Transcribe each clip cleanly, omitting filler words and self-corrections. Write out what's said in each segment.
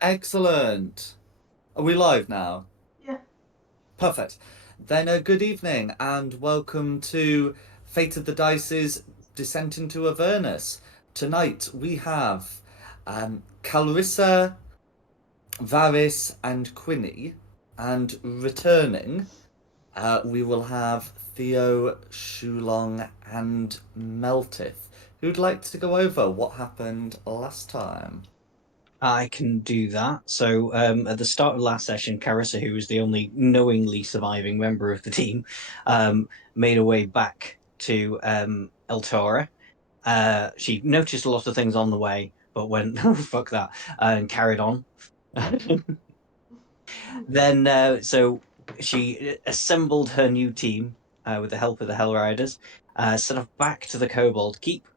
Excellent. Are we live now? Yeah. Perfect. Then good evening and welcome to Fate of the Dice's Descent into Avernus. Tonight we have Calrissa, Varys, and Quinny, and returning we will have Theo, Shulong, and Meltith. Who'd like to go over what happened last time? I can do that. So at the start of last session, Carissa, who was the only knowingly surviving member of the team, made her way back to El Tora. She noticed a lot of things on the way, but went, oh, fuck that, and carried on. Then, so she assembled her new team with the help of the Hell Riders, set off back to the Kobold Keep,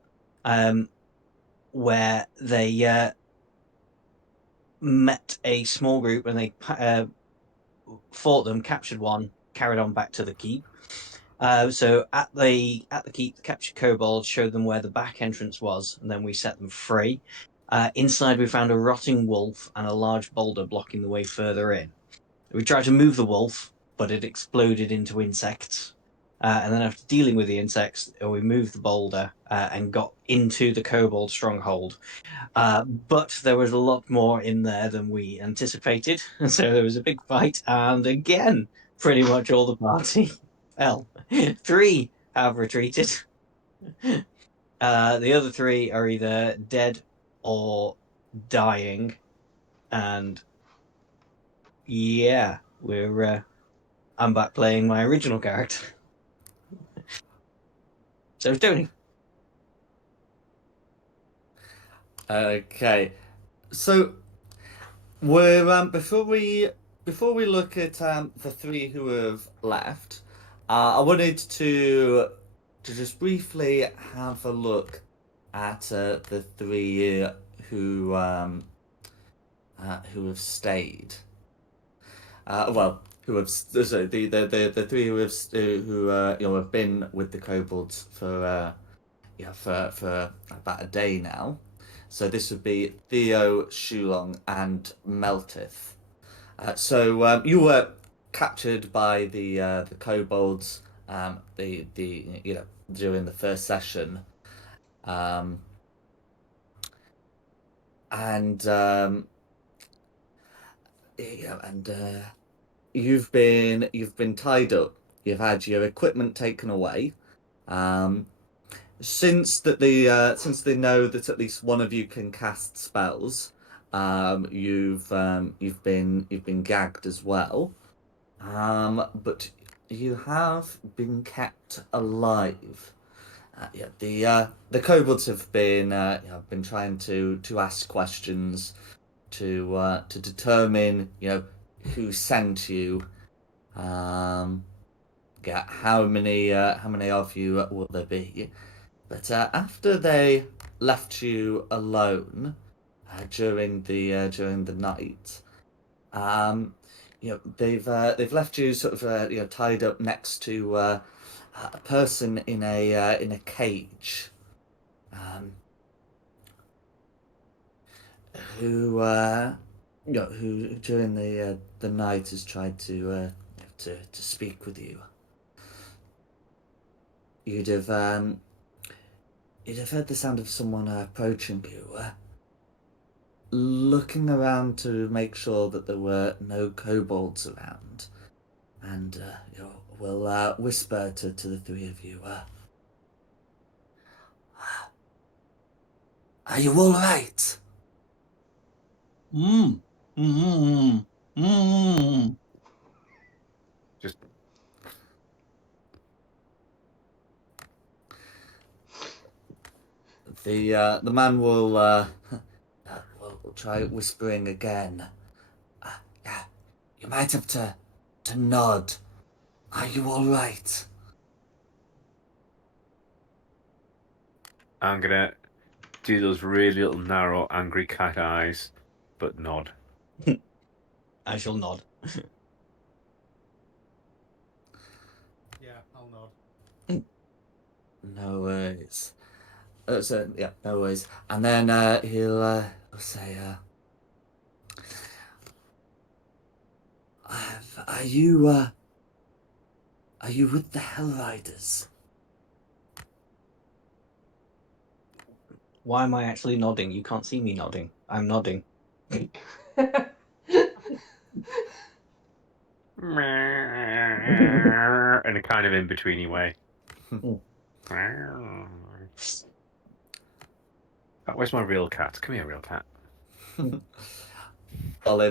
where they met a small group and they fought them, captured one, carried on back to the keep. So at the keep, the captured kobolds showed them where the back entrance was, and then we set them free. Inside, we found a rotting wolf and a large boulder blocking the way further in. We tried to move the wolf, but it exploded into insects. And then after dealing with the insects, we moved the boulder and got into the kobold stronghold. But there was a lot more in there than we anticipated. So there was a big fight, and again, pretty much all the party fell. Three have retreated. The other three are either dead or dying. And yeah, I'm back playing my original character. So Tony. Okay. So we're before we look at the three who have left, I wanted to just briefly have a look at the three who have stayed. Well, who have sorry, the three who have been with the kobolds for for about a day now. So this would be Theo, Shulong, and Meltith. So you were captured by the kobolds. The during the first session, um, and you've been tied up. You've had your equipment taken away. Um, since they know that at least one of you can cast spells, you've been gagged as well. But you have been kept alive. Yeah, the kobolds have been trying to ask questions to determine who sent you. Um, yeah, how many of you will there be? But after they left you alone during the night, um, they've left you sort of tied up next to a person in a cage, um, who during the night has tried to speak with you. You'd have um, you'd have heard the sound of someone approaching you. Looking around to make sure that there were no kobolds around, and we'll whisper to the three of you. Are you all right? Mm. Mm. Mm. Just The man will will try whispering again. Yeah, you might have to nod. Are you all right? I'm gonna do those really little narrow, angry cat eyes, but nod. I shall nod. Yeah, I'll nod. No worries. So yeah, no worries. And then he'll say, Are you with the Hell Riders? Why am I actually nodding? You can't see me nodding. I'm nodding. In a kind of in-betweeny way. Mm. Where's my real cat? Come here, real cat. Well,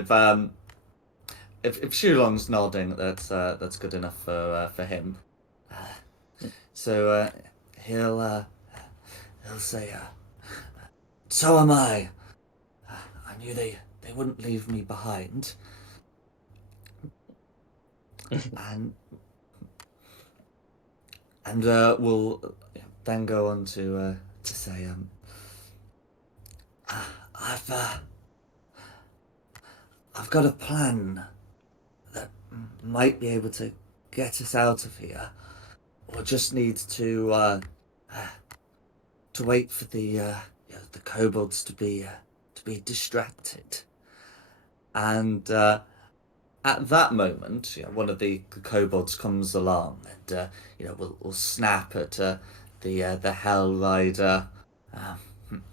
if Shulong's nodding, that's good enough for him. So he'll say, "So am I. I knew they wouldn't leave me behind." and we'll then go on to say, I've I've got a plan that might be able to get us out of here. Or just need to wait for the kobolds to be distracted. And at that moment, one of the kobolds comes along, and will snap at the Hell Rider. Um,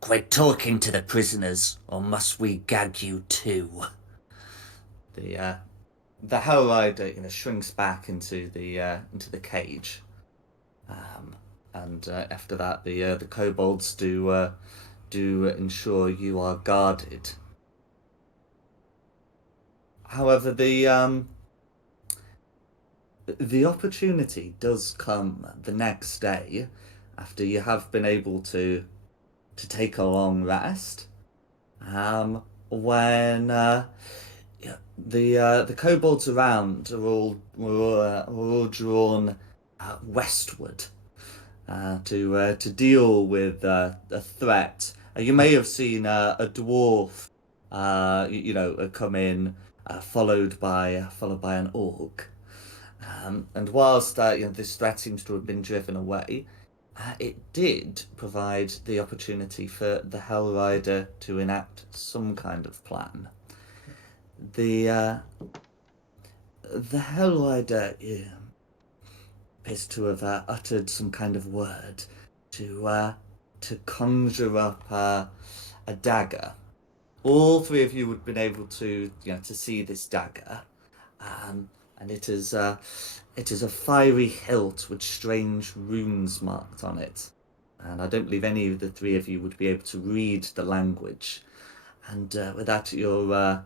Quit talking to the prisoners, or must we gag you too? The Hell Rider, shrinks back into the cage, and after that, the kobolds do ensure you are guarded. However, the opportunity does come the next day, after you have been able to take a long rest, when the kobolds around were all drawn westward to deal with a threat. You may have seen a dwarf, come in, followed by an orc. And whilst this threat seems to have been driven away, it did provide the opportunity for the Hell Rider to enact some kind of plan. The Hell Rider appears to have uttered some kind of word to conjure up a dagger. All three of you would have been able to to see this dagger, and it is a fiery hilt with strange runes marked on it. And I don't believe any of the three of you would be able to read the language. And with that, your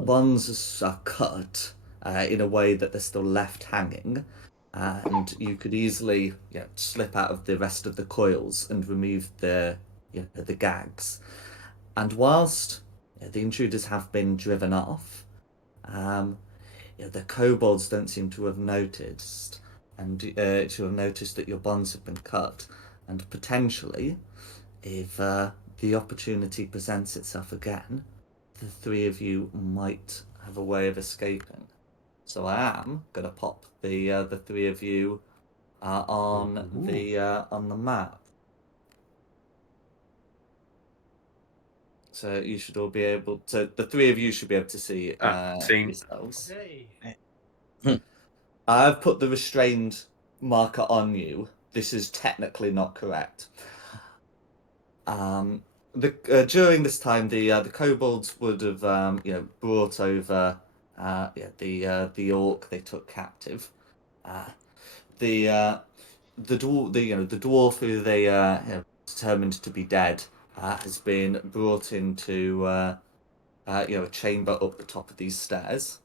bonds are cut in a way that they're still left hanging, and you could easily slip out of the rest of the coils and remove the gags. And whilst the intruders have been driven off, the kobolds don't seem to have noticed, and to have noticed that your bonds have been cut, and potentially, if the opportunity presents itself again, the three of you might have a way of escaping. So I am gonna pop the three of you on the map. So you should all be able to. The three of you should be able to see Seen. yourselves. Okay. I've put the restrained marker on you. This is technically not correct. During this time, the kobolds would have brought over the orc they took captive. The dwarf who they determined to be dead has been brought into a chamber up the top of these stairs.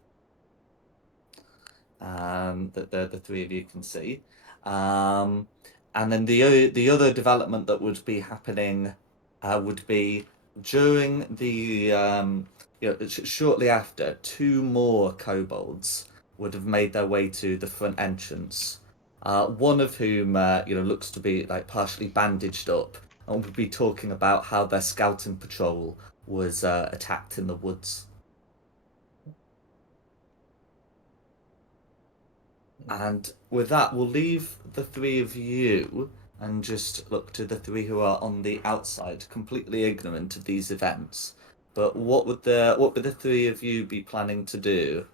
That the three of you can see. And then the other development that would be happening would be during the shortly after, two more kobolds would have made their way to the front entrance. One of whom looks to be like partially bandaged up, and would be talking about how their scouting patrol was attacked in the woods. And with that, we'll leave the three of you and just look to the three who are on the outside, completely ignorant of these events. But what would the three of you be planning to do?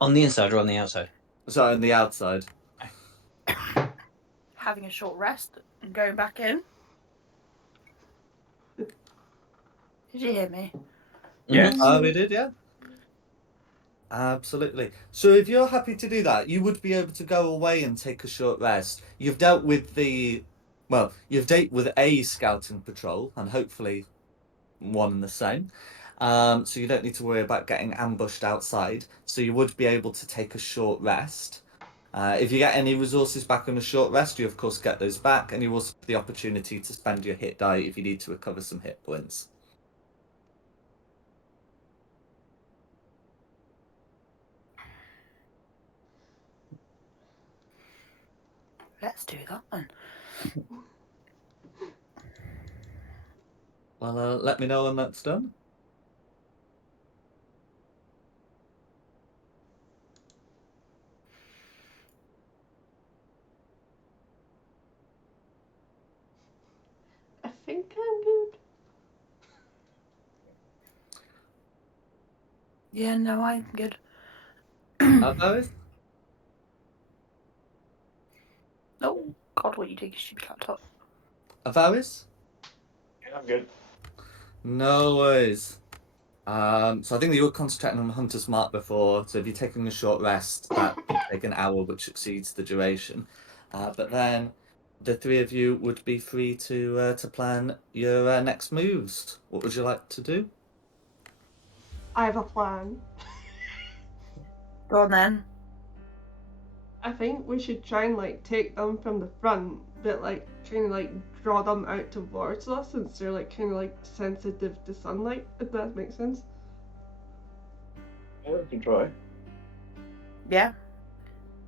On the inside or on the outside? Sorry, on the outside. Having a short rest and going back in. Did you hear me? Yes. Oh, we did, yeah. Absolutely. So if you're happy to do that, you would be able to go away and take a short rest. You've dealt with you've dealt with a scouting patrol and hopefully one and the same. So you don't need to worry about getting ambushed outside. So you would be able to take a short rest. If you get any resources back on a short rest, you of course get those back, and you also have the opportunity to spend your hit die if you need to recover some hit points. Let's do that then. Well, let me know when that's done. I think I'm good. Yeah, no, I'm good. Avernus? Oh, God, what are you doing, stupid laptop? Avernus? Yeah, I'm good. No worries. So I think that you were concentrating on Hunter's Mark before, so if you're taking a short rest, that would take an hour, which exceeds the duration. But then the three of you would be free to plan your next moves. What would you like to do? I have a plan. Go on then. I think we should try and like take them from the front, but like trying to like draw them out towards us since they're like kind of like sensitive to sunlight, if that makes sense. Yeah, we can try. Yeah.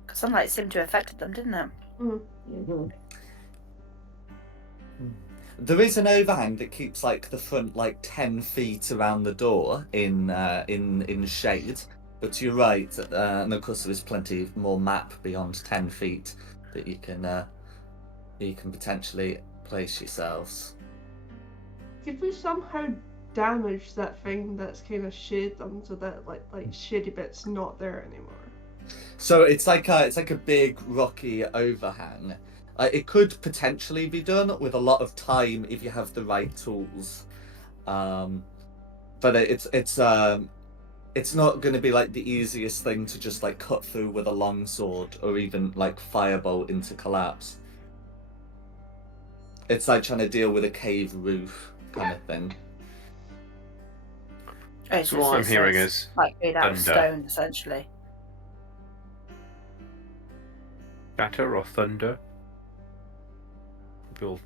Because sunlight seemed to have affected them, didn't it? Mm-hmm. There is an overhang that keeps like the front like 10 feet around the door in shade. But you're right, and of course there is plenty more map beyond 10 feet that you can potentially place yourselves. Could we somehow damage that thing that's kind of shade them so that like shady bit's not there anymore? So it's like a big rocky overhang. It could potentially be done with a lot of time if you have the right tools, but it's not going to be like the easiest thing to just like cut through with a long sword or even like firebolt into collapse. It's like trying to deal with a cave roof kind of thing. It's So what I'm hearing it's is like made out of thunder. stone, essentially. Shatter or thunder. We'll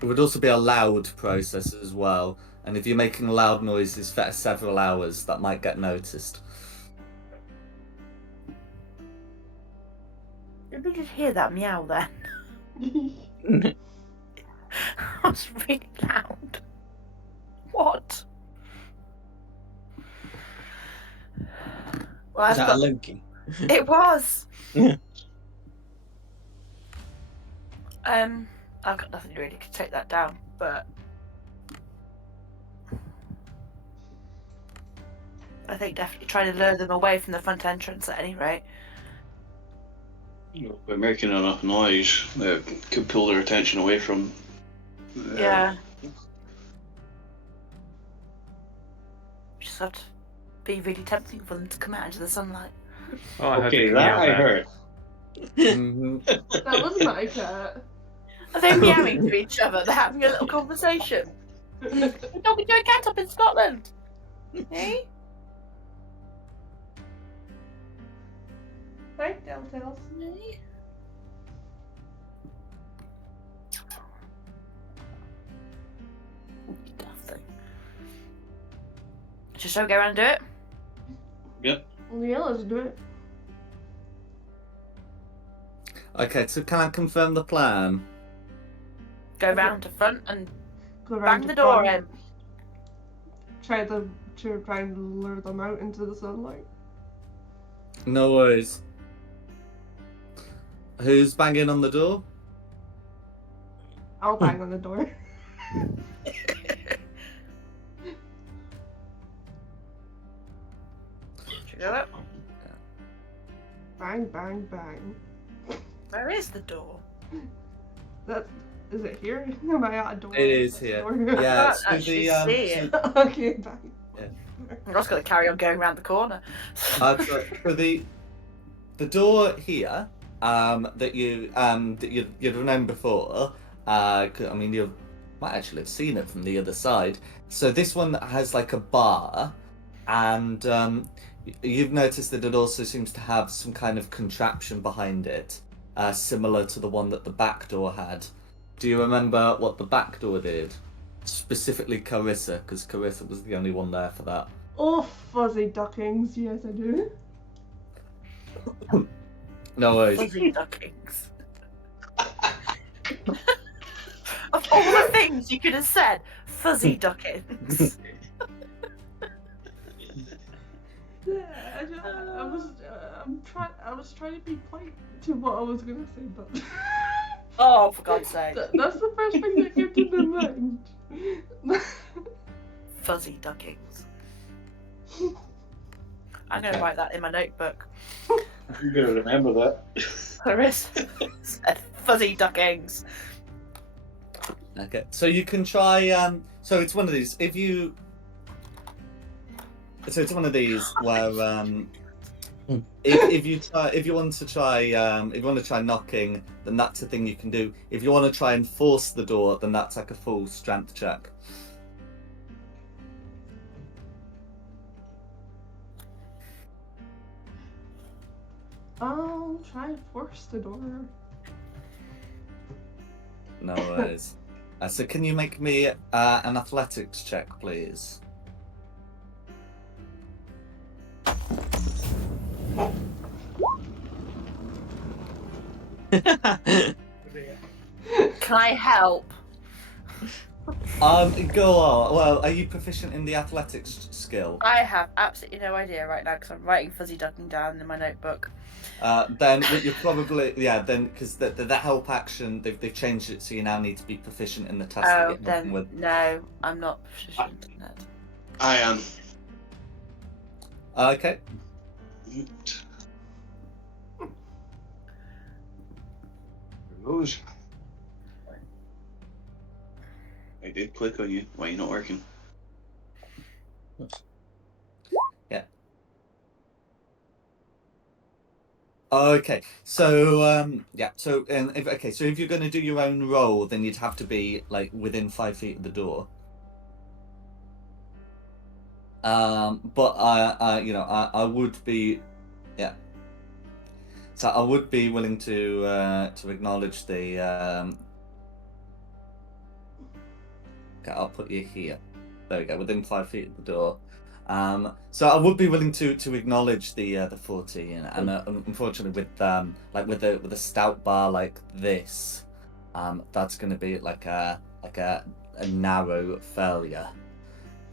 It would also be a loud process as well, and if you're making loud noises for several hours, that might get noticed. Did we just hear that meow then? That's really loud. What? Well, Is I've that a got... Loki? It was. Yeah. I've got nothing really to take that down, but I think definitely trying to lure them away from the front entrance at any rate. By making enough noise, could pull their attention away from. Yeah. Just have to be really tempting for them to come out into the sunlight. Oh, I Okay, heard the that meow I there. heard. That was my cat. Are they meowing to each other? They're having a little conversation. We're talking to a cat up in Scotland. Eh? Hi, Telltales. Eh? Nothing. Just shall we go around and do it? Yep. Yeah, let's do it. Okay, so can I confirm the plan? Go round to front and go around Bang the door front, in. try and lure them out into the sunlight. No worries. Who's banging on the door? I'll bang on the door. Should we do it? Bang, bang, bang. Where is the door? Is it here? Am I at a door? It is That's here. the door. Yeah, can't so actually the see it. Okay, bang. I'm just going to carry on going around the corner. so the door here that you'd known before. I mean, you might actually have seen it from the other side. So this one has like a bar, and you've noticed that it also seems to have some kind of contraption behind it, similar to the one that the back door had. Do you remember what the back door did? Specifically Carissa, because Carissa was the only one there for that. Oh, fuzzy duckings. Yes, I do. No worries. Fuzzy duckings. Of all the things you could have said, fuzzy duckings. Yeah, I was trying to be polite to what I was gonna say, but Oh, for God's sake. that's the first thing that came to my mind. Fuzzy duckings. I'm going to Okay. write that in my notebook. You're gonna remember that. Clarissa said fuzzy duckings. Okay, so you can try. So it's one of these. So it's one of these where if you want to try knocking, then that's a thing you can do. If you want to try and force the door, then that's like a full strength check. I'll try and force the door. No worries. So can you make me an athletics check, please? Can I help? Go on. Well, are you proficient in the athletics skill? I have absolutely no idea right now because I'm writing fuzzy ducking down in my notebook. Then you're probably then because the help action they've changed it so you now need to be proficient in the task that Oh, you're working then with. no, I'm not proficient in that. I am. Okay. Rose. I did click on you. Why are you not working? Okay. So So if you're going to do your own roll, then you'd have to be like within 5 feet of the door. But I would be, yeah. So I would be willing to acknowledge the. Okay, I'll put you here. There we go, within 5 feet of the door. So I would be willing to acknowledge the 14, and unfortunately with a stout bar like this, that's going to be like a narrow failure.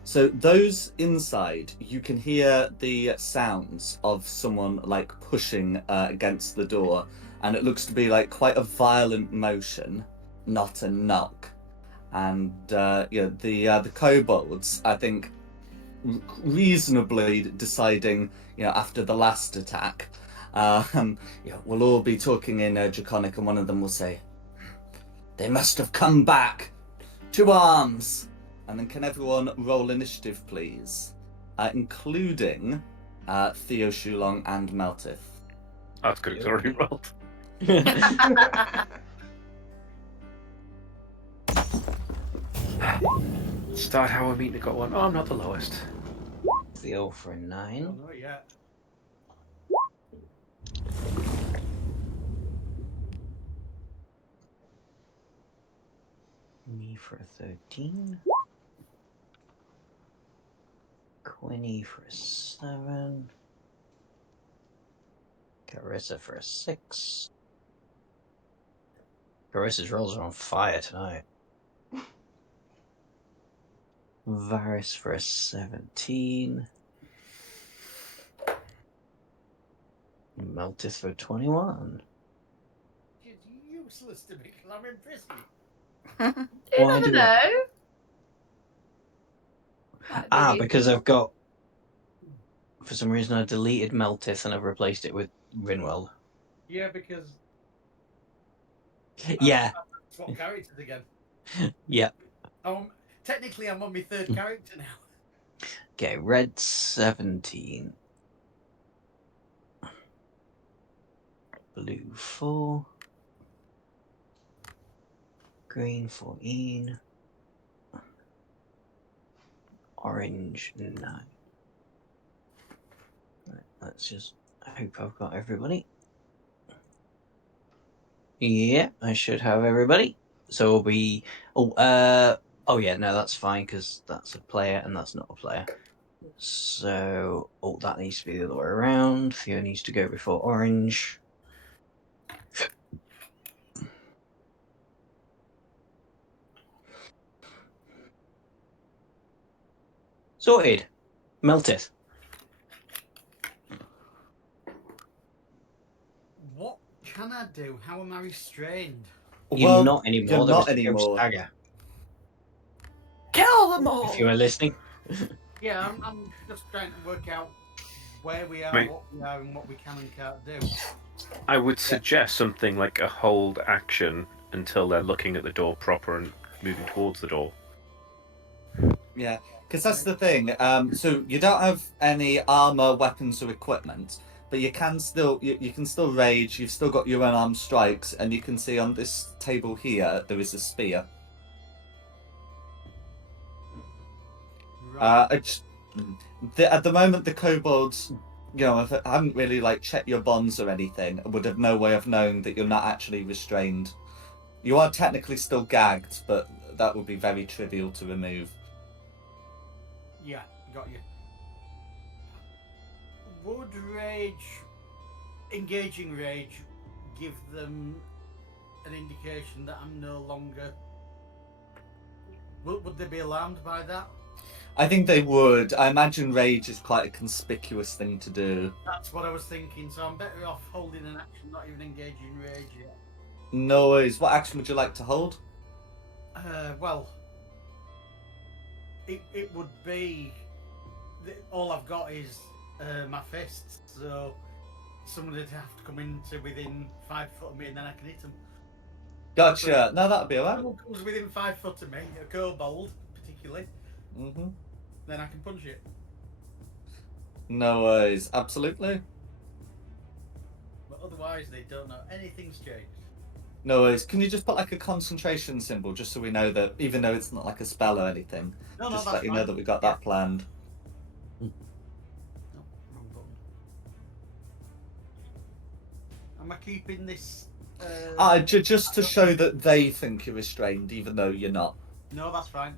So those inside, you can hear the sounds of someone like pushing against the door, and it looks to be like quite a violent motion, not a knock. And the kobolds, I think, reasonably deciding, after the last attack, we'll all be talking in Draconic, and one of them will say, "They must have come back to arms." And then can everyone roll initiative, please? Including Theo Shulong and Meltith. That's good. It's already rolled. Start how we're meeting. I got one. Oh, I'm not the lowest. Theo for a 9. not yet. Me for a 13. Quinny for a 7. Carissa for a 6. Carissa's rolls are on fire tonight. Varys for a 17. Meltis for 21. It's useless to me because I'm in prison. You Why never do know. Might be because useful. I've got. For some reason, I deleted Meltis and I've replaced it with Rinwell. Yeah, because Yeah, I've swapped characters again. yeah. Technically, I'm on my third character now. Okay, red 17. Blue 4. Green 14. Orange 9. Right, let's just hope I've got everybody. Yeah, I should have everybody. So it'll be. Oh yeah, no, that's fine because that's a player and that's not a player. So, that needs to be the other way around. Theo needs to go before orange. Sorted. Melted. What can I do? How am I restrained? You're Well, not anymore. you're There was not a ghost anymore. dagger. Kill them all. If you were listening. Yeah, I'm just trying to work out where we are, Right. what we are, and what we can and can't do. I would suggest something like a hold action until they're looking at the door proper and moving towards the door. Yeah, because that's the thing. So you don't have any armor, weapons, or equipment, but you can still you can still rage. You've still got your unarmed strikes, and you can see on this table here there is a spear. Right. At the moment, the kobolds, if I haven't really checked your bonds or anything, would have no way of knowing that you're not actually restrained. You are technically still gagged, but that would be very trivial to remove. Yeah, got you. Would engaging rage, give them an indication that I'm no longer... Would they be alarmed by that? I think they would. I imagine rage is quite a conspicuous thing to do. That's what I was thinking, so I'm better off holding an action, not even engaging rage yet. No worries. What action would you like to hold? Well, it would be... all I've got is my fists, so someone would have to come into within 5 foot of me and then I can hit them. Gotcha. No, that'll be If alright. someone comes within 5 foot of me, a kobold particularly, Mm-hmm. then I can punch it. No worries. Absolutely. But otherwise, they don't know anything's changed. No worries. Can you just put a concentration symbol just so we know that, even though it's not like a spell or anything, No, just that's let you know fine. that we got that planned. No, wrong button. Am I keeping this? Just to show that they think you're restrained, even though you're not. No, that's fine.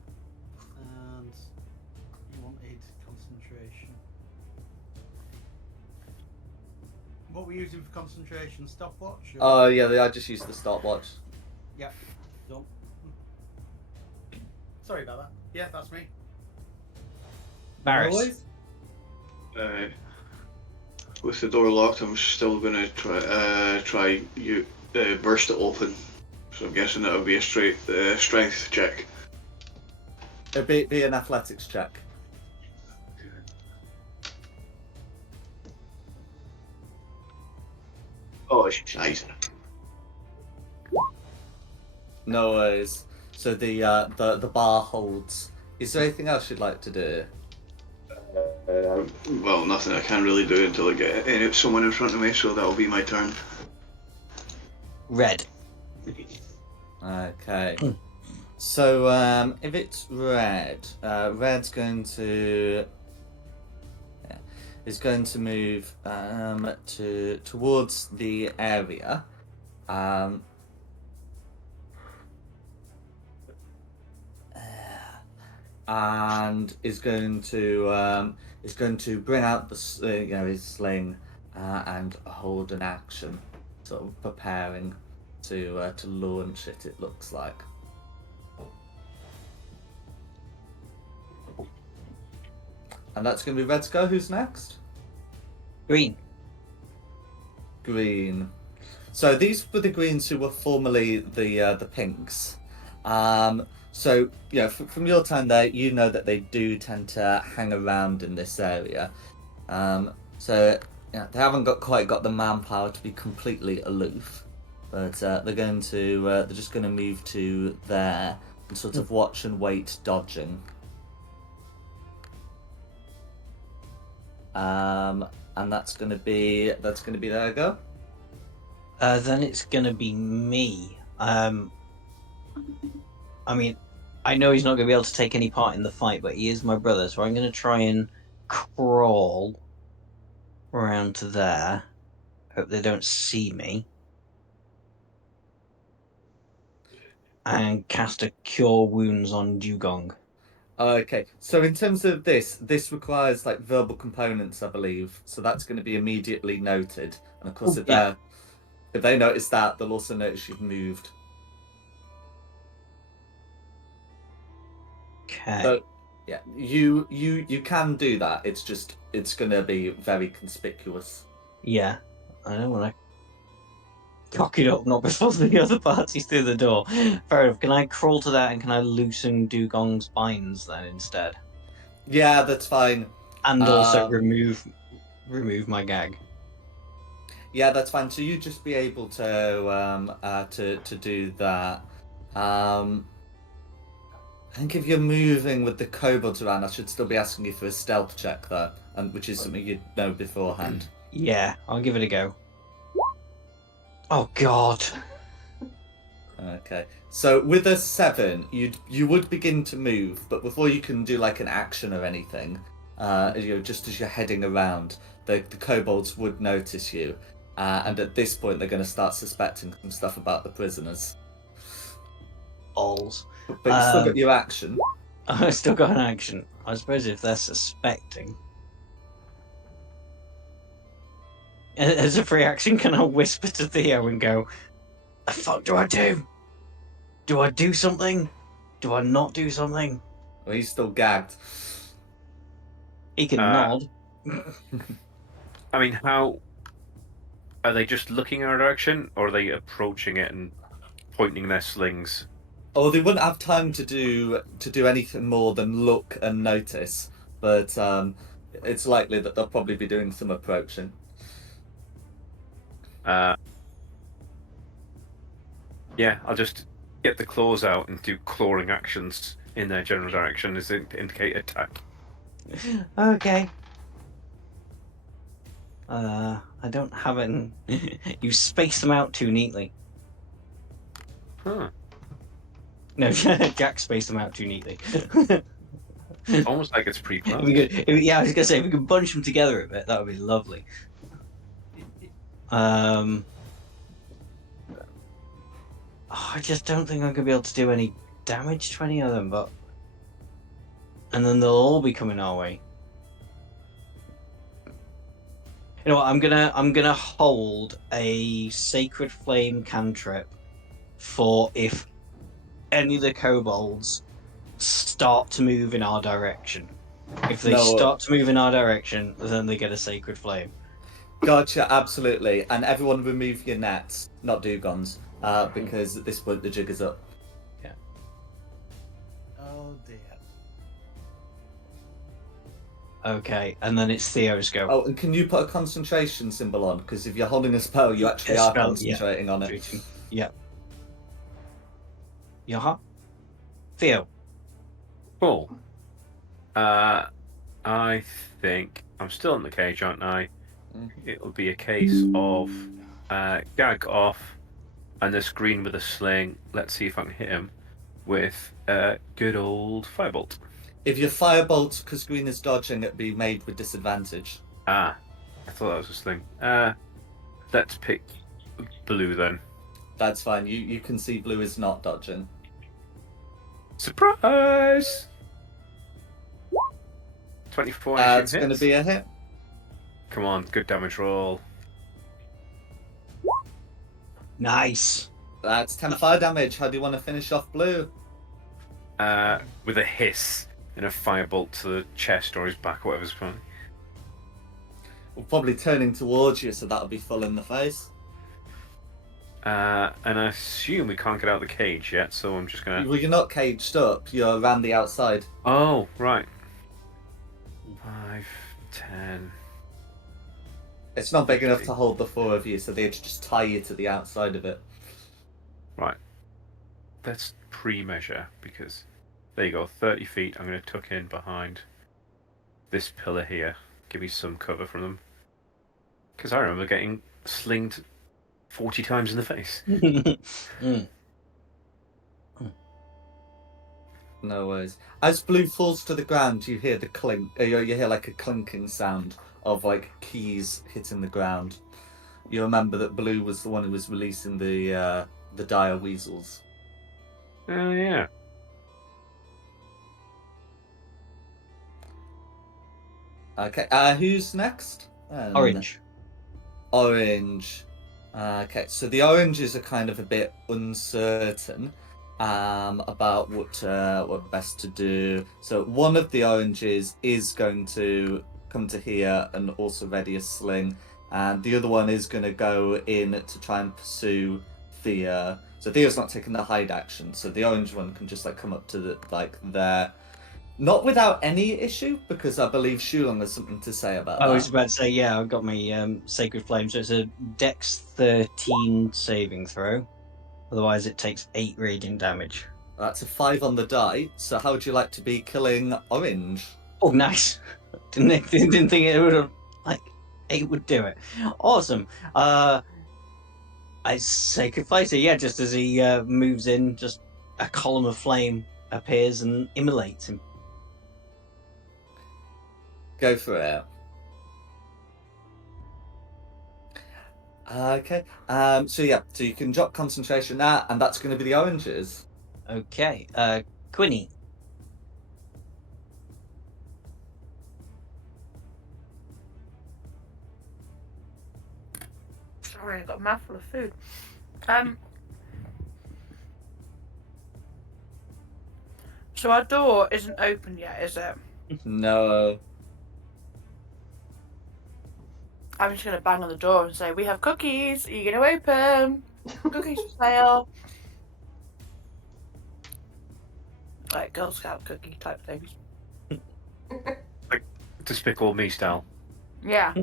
And you wanted concentration. What we're using for concentration? Stopwatch? Oh, yeah, I just used the stopwatch. Yeah, done. Sorry about that. Yeah, that's me. Varys. With the door locked, I'm still gonna try burst it open. So I'm guessing that would be a straight strength check. It'd be an athletics check. Oh, nice. No worries. So the bar holds. Is there anything else you'd like to do? Well, nothing I can really do until I get someone in front of me, so that'll be my turn. Red. Okay. So if it's red, red's going to is going to move towards the area. And is going to bring out his sling and hold an action, sort of preparing to launch it. It looks like. And that's going to be red to go. Who's next? Green. Green. So these were the greens who were formerly the pinks. So yeah, from your time there, you know that they do tend to hang around in this area. So yeah, they haven't quite got the manpower to be completely aloof, but they're just going to move to there and sort of watch and wait, dodging. And that's going to be their go. Then it's gonna be me. I mean, I know he's not gonna be able to take any part in the fight, but he is my brother, so I'm gonna try and crawl around to there. Hope they don't see me. And cast a Cure Wounds on Dugong. Okay, so in terms of this requires like verbal components, I believe. So that's going to be immediately noted, and of course, Yeah. if they notice that, they'll also notice you've moved. Okay. So yeah, you can do that. It's going to be very conspicuous. Yeah. I don't want to cock it up, not before the other party's through the door. Fair enough. Can I crawl to that and can I loosen Dugong's binds then instead? Yeah, that's fine. And also remove my gag. Yeah, that's fine. So you just be able to do that. I think if you're moving with the kobolds around, I should still be asking you for a stealth check though, and which is something you'd know beforehand. Yeah, I'll give it a go. Oh God. Okay. So with a 7, you would begin to move, but before you can do like an action or anything, just as you're heading around, the kobolds would notice you, and at this point they're going to start suspecting some stuff about the prisoners. Balls. But you still got your action. I still got an action. I suppose if they're suspecting. As a free action, can I whisper to Theo and go, the fuck do I do? Do I do something? Do I not do something? Well, he's still gagged. He can nod. I mean, how are they just looking in our direction, or are they approaching it and pointing their slings? Oh, they wouldn't have time to do anything more than look and notice, but it's likely that they'll probably be doing some approaching. Yeah, I'll just get the claws out and do clawing actions in their general direction as it indicate attack. Okay. I don't have it. You spaced them out too neatly. Huh. No, Jack spaced them out too neatly. Almost like it's pre-planned. Yeah, I was gonna say if we could bunch them together a bit, that would be lovely. I just don't think I'm gonna be able to do any damage to any of them, but and then they'll all be coming our way. You know what? I'm gonna hold a Sacred Flame cantrip for if any of the kobolds start to move in our direction. If they start to move in our direction, then they get a Sacred Flame. Gotcha, absolutely. And everyone remove your nets, not dugons, because at this point the jig is up. Yeah. Oh dear. Okay, and then it's Theo's go. Oh, and can you put a concentration symbol on? Because if you're holding a spell, you actually are concentrating on it. Yeah. Yaha? Theo. Cool. I think I'm still in the cage, aren't I? It'll be a case of gag off, and this green with a sling. Let's see if I can hit him with a good old firebolt. If your firebolt, because green is dodging, it'd be made with disadvantage. Ah, I thought that was a sling. Let's pick blue then. That's fine. You can see blue is not dodging. Surprise! 24. It's going to be a hit. Come on, good damage roll. Nice. That's 10 fire damage. How do you want to finish off blue? With a hiss, in a firebolt to the chest or his back, or whatever's funny. We're probably turning towards you, so that'll be full in the face. And I assume we can't get out of the cage yet, so I'm just gonna. Well, you're not caged up. You're around the outside. Oh, right. 5, 10. It's not big enough to hold the four of you, so they'd just tie you to the outside of it. Right. Let's pre-measure, because there you go, 30 feet. I'm going to tuck in behind this pillar here. Give me some cover from them. Because I remember getting slinged 40 times in the face. No worries. As Blue falls to the ground, you hear the clink. You hear like a clinking sound of like keys hitting the ground. You remember that Blue was the one who was releasing the dire weasels. Oh, yeah. Okay. Who's next? Orange. Orange. Okay. So the oranges are kind of a bit uncertain about what best to do. So one of the oranges is going to come to here and also ready a sling, and the other one is going to go in to try and pursue Thea. So Thea's not taking the hide action, so the orange one can just like come up to the there, not without any issue, because I believe Shulong has something to say about I that. was about to say, yeah, I've got my Sacred Flame, so it's a Dex 13 saving throw. Otherwise, it takes 8 radiant damage. That's a 5 on the die. So how would you like to be killing orange? Oh, nice. Didn't think it would have, like, 8 would do it. Awesome. I Sacred Flame, so yeah, just as he moves in, just a column of flame appears and immolates him. Go for it. Okay. So yeah, so you can drop concentration now, and that's going to be the oranges. Okay. Quinny. Sorry, I got a mouthful of food. So our door isn't open yet, is it? No. I'm just gonna bang on the door and say, "We have cookies. Are you gonna open? Cookies for sale." Like Girl Scout cookie type things. Despicable Me style. Yeah.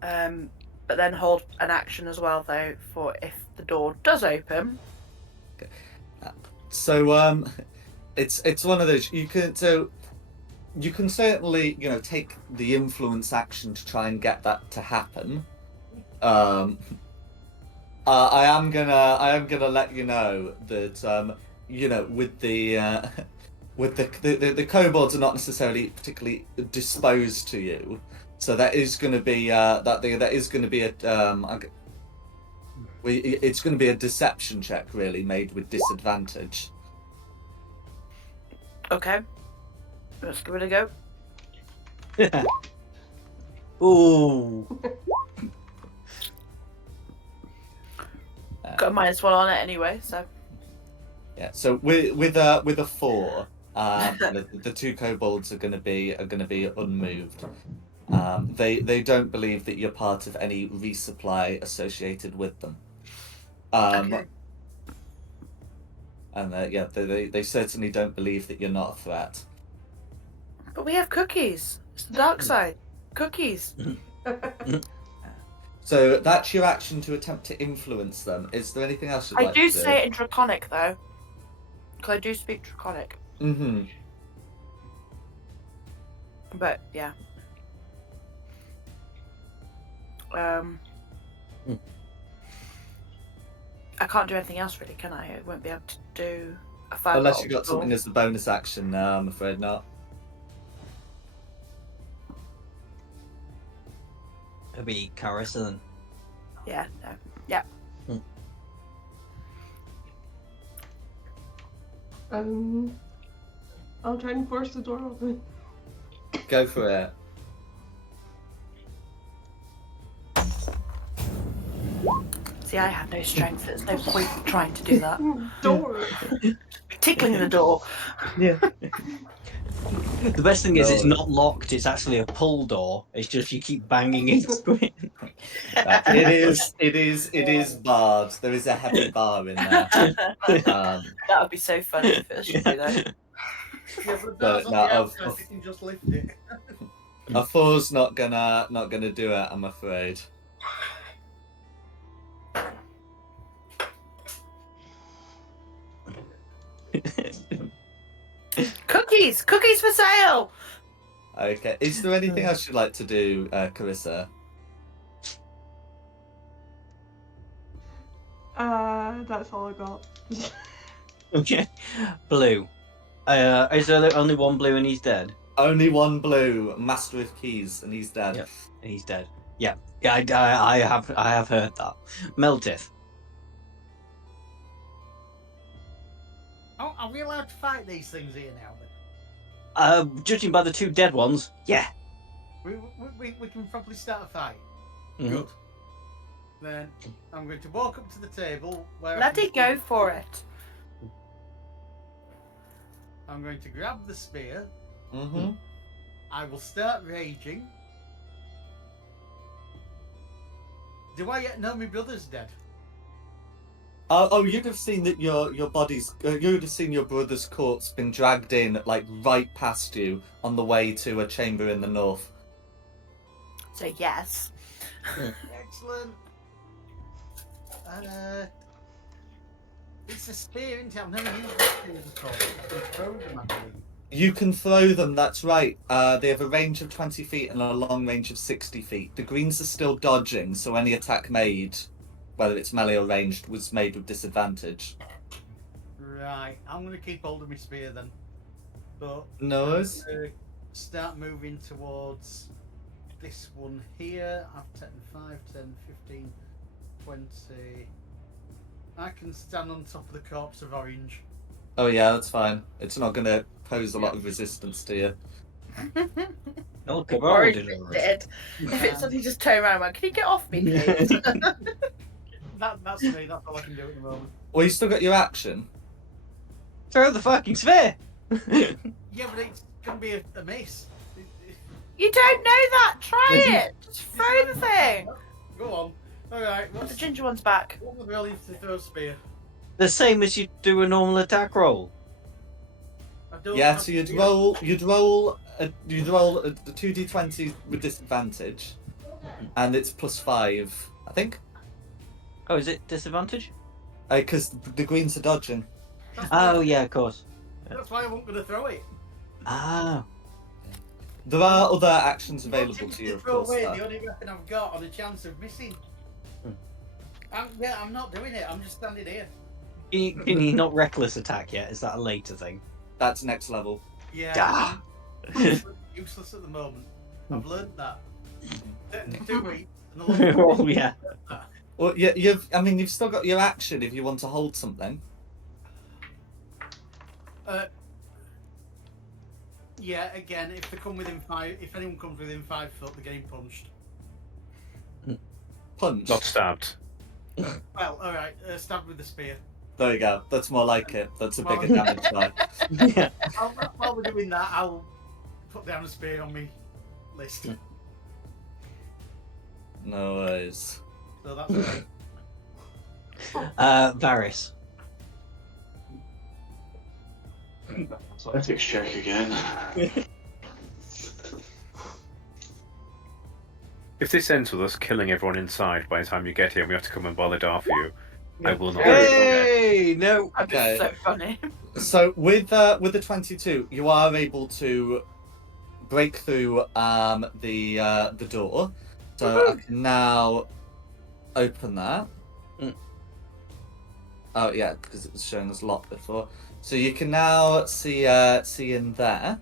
But then hold an action as well, though, for if the door does open. So it's one of those you can certainly take the influence action to try and get that to happen. I am gonna let you know that with the kobolds are not necessarily particularly disposed to you, so that is going to be it's going to be a deception check really made with disadvantage. Okay. Let's give it a go. Ooh. Got a -1 on it anyway, so. Yeah. So with a 4, the two kobolds are going to be unmoved. They don't believe that you're part of any resupply associated with them. Okay. And they certainly don't believe that you're not a threat. But we have cookies. It's the dark side. Cookies. So that's your action to attempt to influence them. Is there anything else you'd I like do to do? say it in Draconic, though. Because I do speak Draconic. Mm-hmm. But, yeah. I can't do anything else, really, can I? I won't be able to do a 5. Unless you got something as the bonus action. No, I'm afraid not. It'll be Carissa then. Yeah, no. Yeah. I'll try and force the door open. Go for it. See, I have no strength. There's no point in trying to do that. Door. Tickling the door. Yeah. The best thing is, it's No. not locked. It's actually a pull door. It's just you keep banging into it. It is barred. There is a heavy bar in there. That would be so funny if it was true, though. Yeah, but No, that's on no, the of- outside. of- You can just lift it. A 4's not gonna do it, I'm afraid. Cookies! Cookies for sale! Okay. Is there anything else you'd like to do, Carissa? That's all I got. Okay. Blue. Is there only one blue and he's dead? Only one blue, master of keys, and he's dead. Yep. And he's dead. Yeah. Yeah. I have heard that. Meltith. Oh, are we allowed to fight these things here now? Then? Judging by the two dead ones, yeah. We can probably start a fight. Mhm. Good. Then I'm going to walk up to the table where I Let can it go for it. I'm going to grab the spear. Mm-hmm. I will start raging. Do I yet know my brother's dead? Oh, you'd have seen that your body's. You'd have seen your brother's corpse been dragged in, like right past you, on the way to a chamber in the north. So, yes. Excellent. It's a spear, isn't it? I've never used spears before. You can throw them, I believe. You can throw them. That's right. They have a range of 20 feet and a long range of 60 feet. The greens are still dodging, so any attack made, whether it's melee or ranged, was made with disadvantage. Right, I'm going to keep hold of my spear then. But No I'm worries. gonna start moving towards this one here. I've taken 5, 10, 15, 20. I can stand on top of the corpse of Orange. Oh yeah, that's fine. It's not going to pose a lot of resistance to you. Oh, Orange did is it. dead. If it's suddenly just turn around and went, can you get off me, please? That's me, that's all I can do at the moment. Well, you still got your action. Throw the fucking sphere. Yeah, but it's going to be a miss. You don't know that! Try it! Just throw the thing! Go on. Alright, The what's ginger one's back. what the hell is the throw spear? The same as you do a normal attack roll. I don't Yeah, have so you'd to- roll a 2d20 with disadvantage, and it's +5, I think, Oh, is it disadvantage? because the greens are dodging. That's Oh why- yeah, of course. That's why I wasn't going to throw it. Ah. There are other actions You available wanted to me you, of throw course. away That. the only weapon I've got on a chance of missing. Hmm. I'm not doing it. I'm just standing here. Can you not reckless attack yet? Is that a later thing? That's next level. Yeah. Ah. I'm useless at the moment. I've learned that. 2 weeks. And the last Oh yeah. Well, you've still got your action if you want to hold something. Yeah, again, if they come within 5, if anyone comes within 5 foot, they're getting punched. Punch. Not stabbed. Well, alright, stab with the spear. There you go. That's more like it. That's a bigger Well- damage die. Yeah. While we're doing that, I'll put down a spear on me list. No worries. So that's right. Varys. Athletics check again. If this ends with us killing everyone inside by the time you get here and we have to come and bar the door for you, I will not. Hey, no. That'd be Okay. so funny. So with the 22, you are able to break through the door. So I can now open that. Mm. Oh yeah, because it was showing us locked before. So you can now see in there.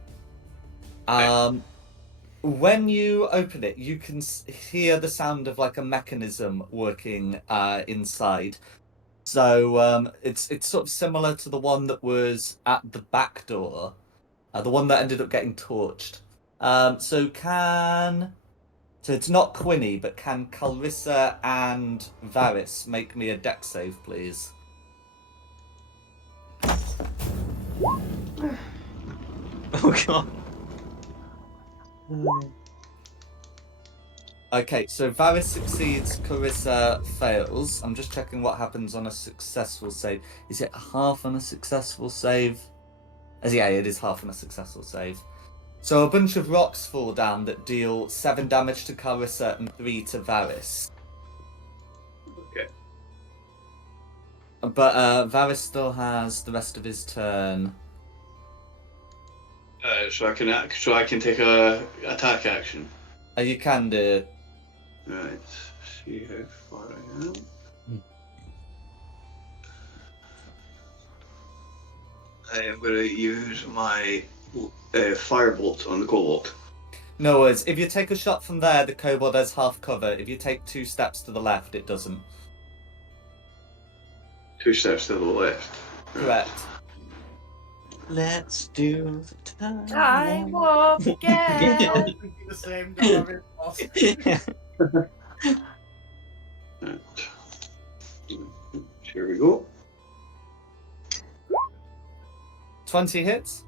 When you open it, you can hear the sound of like a mechanism working inside. So it's sort of similar to the one that was at the back door, the one that ended up getting torched. So can So it's not Quinny, but can Calrissa and Varys make me a dex save, please? Oh god. Okay, so Varys succeeds, Carissa fails. I'm just checking what happens on a successful save. Is it half on a successful save? Yeah, it is half on a successful save. So a bunch of rocks fall down that deal 7 damage to Carissa and 3 to Varys. Okay. But Varys still has the rest of his turn. So I can take a attack action. You can do. Right. See how far I am. I am going to use my firebolt on the kobold. No worries. If you take a shot from there, the kobold has half cover. If you take 2 steps to the left, it doesn't. 2 steps to the left. Correct. Let's do the time. Time warp again. Yeah. Thinking the same dilemma, boss. Right. Here we go. 20 hits.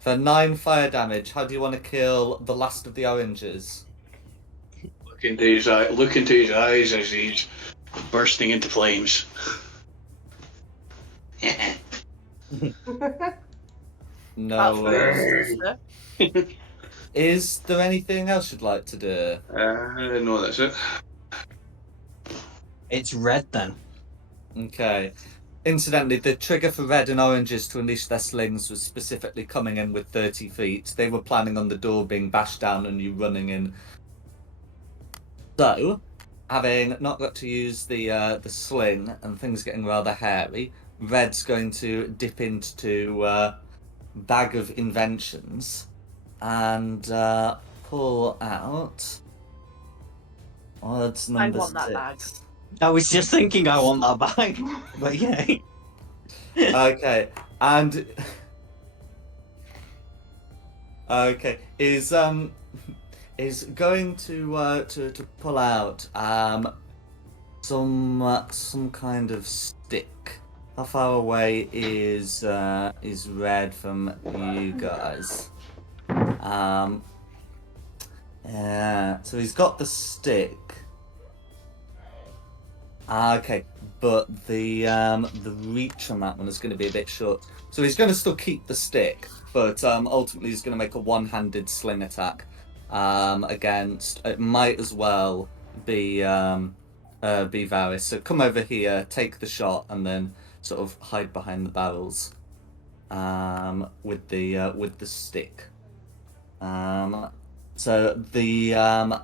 For 9 fire damage, how do you want to kill the last of the oranges? Look into his eyes as he's bursting into flames. No That's worries. first. Is there anything else you'd like to do? No, that's it. It's red then. Okay. Incidentally, the trigger for red and oranges to unleash their slings was specifically coming in with 30 feet. They were planning on the door being bashed down and you running in. So, having not got to use the sling and things getting rather hairy, red's going to dip into bag of inventions and pull out. What's number want that bag. 6? I was just thinking I want that bag. But yeah. Okay, and okay is going to pull out some kind of stick. How far away is red from you guys? Yeah, so he's got the stick. Okay, but the reach on that one is going to be a bit short. So he's going to still keep the stick, but ultimately he's going to make a one-handed sling attack against. It might as well be Varys. So come over here, take the shot, and then sort of hide behind the barrels with the stick. So the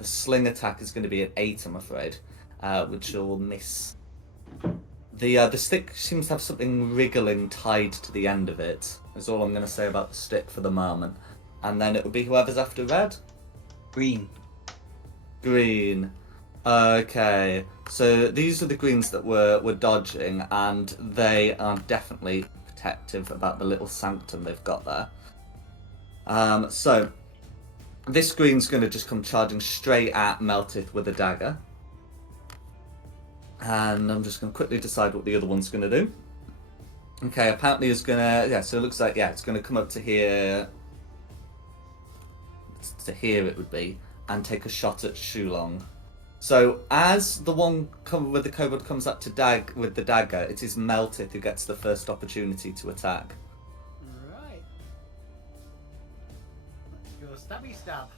sling attack is going to be an 8, I'm afraid. Which will miss. The stick seems to have something wriggling tied to the end of it. Is all I'm going to say about the stick for the moment. And then it will be whoever's after red. Green. Green. Okay. So these are the greens that were dodging, and they are definitely protective about the little sanctum they've got there. So this green's going to just come charging straight at Meltith with a dagger. And I'm just going to quickly decide what the other one's going to do. Okay, apparently it's going to... Yeah, so it looks like, it's going to come up to here. To here it would be. And take a shot at Shulong. So as the one with the kobold comes up to with the dagger, it is Meltith who gets the first opportunity to attack. Right. Let's go stabby stab.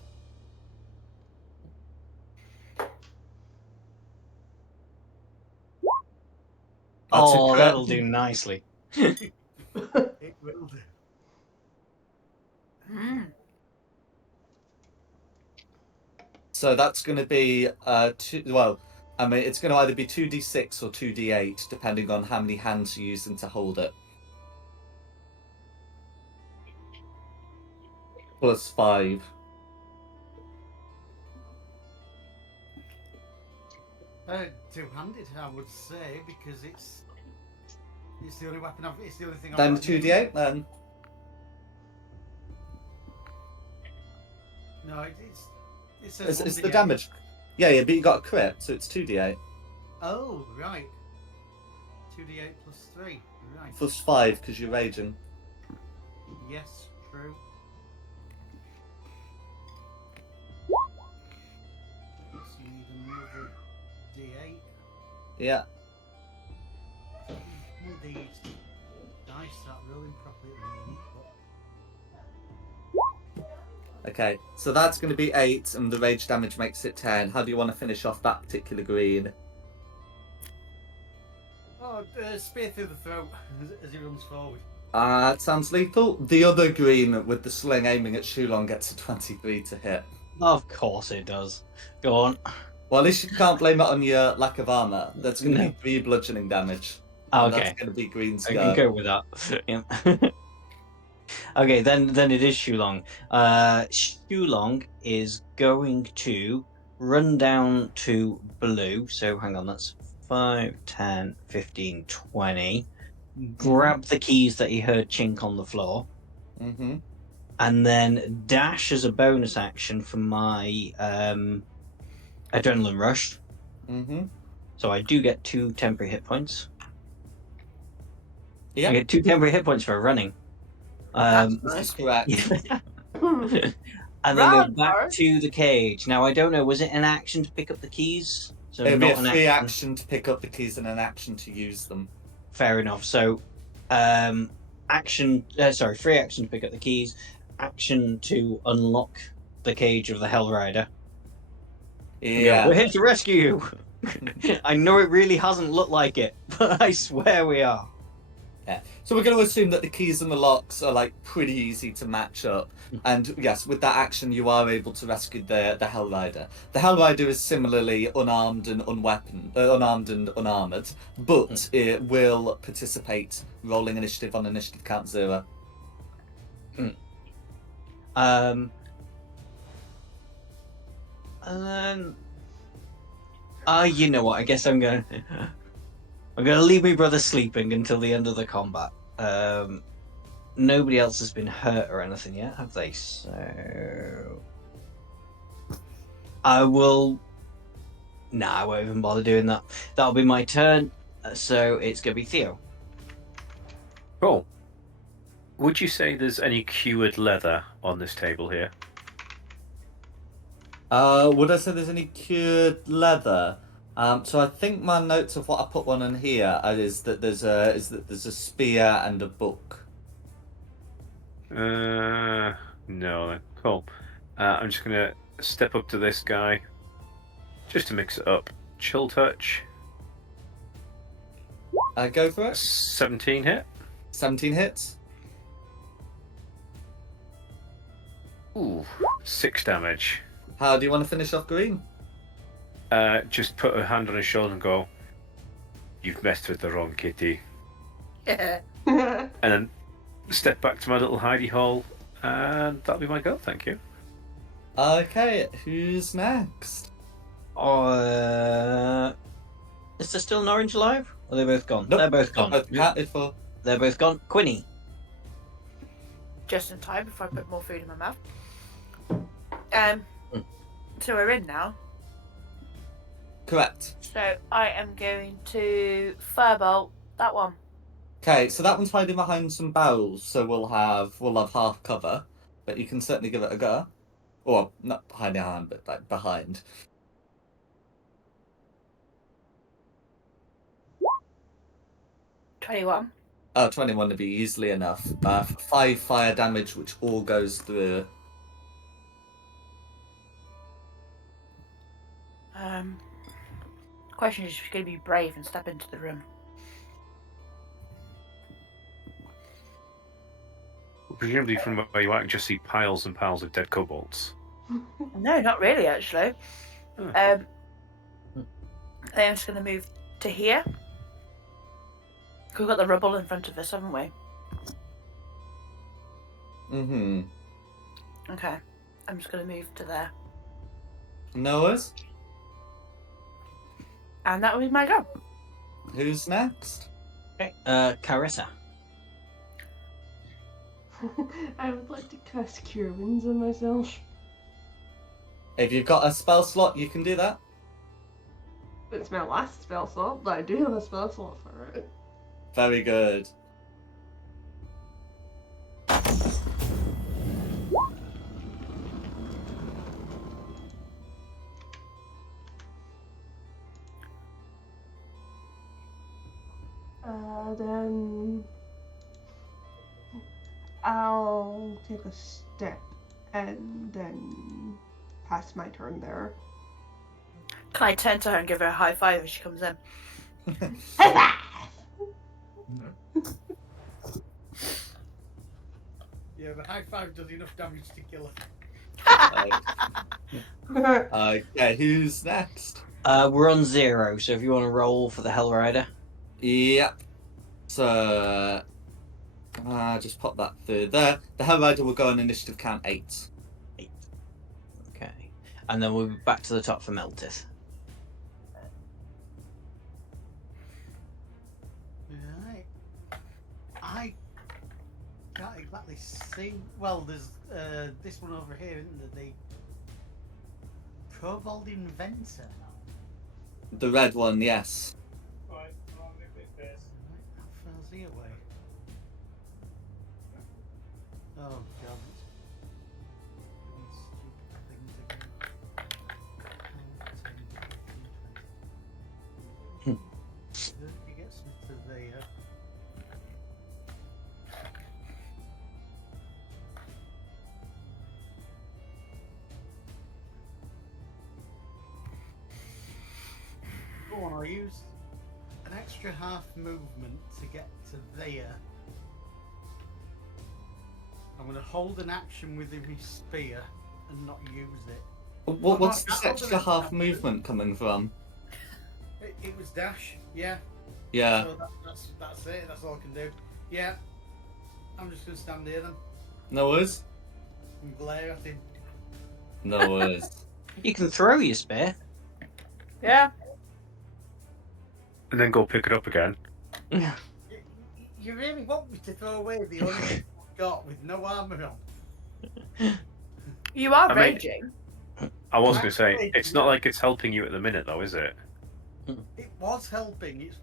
That's a Oh, crit. that'll do nicely. It will do. So that's going to be it's going to either be 2d6 or 2d8, depending on how many hands you're using to hold it. Plus 5. Two-handed, I would say, because it's the only weapon it's the only thing I've Then got. 2d8 then. No, it says It's 1d8. the damage. Yeah, but you got a crit, so it's 2d8. Oh, right. 2d8 plus 3. Right. Plus 5 because you're raging. Yes, true. So you need another d8. Yeah. Indeed. Dice start rolling properly at the moment, but Okay, so that's going to be 8, and the rage damage makes it 10. How do you want to finish off that particular green? spear through the throat as he runs forward. It sounds lethal. The other green with the sling aiming at Shulon gets a 23 to hit. Of course it does. Go on. Well, at least you can't blame it on your lack of armor. That's going to No. be 3 bludgeoning damage. And Okay, that's going to be green's I go. can go with that. Yeah. Okay, then it is Shulong. Shulong is going to run down to blue. So hang on, that's 5, 10, 15, 20. Grab the keys that he heard chink on the floor. Mm-hmm. And then dash as a bonus action for my adrenaline rush. Mm-hmm. So I do get 2 temporary hit points. Yeah. I get 2 temporary hit points for running. That's This nice. is correct. And then go Run, back Bart. to the cage. Now I don't know. Was it an action to pick up the keys? So It'd be a not an free action. action to pick up the keys and an action to use them. Fair enough. So, free action to pick up the keys. Action to unlock the cage of the Hell Rider. And go, Yeah. we're here to rescue you. I know it really hasn't looked like it, but I swear we are. Yeah. So we're going to assume that the keys and the locks are like pretty easy to match up. And yes, with that action, you are able to rescue the Hell Rider. The Hell Rider is similarly unarmed and unarmed and unarmored, but it will participate rolling initiative on initiative count 0. And then, you know what? I guess I'm gonna leave my brother sleeping until the end of the combat. Nobody else has been hurt or anything yet, have they? So I will. Nah, I won't even bother doing that. That'll be my turn. So it's gonna be Theo. Cool. Would you say there's any cured leather on this table here? Would I say there's any cured leather? So I think my notes of what I put one in here is that there's a spear and a book. No. Then. Cool. I'm just gonna step up to this guy, just to mix it up. Chill touch. Go for it. 17 hit. 17 hits. Ooh, 6 damage. How do you want to finish off green? Just put a hand on his shoulder and go, "You've messed with the wrong kitty." Yeah. And then step back to my little hidey hole, and that'll be my go. Thank you. Okay, who's next? Is there still an orange alive? Or are they both gone? Nope. They're both gone. Both accounted for. They're both gone. Quinny. Just in time before I put more food in my mouth. So we're in now. Correct. So I am going to firebolt that one. Okay, so that one's hiding behind some barrels, so we'll have half cover, but you can certainly give it a go. Or not behind, but like behind. $21. 21 to be easily enough. 5 fire damage, which all goes through. Question is, if you're going to be brave and step into the room. Presumably, from where you are, you can just see piles and piles of dead kobolds. No, not really, actually. Oh. I'm just going to move to here. We've got the rubble in front of us, haven't we? Mm-hmm. Okay. I'm just going to move to there. Noah's? And that will be my go. Who's next? Okay. Carissa. I would like to cast Cure Wounds on myself. If you've got a spell slot, you can do that. It's my last spell slot, but I do have a spell slot for it. Very good. Then I'll take a step and then pass my turn there. Can I turn to her and give her a high five as she comes in? Yeah, the high five does enough damage to kill her. Okay, who's next? We're on 0, so if you want to roll for the Hell Rider. Yep. So, just pop that through there. The Hell Rider will go on initiative count 8. Okay. And then we'll be back to the top for Meltith. Right. I can't exactly see. Well, there's this one over here, isn't there? The Kobold Inventor. The red one, yes. Right, how far's he away? Oh god. These stupid things again. 10, 15, 20. He gets me to there. Go on, I'll use an extra half movement to get to there. I'm going to hold an action with his spear and not use it. What's not- this not extra gonna- half movement coming from? It was dash, yeah. Yeah. So that's it. That's all I can do. Yeah. I'm just going to stand here then No worries. and glare at him. No worries. You can throw your spear. Yeah. And then go pick it up again. You really want me to throw away the only thing I've got with no armor on? You are I mean- raging. I was going to say, Actually, it's not like it's helping you at the minute, though, is it? It was helping. It's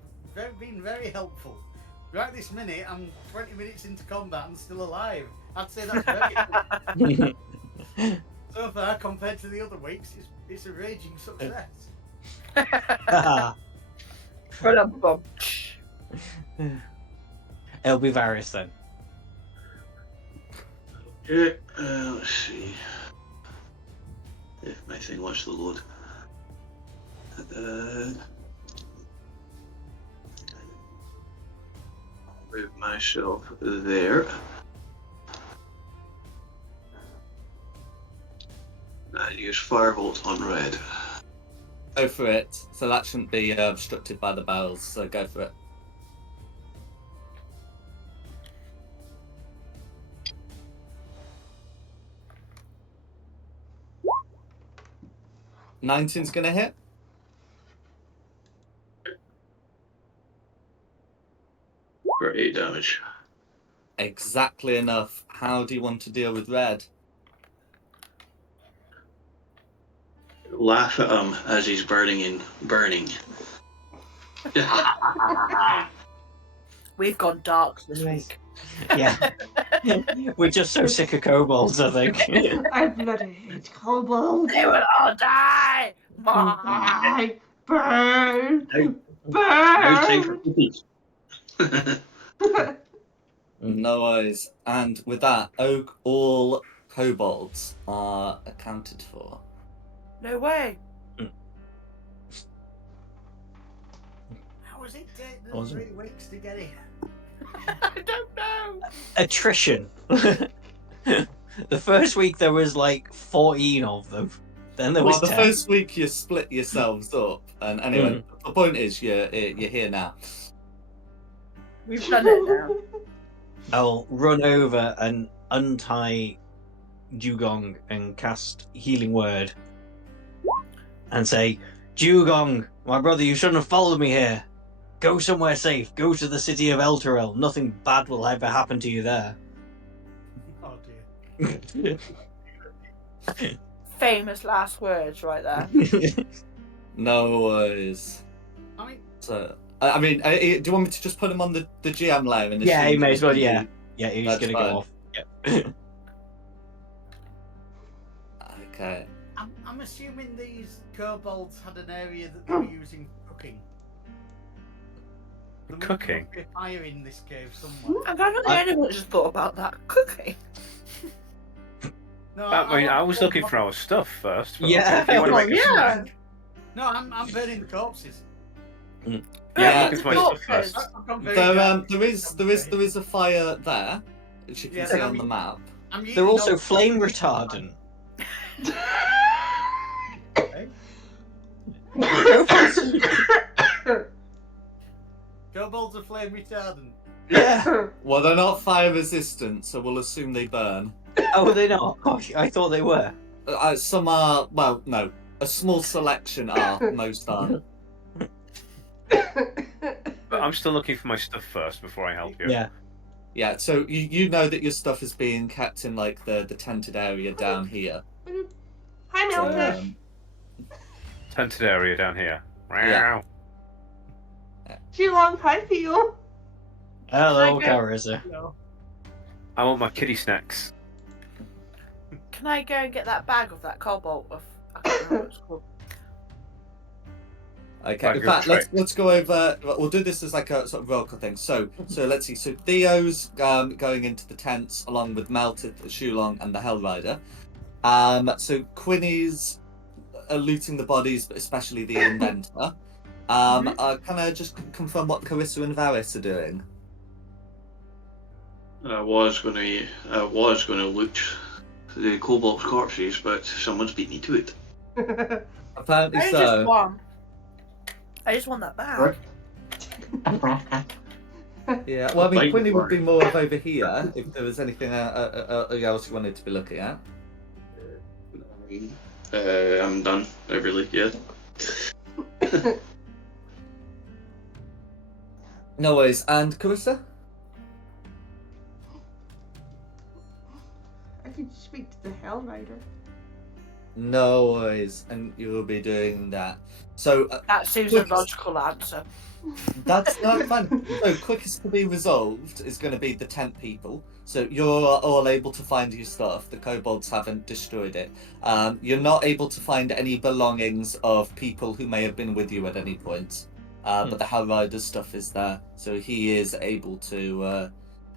been very helpful. Right this minute, I'm 20 minutes into combat and still alive. I'd say that's very good. So far, compared to the other weeks, it's a raging success. It'll be Varys then. Okay, let's see. If my thing wants to load. Move myself there. And use Firebolt on red. Go for it. So that shouldn't be obstructed by the barrels, so go for it. $19's gonna hit. For 8 damage. Exactly enough. How do you want to deal with red? Laugh at him as he's burning. We've gone dark this Nice. week. Yeah. We're just so sick of kobolds, I think. I bloody hate kobolds. They will all die! Die! Burn! Now time for Burn! cookies. No worries. And with that, all kobolds are accounted for. No way. How was it take them Awesome. 3 weeks to get here? I don't know. Attrition. The first week there was like 14 of them. Then there was Well, the 10. first week you split yourselves up, and anyway, the point is you're here now. We've done it now. I'll run over and untie Dugong and cast Healing Word and say, Dugong, my brother, you shouldn't have followed me here. Go somewhere safe. Go to the city of Elturel. Nothing bad will ever happen to you there. Oh dear. famous last words right there. No worries. I mean, So, I mean, do you want me to just put him on the GM layer? And Yeah, assume he may he's as well, gonna yeah. be- Yeah, he's That's gonna fine. go off. Yeah. Okay. I'm assuming these kobolds had an area that they were using for cooking. There Cooking? must be a fire in this cave somewhere. And I'm not the only one who just thought about that. Cooking. No, I mean, I want was to- looking for our stuff first. But Yeah. okay, if you want to Well, make a yeah. snack. No, I'm burning the corpses. Yeah, Yeah, looking for my stuff first. I've gone very There, dark. there is a fire there, which you can Yeah, see but on the map. I'm They're eating also all- flame retardant. Okay. Kobolds are flame retardant. Yeah. Well, they're not fire resistant, so we'll assume they burn. Oh, are they not? Gosh, I thought they were. Some are, well, no. A small selection are, most aren't. But I'm still looking for my stuff first before I help you. Yeah. Yeah, so you know that your stuff is being kept in like the tented area down here. Hi, So, Melfish. Tented area down here. Yeah. Geelong, hi, Theo. Hello, Okay. Carissa. No. I want my kitty snacks. Can I go and get that bag of that cobalt? I can't remember what it's called. Okay, Right, in good fact, try. let's go over. We'll do this as like a sort of roll call thing. So let's see. So Theo's going into the tents along with Melted, the Shulong, and the Hellrider. So Quinny's looting the bodies, but especially the inventor. Can I just confirm what Carissa and Varys are doing? I was gonna loot the kobold's corpses, but someone's beat me to it. Apparently I so. just want. I just want that bag. Yeah. Well, I mean, Fine, Quinny would be fine. more of over here if there was anything else you wanted to be looking at. I'm done. I really, yeah. No worries. And Carissa? I could speak to the Hellrider. No worries. And you will be doing that. So That seems a Quick- logical answer. that's not fun. So quickest to be resolved is going to be the tent people. So you're all able to find your stuff. The kobolds haven't destroyed it. You're not able to find any belongings of people who may have been with you at any point. But the Hellrider's stuff is there, so he is able to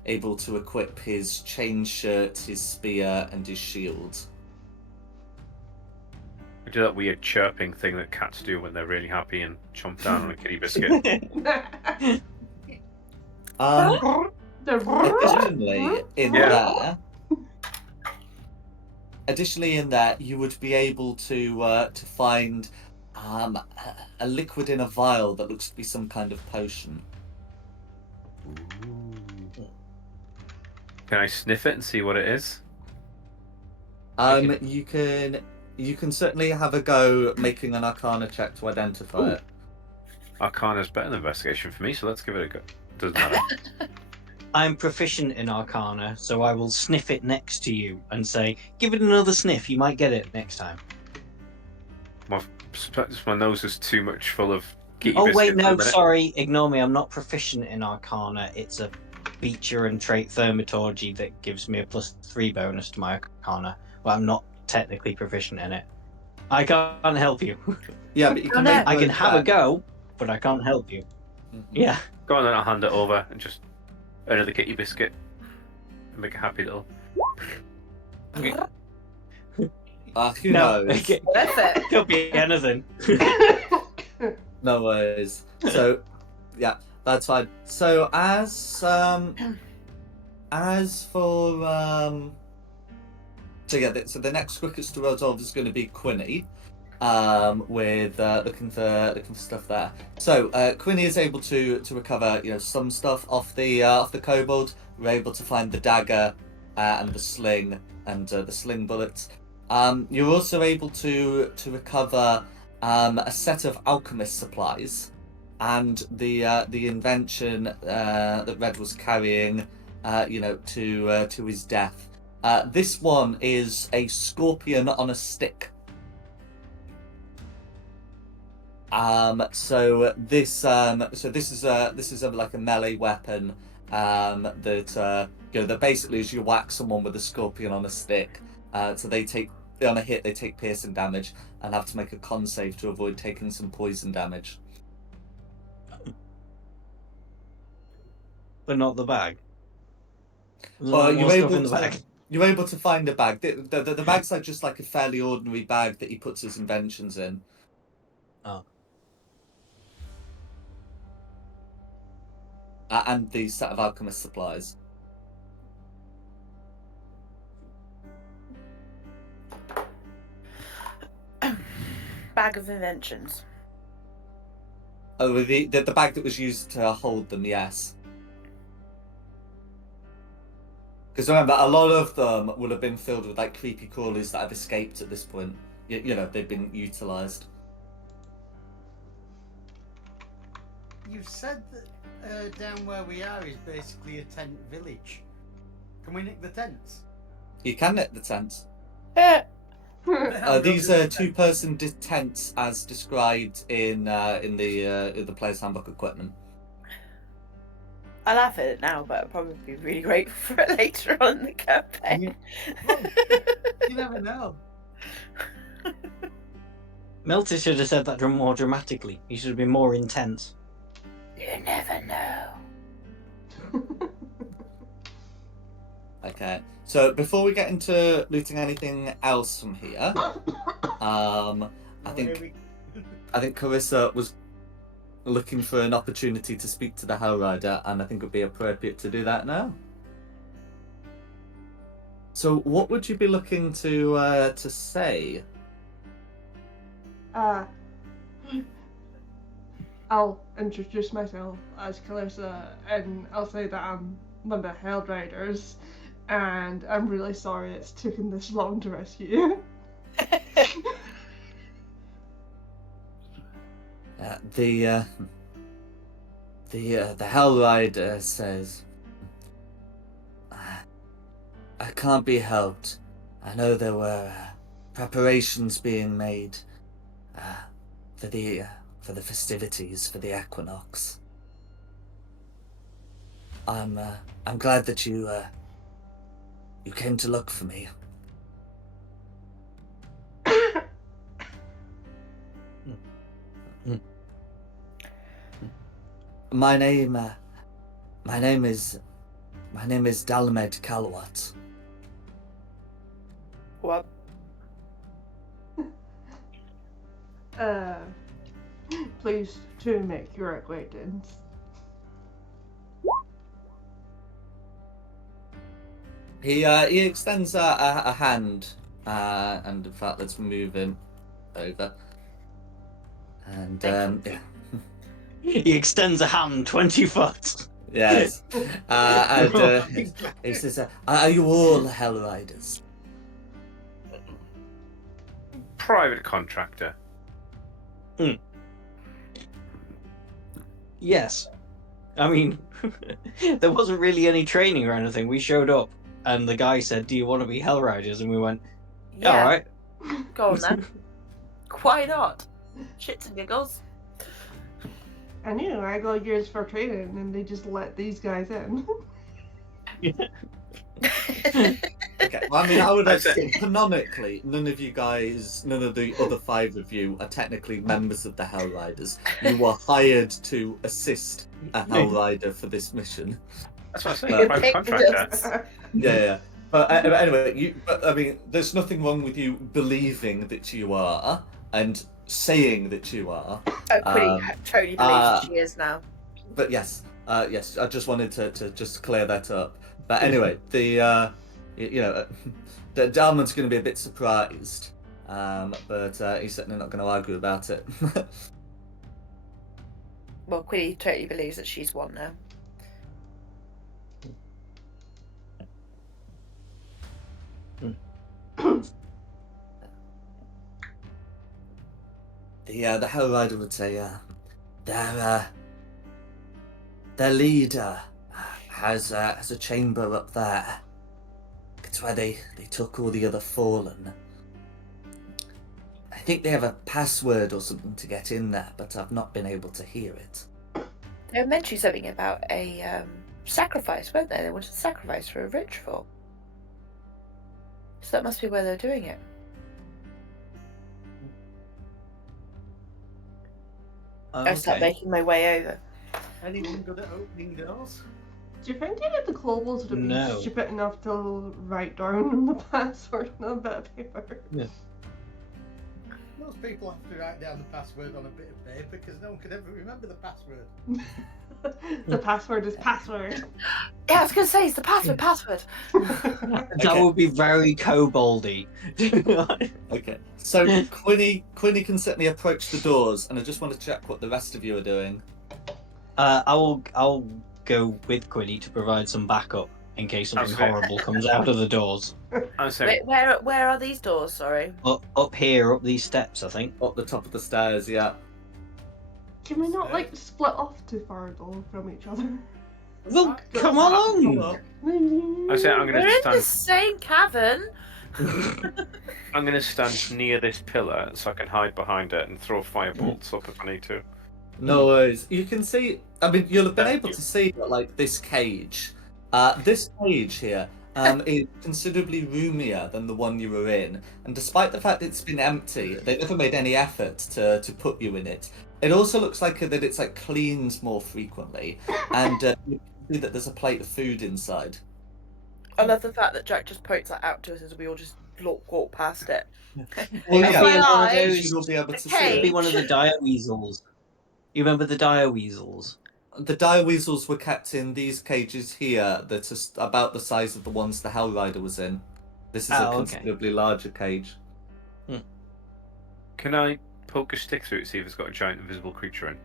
equip his chain shirt, his spear, and his shield. I do that weird chirping thing that cats do when they're really happy and chomp down on a kitty biscuit. Additionally, in Yeah. there, you would be able to find a liquid in a vial that looks to be some kind of potion. Can I sniff it and see what it is? You can certainly have a go making an Arcana check to identify it. Arcana's better than investigation for me, so let's give it a go. Doesn't matter. I'm proficient in Arcana, so I will sniff it next to you and say, give it another sniff, you might get it next time. My nose is too much full of kitty Oh, biscuits wait, at the no, minute. sorry, ignore me, I'm not proficient in Arcana. It's a feature and trait thaumaturgy that gives me a +3 bonus to my Arcana, but I'm not technically proficient in it. I can't help you. Yeah, but you can no. make I can both have a checks. go, but I can't help you. Mhm. Yeah. Go on then, I'll hand it over and just another kitty biscuit. And make a happy little. Who No, knows? it Worth it. could be anything. No worries. So, yeah, that's fine. So for so yeah, so the next quickest to resolve is going to be Quinny, with looking for stuff there. So Quinny is able to recover some stuff off the kobold. We're able to find the dagger and the sling and the sling bullets. You're also able to recover a set of alchemist supplies and the invention that Red was carrying, to his death. This one is a scorpion on a stick. So this is like a melee weapon. That basically is you whack someone with a scorpion on a stick. So on a hit they take piercing damage and have to make a con save to avoid taking some poison damage. But not the bag. There's Well, more stuff in the bag. you're able to find a bag. The bag's like just like a fairly ordinary bag that he puts his inventions in. Oh. And the set of alchemist supplies. Bag of inventions. Oh, the bag that was used to hold them, yes. Because remember, a lot of them will have been filled with like creepy crawlies that have escaped at this point. You know, they've been utilised. You said that down where we are is basically a tent village. Can we nick the tents? You can knit the tents. Yeah. These are two-person tents as described in the player's handbook equipment. I laugh at it now, but I'll probably be really grateful for it later on in the campaign. You never know. Milty should have said that more dramatically. He should have been more intense. You never know. Okay, so before we get into looting anything else from here, I think Carissa was looking for an opportunity to speak to the Hellrider, and I think it would be appropriate to do that now. So, what would you be looking to say? I'll introduce myself as Calissa, and I'll say that I'm one of the Hellriders, and I'm really sorry it's taken this long to rescue you. The Hellrider says, I can't be helped. I know there were preparations being made for the festivities for the equinox. I'm glad that you came to look for me. My name is Dalmed Kalwat. What? Pleased to make your acquaintance. He extends a hand, and in fact, let's move him over. And yeah. He extends a hand 20 foot. Yes. And he says, "Are you all Hellriders?" Private contractor. Yes. I mean, there wasn't really any training or anything. We showed up, and the guy said, "Do you want to be Hellriders?" And we went, Yeah. "All right." Go on then. Why not? Shits and giggles. I knew I got years for training, and they just let these guys in. Okay. Well, I mean, I would say canonically, none of the other 5 of you are technically members of the Hellriders. You were hired to assist a Hellrider for this mission. That's what I say. Private contractor. Yeah. But anyway, I mean, there's nothing wrong with you believing that you are and saying that you are. Quinny totally believes that she is now. But yes, yes. I just wanted to just clear that up. But anyway, the Dalman's going to be a bit surprised, but he's certainly not going to argue about it. Well, Quinny totally believes that she's one now. The Hellrider would say, their leader has a chamber up there It's where they took all the other fallen. I think they have a password or something to get in there, but I've not been able to hear it. They mentioned something about a sacrifice, weren't they? They wanted to sacrifice for a ritual. So that must be where they're doing it. I start Okay. making my way over. Anyone good at opening doors? Do you think any of the globals would have been No. stupid enough to write down the password on a bit of paper? Most people have to write down the password on a bit of paper because no one can ever remember the password. The password is password. Yeah, I was going to say, it's the password. That Okay. would be very koboldy. Okay. So Quinny can certainly approach the doors, and I just want to check what the rest of you are doing. I'll go with Quinny to provide some backup in case something That's fair. horrible comes out of the doors. I'm saying, Where are these doors? Sorry. Up here, up these steps, I think. Up the top of the stairs, yeah. Can we not like split off too far though from each other? Well, Go come on, along. hello. I'm saying I'm We're gonna in stand. the same cavern. I'm gonna stand near this pillar so I can hide behind it and throw firebolts up if I need to. No worries. You can see. I mean, you'll have been Thank able you. to see that, like this cage. This cage here is considerably roomier than the one you were in, and despite the fact it's been empty, they never made any effort to put you in it. It also looks like that it's like cleaned more frequently, and you can see that there's a plate of food inside. I love the fact that Jack just points that out to us as we all just walk past it. Well, yeah. it'll be one of FYI, those. You will be able to see It'll it. be one of the Cage. dire weasels. You remember the dire weasels? The dire weasels were kept in these cages here that are about the size of the ones the Hellrider was in. This is a Oh, okay. considerably larger cage. Can I poke a stick through it, see if it's got a giant invisible creature in?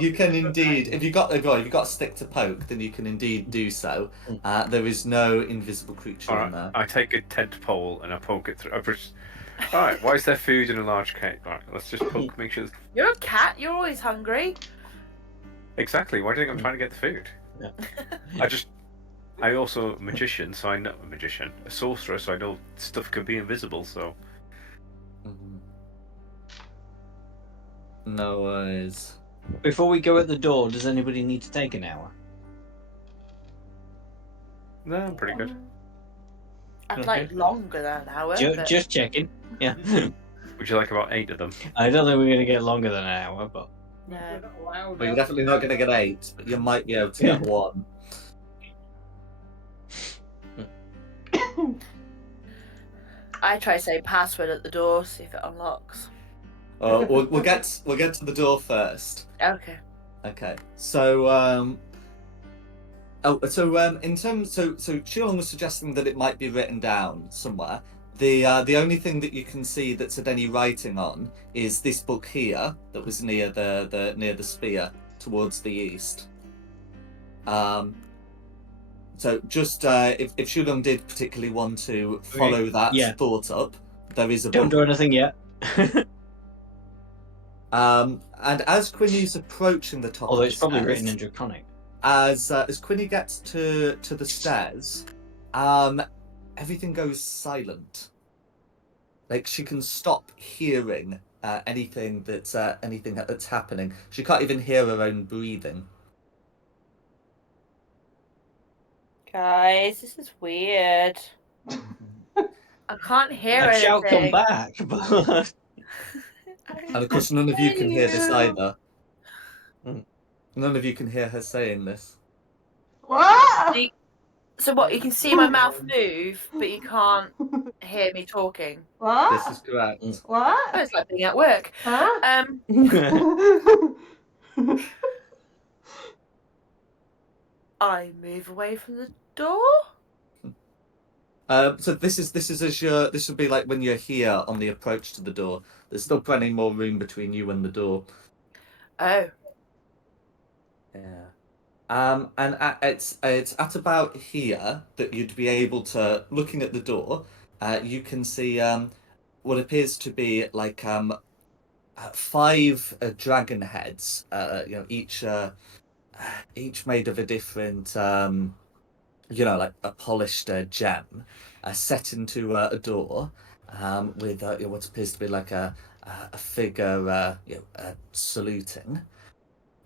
You can indeed, if you've got a stick to poke, then you can indeed do so. There is no invisible creature in there. Alright, I take a tent pole and I poke it through. Alright, why is there food in a large cage? Alright, let's just poke, make sure. You're a cat. You're always hungry. Exactly, why do you think I'm trying to get the food? Yeah. I also a magician, so I know a sorcerer, so I know stuff can be invisible, so. No worries. Before we go at the door, does anybody need to take an hour? No, I'm pretty good. I'd Okay. like longer than an hour. but... Just checking. Yeah. Would you like about 8 of them? I don't think we're going to get longer than an hour, but No. We're not allowed Well, you're out. definitely not going to get 8, but you might be able to get 1. I try to say password at the door, see if it unlocks. We'll get to the door first. Okay. Okay. So in terms, so Shilong was suggesting that it might be written down somewhere. The only thing that you can see that's had any writing on is this book here that was near the spear towards the east. So just if Shilong did particularly want to follow that Yeah. thought up, there is a don't book. do anything yet. And as Quinny's approaching the top, Although of it's the probably stairs, written in Draconic. as Quinny gets to the stairs, everything goes silent. Like she can stop hearing anything that's happening. She can't even hear her own breathing. Guys, this is weird. I can't hear I shall come anything. back, but And of course, none of you can hear this you. either. Mm. None of you can hear her saying this. What? So what? You can see my mouth move, but you can't hear me talking. This What? is correct. Oh, What? it's like being at work. Huh? I move away from the door. So this would be like when you're here on the approach to the door. There's still plenty more room between you and the door. Oh. Yeah. And it's at about here that you'd be able to, looking at the door, you can see what appears to be like 5 dragon heads. Each made of a different like a polished gem, set into a door with what appears to be like a figure saluting,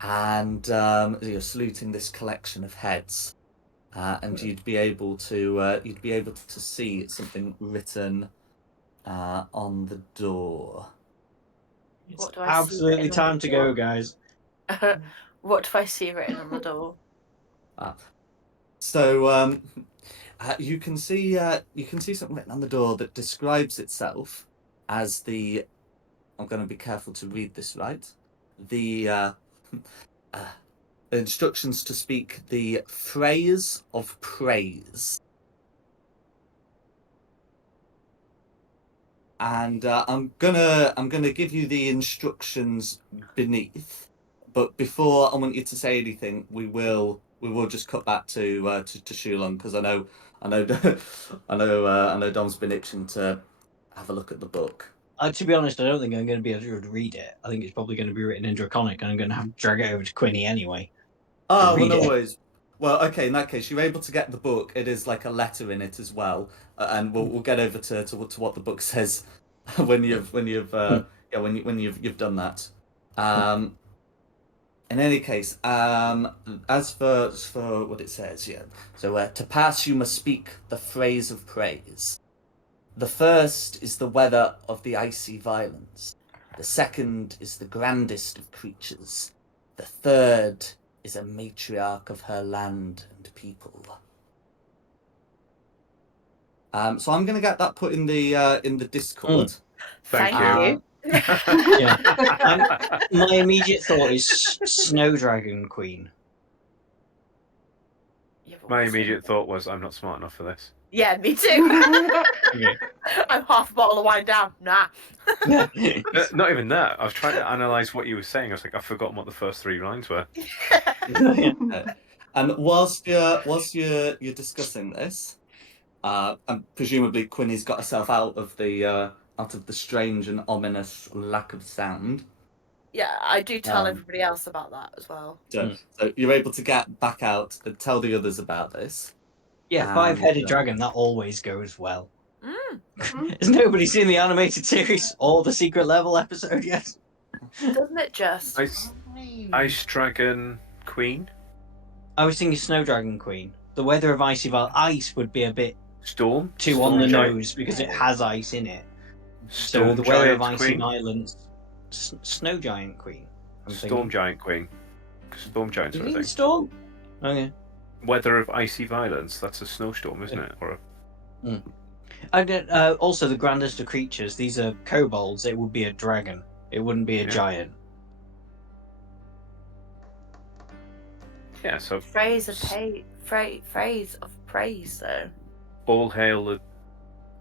and saluting this collection of heads. And you'd be able to see something written on the door. It's What do I see absolutely written on time the to door? go, guys. What do I see written on the door? So you can see something written on the door that describes itself as the. I'm going to be careful to read this right. The instructions to speak the phrase of praise. And I'm gonna give you the instructions beneath, but before I want you to say anything, we will just cut back to Shulon, because I know I know Dom's been itching to have a look at the book. To be honest, I don't think I'm going to be able to read it. I think it's probably going to be written in Draconic, and I'm going to have to drag it over to Quinny anyway. Oh, well, read no it. worries. Well, okay, in that case, you're able to get the book. It is like a letter in it as well, and we'll get over to what the book says when you've done that. In any case, as for what it says, so to pass, you must speak the phrase of praise. The first is the weather of the icy violence. The second is the grandest of creatures. The third is a matriarch of her land and people. So I'm going to get that put in the Discord. Thank you. My immediate thought is Snow Dragon Queen. Yeah, but My what's in immediate it? thought was, I'm not smart enough for this. Yeah, me too. Okay. I'm half a bottle of wine down. Nah. Not even that. I was trying to analyze what you were saying. I was like, I've forgotten what the first 3 lines were. And whilst you're discussing this, and presumably Quinny's got herself out of the strange and ominous lack of sound. Yeah, I do tell everybody else about that as well. So you're able to get back out and tell the others about this. Yeah, five-headed dragon, that always goes well. Mm. Has nobody seen the animated series or the secret level episode yet? Doesn't it just? Ice Dragon Queen? I was thinking Snow Dragon Queen. The weather of icy ice would be a bit Storm? too Storm on the Giant? nose because it has ice in it. Storm So the weather of Giant icy Queen? violence, Snow Giant Queen. Storm Giant Queen. Storm Giants, I think. Storm? Okay. Weather of icy violence. That's a snowstorm, isn't it? Or also, the grandest of creatures. These are kobolds. It would be a dragon. It wouldn't be a giant. Yeah. So Phrase of praise, though. all hail the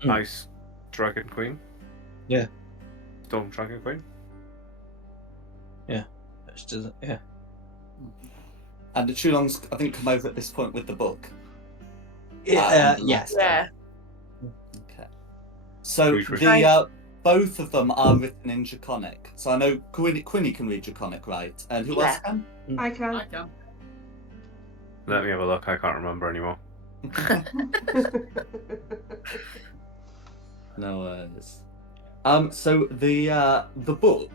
Ice Dragon Queen. Yeah. Storm Dragon Queen. Yeah. That's just, yeah. And the Chulong's, I think, come over at this point with the book. Yes. Yeah. Okay. So the both of them are written in Draconic. So I know Quinny can read Draconic, right? And who else can? I can. Let me have a look. I can't remember anymore. No worries. So the book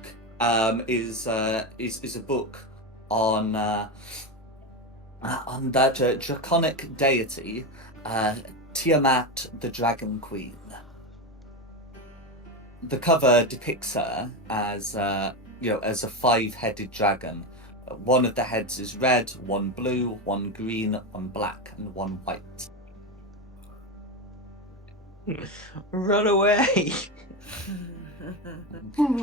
is a book on that draconic deity, Tiamat, the Dragon Queen. The cover depicts her as as a 5-headed dragon. One of the heads is red, one blue, one green, one black, and one white. Run away!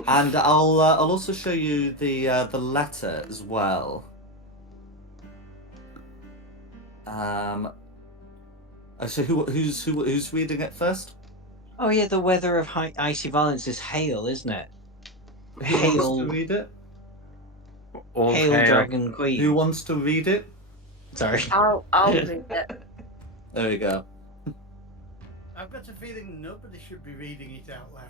And I'll also show you the letter as well. So who's reading it first? Oh yeah, the weather of icy violence is hail, isn't it? Who wants to read it? Hail Dragon Queen. Who wants to read it? Sorry. I'll read it. There we go. I've got a feeling nobody should be reading it out loud.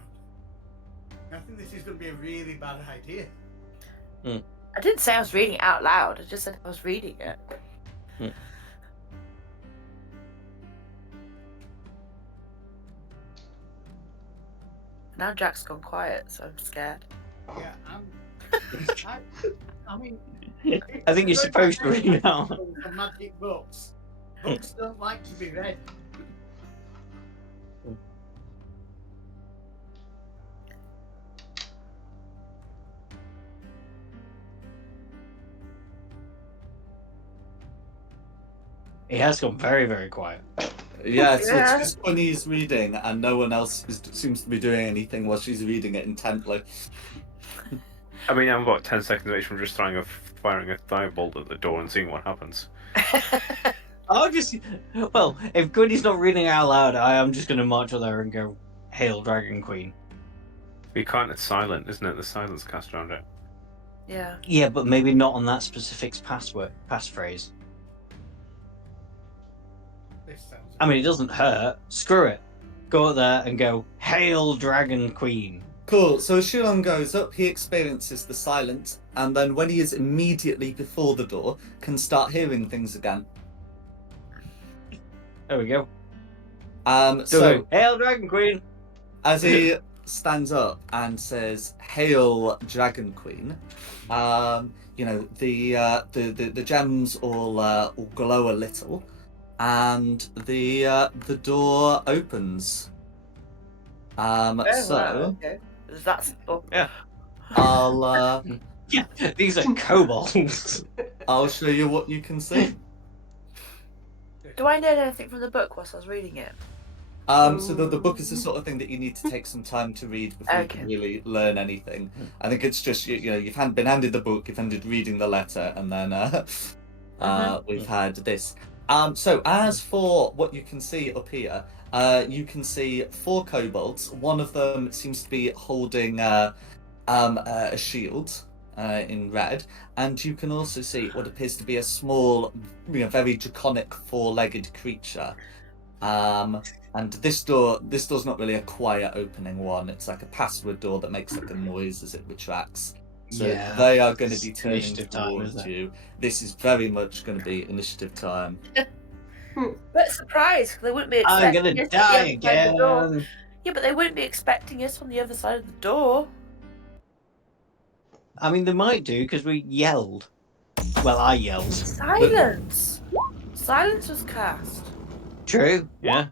I think this is going to be a really bad idea. I didn't say I was reading it out loud. I just said I was reading it. Now Jack's gone quiet, so I'm scared. Yeah, I mean, I think you're supposed to read now. For magic books. Books don't like to be read. He has gone very, very quiet. Yeah, it's Yeah. just when he's reading and no one else seems to be doing anything while she's reading it intently. I mean, I'm about 10 seconds away from just firing a firebolt at the door and seeing what happens. I'll just. Well, if Goody's not reading out loud, I am just going to march over there and go, "Hail, Dragon Queen." You can't, it's silent, isn't it? The silence cast around it. Yeah. Yeah, but maybe not on that specific passphrase. This sounds. I mean, it doesn't hurt. Screw it. Go up there and go, "Hail, Dragon Queen." Cool, so as Shulon goes up, he experiences the silence, and then when he is immediately before the door, can start hearing things again. There we go. So "Hail, Dragon Queen." as he stands up and says, "Hail, Dragon Queen," you know, the gems all glow a little, and the door opens. Oh, So wow, okay. That's. Oh. Yeah. I'll Yeah, these are kobolds. I'll show you what you can see. Do I learn anything from the book whilst I was reading it? So the book is the sort of thing that you need to take some time to read before you Okay. can really learn anything. I think it's just you know you've been handed the book, you've ended reading the letter, and then we've had this. So as for what you can see up here, you can see 4 kobolds. One of them seems to be holding a shield in red, and you can also see what appears to be a small, very draconic 4-legged creature. And this door's not really a quiet opening one. It's like a password door that makes like a noise as it retracts. So Yeah, they are going to be it's turning initiative time, towards isn't it? you. This is very much going to be initiative time. But surprise, 'cause they wouldn't be I'm expecting gonna us at the die other side of the door. again. Yeah, but they wouldn't be expecting us on the other side of the door. I mean, they might do because we yelled. Well, I yelled. Silence! Silence was cast. True. Yeah.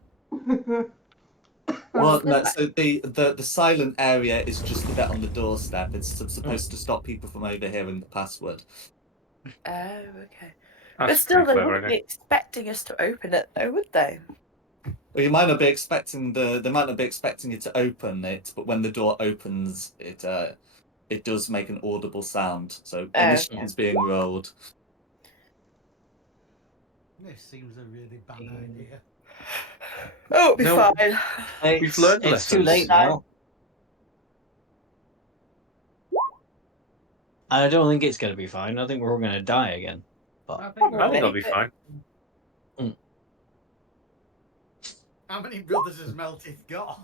Well, no. So the silent area is just the bit on the doorstep. It's supposed to stop people from overhearing the password. Oh, okay. That's But still, pretty they clever, wouldn't isn't be it? expecting us to open it, though, would they? Well, you might not be expecting they might not be expecting you to open it, but when the door opens, it does make an audible sound. So initiative is being rolled. This seems a really bad idea. Oh, it'll be No. fine. It's, learned it's too lessons. late now. I don't think it's going to be fine. I think we're all going to die again. I think, Probably. I think it'll be fine. how many brothers has Meltith got?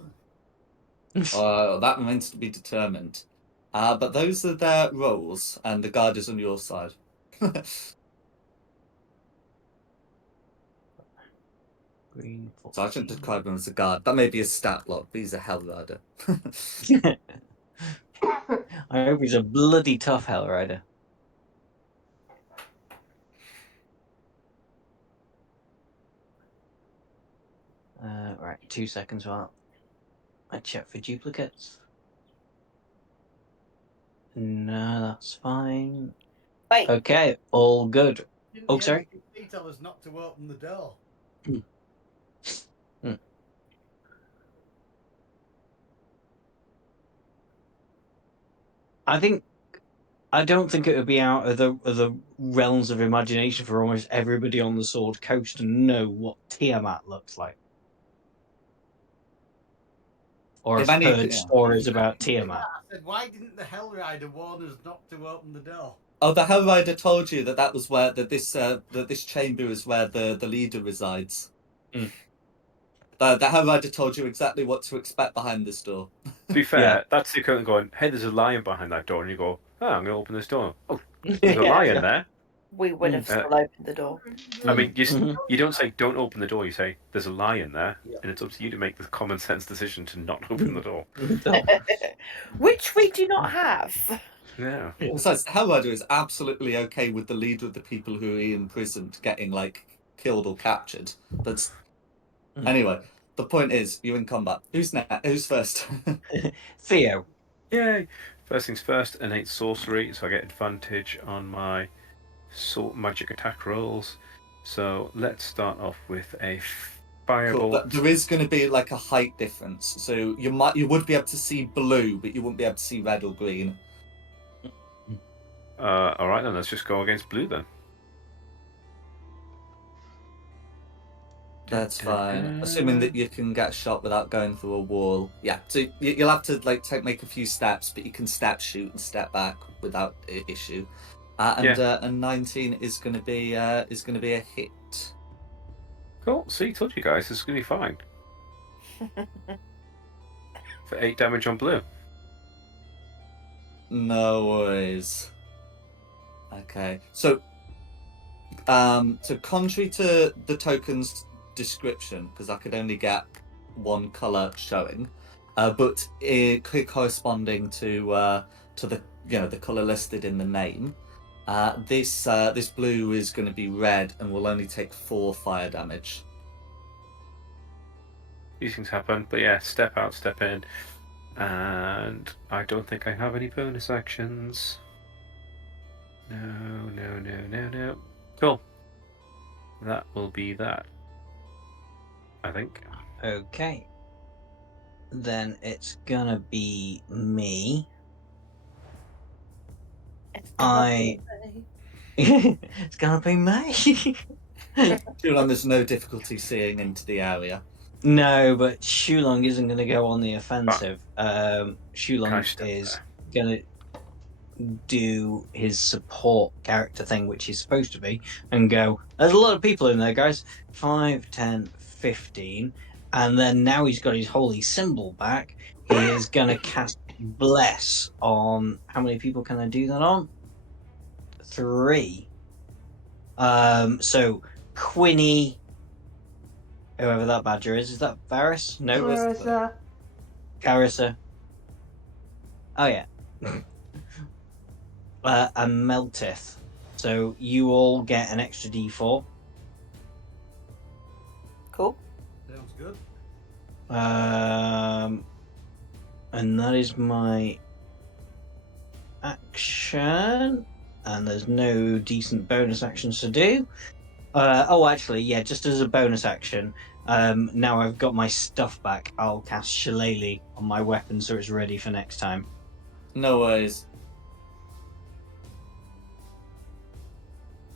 That remains to be determined. But those are their rolls, and the guard is on your side. Green. So I shouldn't describe them as a guard. That may be a stat block, but he's a Hell Rider. I hope he's a bloody tough Hell Rider. Right, 2 seconds while I check for duplicates. No, that's fine. Wait. Okay, all good. Didn't Oh, the sorry? NPC tell us not to open the door? I don't think it would be out of the realms of imagination for almost everybody on the Sword Coast to know what Tiamat looks like. Or If have heard anything- stories about Tiamat. I said, why didn't the Hell Rider warn us not to open the door? Oh, the Hell Rider told you that was where this chamber is where the leader resides. Mm. The Hell Rider told you exactly what to expect behind this door. To be fair, Yeah. that's the curtain going, hey, there's a lion behind that door, and you go, oh, I'm going to open this door. Oh, there's a lion there. we would have still opened the door. I mean, Mhm. you don't say don't open the door. You say there's a lie in there, Yeah. and it's up to you to make the common sense decision to not open the door. Which we do not have. Yeah. Besides, the Hellrider is absolutely okay with the leader of the people who he imprisoned getting like killed or captured. That's anyway. The point is, you're in combat. Who's next? Who's first? Theo. Yay! First things first, innate sorcery, so I get advantage on my magic attack rolls. So let's start off with a Cool. firebolt. There is going to be like a height difference, so you would be able to see blue, but you wouldn't be able to see red or green. All right, then let's just go against blue then. That's fine, assuming that you can get shot without going through a wall. Yeah, so you'll have to like make a few steps, but you can step shoot and step back without issue. And 19 is going to be a hit. Cool. See, told you guys, this is gonna be fine. For 8 damage on blue. No worries. Okay, so contrary to the token's description, because I could only get one color showing, but corresponding to the the color listed in the name, this blue is going to be red and will only take 4 fire damage. These things happen, but yeah, step out, step in. And I don't think I have any bonus actions. No. Cool. That will be that. I think. Okay. Then it's gonna be me. It's gonna be me. Shulan, there's no difficulty seeing into the area. No, but Shulong isn't going to go on the offensive. Can I Shulong step is going to do his support character thing, which he's supposed to be, and go, there's a lot of people in there, guys. 5, 10, 15. And then now he's got his holy symbol back. He is going to cast Bless on... How many people can I do that on? 3. So, Quinny... Whoever that badger is that Varys? No, Clarissa. Carissa. Oh yeah. And Meltith. So you all get an extra D4. Cool. Sounds good. And that is my action. And there's no decent bonus actions to do. Actually, yeah, just as a bonus action, now I've got my stuff back, I'll cast Shillelagh on my weapon so it's ready for next time. No worries.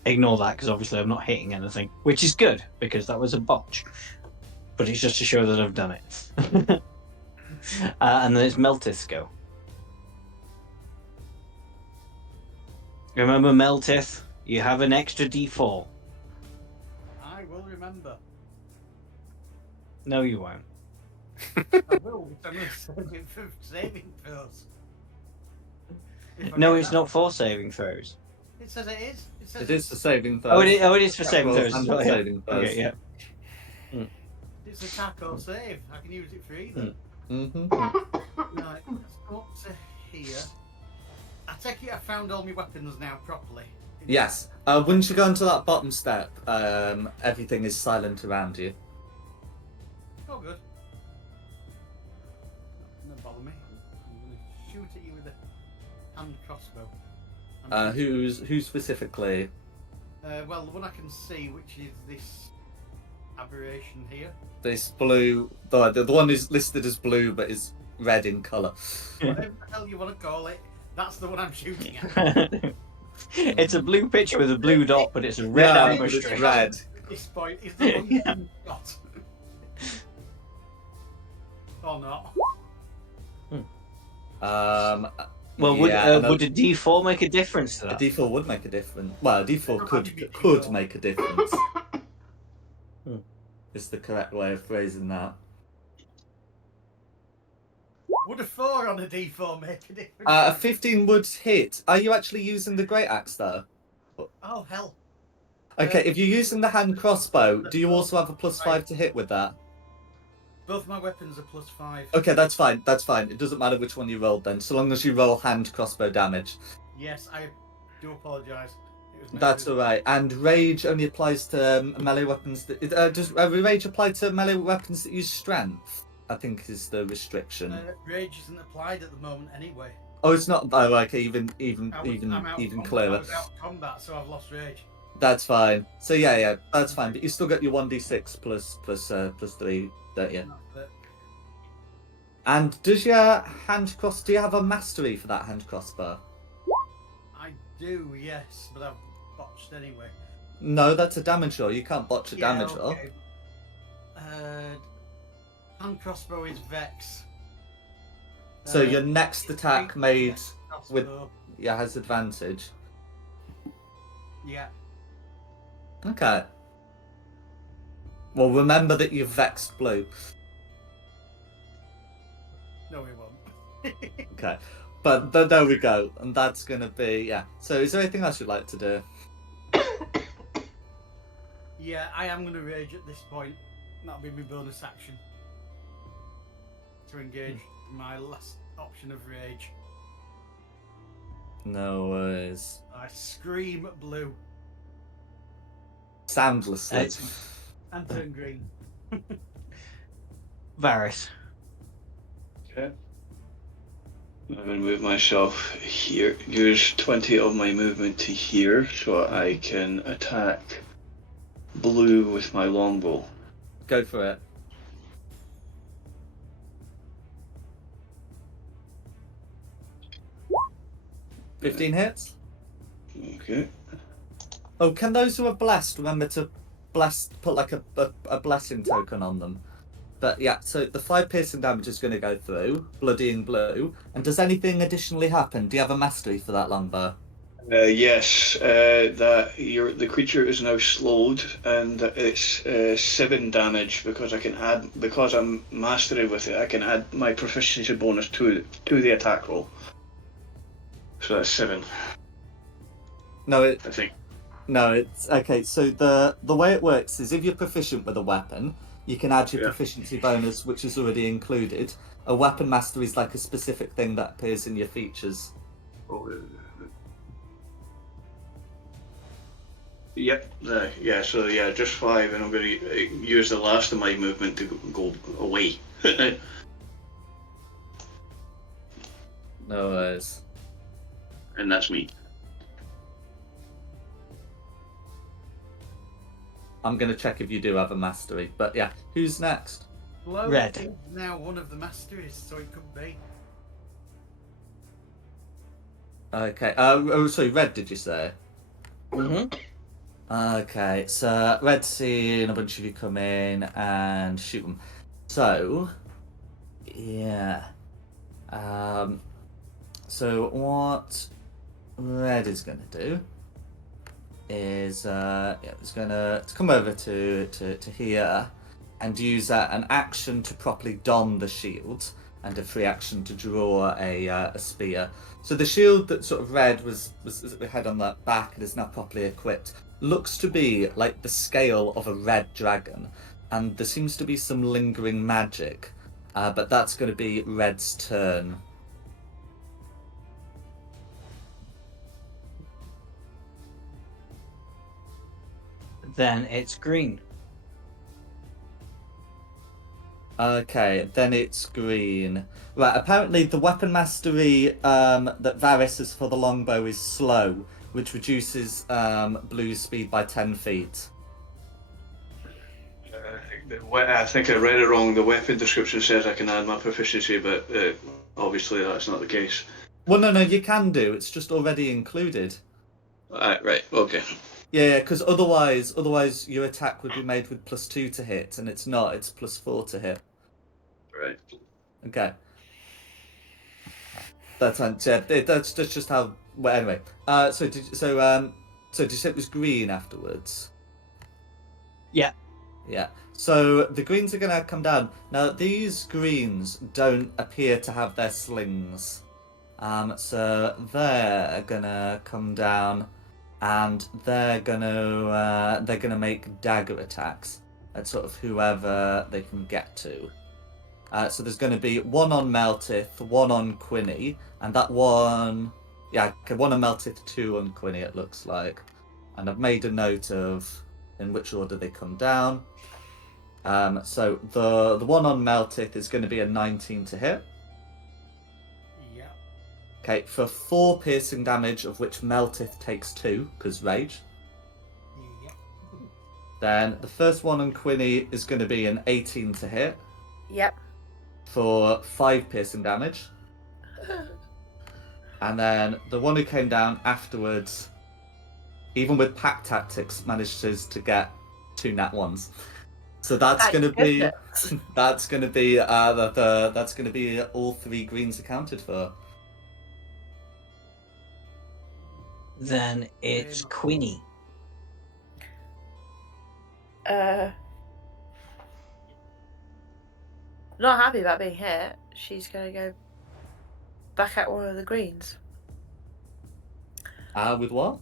Ignore that, because obviously I'm not hitting anything, which is good, because that was a botch. But it's just to show that I've done it. And then it's Meltith's go. Remember, Meltith, you have an extra D4. I will remember. No, you won't. I will, because I'm going to save it for saving throws. If I No, get it's that. not for saving throws. It says it is. It says It is for saving throws. Oh, it is for saving Well, throws as and well. for Yeah. saving throws. Okay, yeah. it's attack or save. I can use it for either. Mm-hmm. Right, let's go up to here. I take it I found all my weapons now properly. Yes. Once you go into that bottom step, everything is silent around you. Oh, good. Don't bother me. I'm going to shoot at you with a hand crossbow. Who specifically? Well, the one I can see, which is this aberration here. This blue. The one is listed as blue, but is red in color. Whatever the hell you want to call it, that's the one I'm shooting at. It's a blue picture with a blue dot, but it's a red Yeah, ambush it's string. red. At this point, is the one Yeah. you've got. Or not. Well, would a D4 make a difference to a that? D4 would make a difference. Well, a D4 could make a difference. Is the correct way of phrasing that. Would a 4 on a D4 make a difference? A 15 would hit. Are you actually using the great axe though? Oh hell! Okay, if you're using the hand crossbow, do you also have a +5 to hit with that? Both my weapons are +5. Okay, that's fine. That's fine. It doesn't matter which one you rolled then, so long as you roll hand crossbow damage. Yes, I do apologise. That's all right. And rage only applies to melee weapons. Does rage apply to melee weapons that use strength? I think is the restriction. Rage isn't applied at the moment anyway. Oh, it's not. Oh, okay. Even I'm I clearer. was out of combat, so I've lost rage. That's fine. So yeah, that's fine. But you still got your 1d6 plus 3, don't you? That's it. And does your hand cross? Do you have a mastery for that hand crossbow? I do, yes, but I've botched anyway. No, that's a damage roll. You can't botch a damage roll. Okay. Hand crossbow is Vex. So your next attack made with Crossbow. has advantage. Yeah. Okay. Well, remember that you've vexed blue. No, we won't. Okay. But there we go. And that's going to be, yeah. So is there anything else you'd like to do? Yeah, I am going to rage at this point. That'll be my bonus action. To engage my last option of rage. No worries. I scream blue Soundlessly. and turn green. Varys. Okay. I'm going to move myself here. Use 20 of my movement to here so I can attack blue with my longbow. Go for it. $15 hits. Okay. Oh, can those who are blessed remember to put like a blessing token on them? But yeah, so the 5 piercing damage is going to go through, bloodying blue. And does anything additionally happen? Do you have a mastery for that longbow? Yes, the creature is now slowed, and it's 7 damage because I'm mastery with it. I can add my proficiency bonus to the attack roll. So that's 7. No, I think. No, it's okay. So the way it works is if you're proficient with a weapon, you can add your proficiency bonus, which is already included. A weapon mastery is like a specific thing that appears in your features. Oh, yep. So just 5, and I'm going to use the last of my movement to go away. No worries. And that's me. I'm going to check if you do have a mastery. But yeah, who's next? Blow Red. is now one of the masteries, so it could be. Okay. Sorry, Red, did you say? Mm-hmm. Okay, so Red's seeing a bunch of you come in and shoot them. So, yeah. So what Red is going to do is it's going to come over to here and use an action to properly don the shield and a free action to draw a spear. So the shield that sort of Red was had on the back and is now properly equipped looks to be like the scale of a red dragon, and there seems to be some lingering magic, but that's going to be Red's turn. Then it's green. Okay, then it's green. Right, apparently the weapon mastery that Varys has for the longbow is slow, which reduces blue's speed by 10 feet. I think I read it wrong. The weapon description says I can add my proficiency, but obviously that's not the case. Well, no, you can do. It's just already included. Right, okay. Yeah, because otherwise your attack would be made with +2 to hit, and it's not. It's +4 to hit. Right. Okay. That's just how. Well, anyway. So did you say it was green afterwards? Yeah. Yeah. So the greens are gonna come down. Now these greens don't appear to have their slings. So they're gonna come down and they're gonna make dagger attacks at sort of whoever they can get to. So there's going to be one on Meltith, one on Quinny, and that one, yeah, okay, one on Meltith, two on Quinny. It looks like, and I've made a note of in which order they come down. So the one on Meltith is going to be a 19 to hit. Yeah. Okay, for 4 piercing damage, of which Meltith takes 2 because rage. Yeah. Then the first one on Quinny is going to be an 18 to hit Yep. for 5 piercing damage. And then the one who came down afterwards, even with pack tactics, manages to get 2 nat 1s. So that's Thank going to be goodness. that's going to be that's going to be all 3 greens accounted for. Then it's Queenie. Not happy about being hit. She's gonna go back at one of the greens. With what?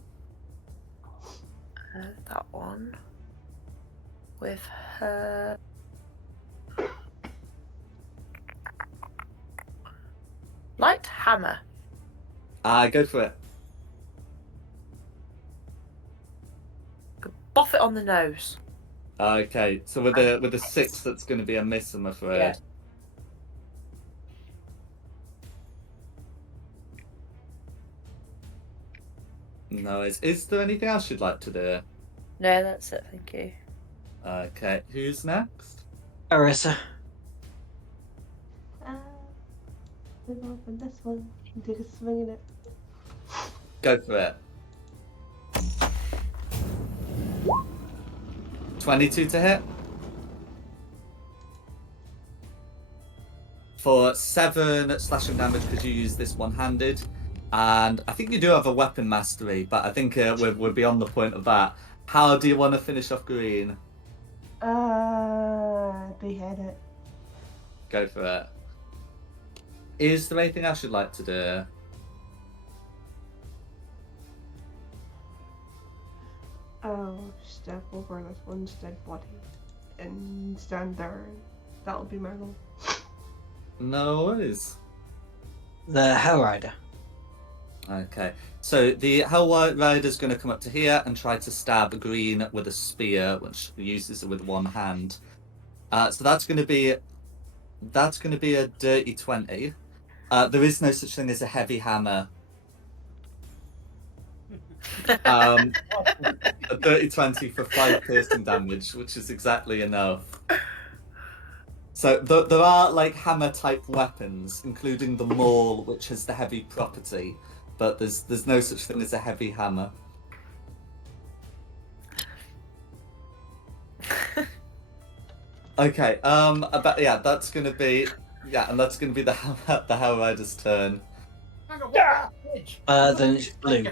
That one. With her. Light hammer. Go for it. Boff it on the nose. Okay, so with the 6, that's going to be a miss, I'm afraid. Yeah. No, is there anything else you'd like to do? No, that's it. Thank you. Okay, who's next? Arissa. We'll open this one and take a swing at it. Go for it. 22 to hit. For 7 slashing damage because you use this one-handed. And I think you do have a weapon mastery, but I think we're beyond the point of that. How do you want to finish off green? Behead it. Go for it. Is there anything else you'd like to do? I'll step over this one's dead body and stand there. That'll be my roll. No worries. The Hellrider. Okay, so the Hell Rider's going to come up to here and try to stab Green with a spear, which uses it with one hand. So that's going to be a dirty 20. There is no such thing as a heavy hammer. A dirty 20 for 5 piercing damage, which is exactly enough. So there are like hammer type weapons, including the maul, which has the heavy property, but there's no such thing as a heavy hammer. Okay, that's gonna be and that's gonna be the Hellrider's turn. Then it's Blue.